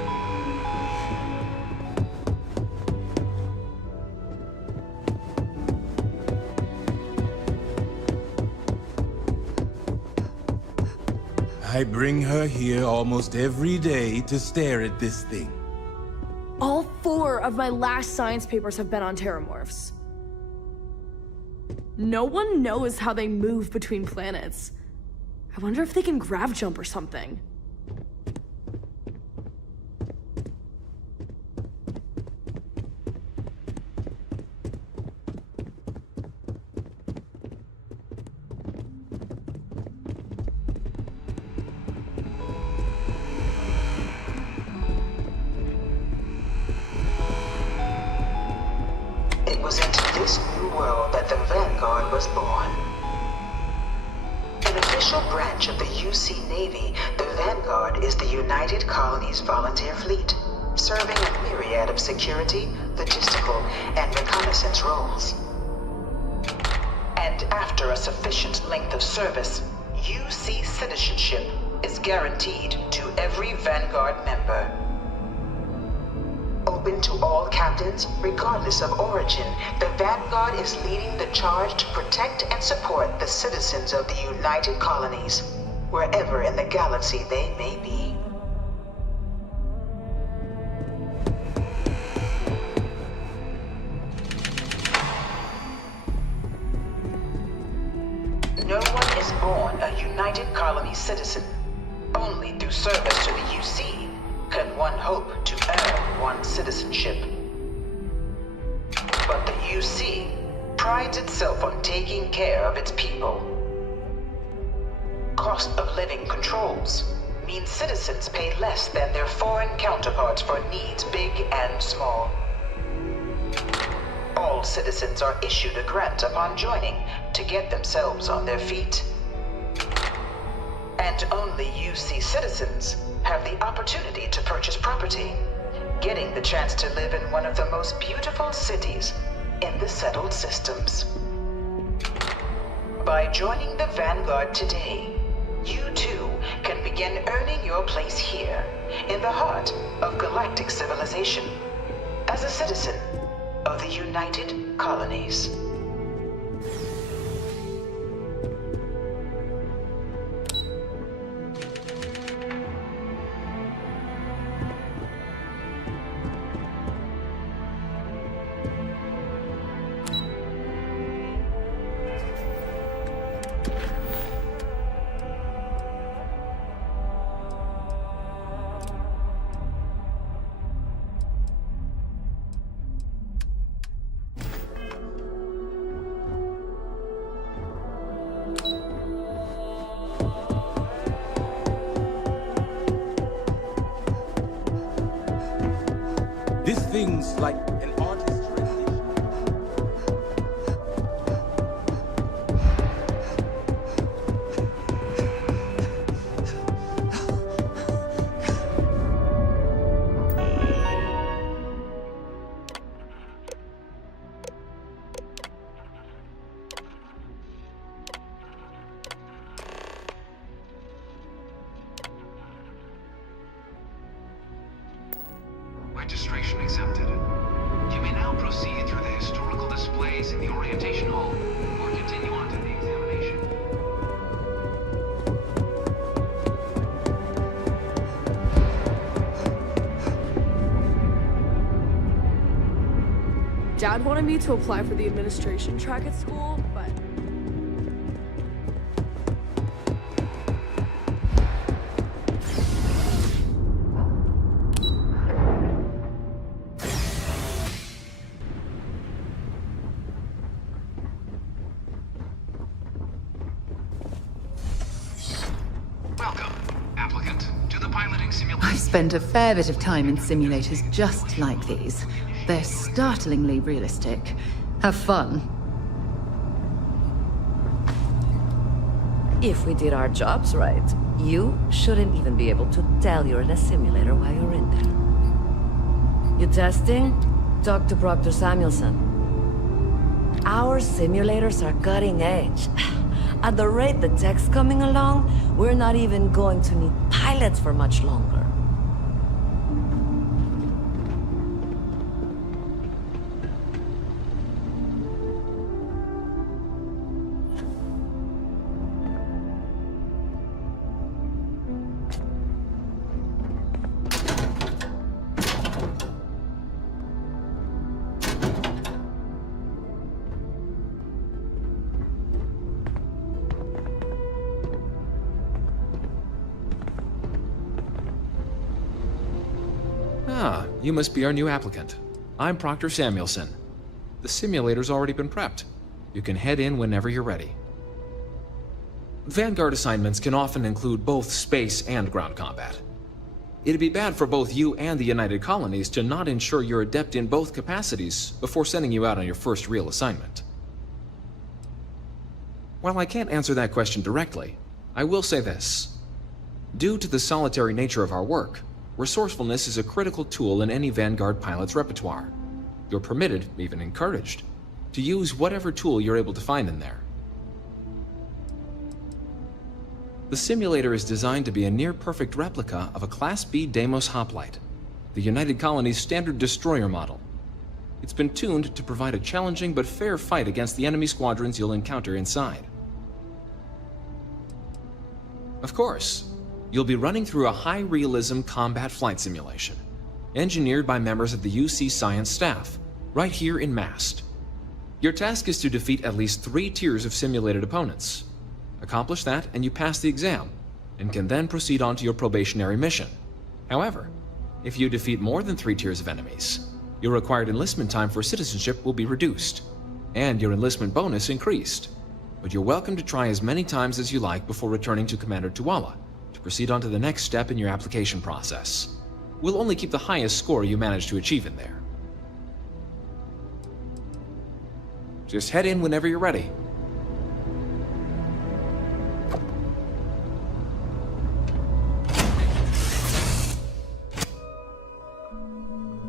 I bring her here almost every day to stare at this thing. All 4 of my last science papers have been on terramorphs. No one knows how they move between planets. I wonder if they can grav jump or something. It was into this new world that the Vanguard was born. An official branch of the UC Navy, the Vanguard is the United Colonies Volunteer Fleet, serving a myriad of security, logistical, and reconnaissance roles. And after a sufficient length of service, UC citizenship is guaranteed to every Vanguard member. Open to all captains, regardless of origin, the Vanguard is leading the charge to protect and support the citizens of the United Colonies, wherever in the galaxy they may be. No one is born a United Colony citizen. Only through service to the UC can one hope to earn one's citizenship. But the UC prides itself on taking care of its people. Cost of living controls mean citizens pay less than their foreign counterparts for needs big and small. All citizens are issued a grant upon joining to get themselves on their feet. And only UC citizens have the opportunity to purchase property, getting the chance to live in one of the most beautiful cities in the settled systems. By joining the Vanguard today, you too can begin earning your place here, in the heart of galactic civilization, as a citizen of the United Colonies. This thing's like an artist's rendition. Registration accepted. You may now proceed through the historical displays in the orientation hall, or continue on to the examination. Dad wanted me to apply for the administration track at school, but... I've spent a fair bit of time in simulators just like these. They're startlingly realistic. Have fun. If we did our jobs right, you shouldn't even be able to tell you're in a simulator while you're in there. You testing? Talk to Proctor Samuelson. Our simulators are cutting edge. At the rate the tech's coming along, we're not even going to need pilots for much longer. Ah, you must be our new applicant. I'm Proctor Samuelson. The simulator's already been prepped. You can head in whenever you're ready. Vanguard assignments can often include both space and ground combat. It'd be bad for both you and the United Colonies to not ensure you're adept in both capacities before sending you out on your first real assignment. While I can't answer that question directly, I will say this. Due to the solitary nature of our work, Resourcefulness is a critical tool in any Vanguard pilot's repertoire. You're permitted, even encouraged, to use whatever tool you're able to find in there. The simulator is designed to be a near-perfect replica of a Class B Deimos hoplite, the United Colony's standard destroyer model. It's been tuned to provide a challenging but fair fight against the enemy squadrons you'll encounter inside. Of course, you'll be running through a high-realism combat flight simulation, engineered by members of the UC Science staff, right here in Mast. Your task is to defeat at least 3 tiers of simulated opponents. Accomplish that, and you pass the exam, and can then proceed on to your probationary mission. However, if you defeat more than 3 tiers of enemies, your required enlistment time for citizenship will be reduced, and your enlistment bonus increased. But you're welcome to try as many times as you like before returning to Commander Tuala to proceed on to the next step in your application process. We'll only keep the highest score you manage to achieve in there. Just head in whenever you're ready.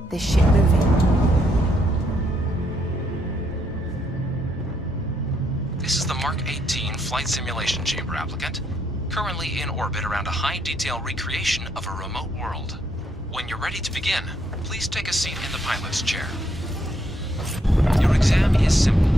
This ship moving. This is the Mark 18 Flight Simulation Chamber applicant, currently in orbit around a high-detail recreation of a remote world. When you're ready to begin, please take a seat in the pilot's chair. Your exam is simple.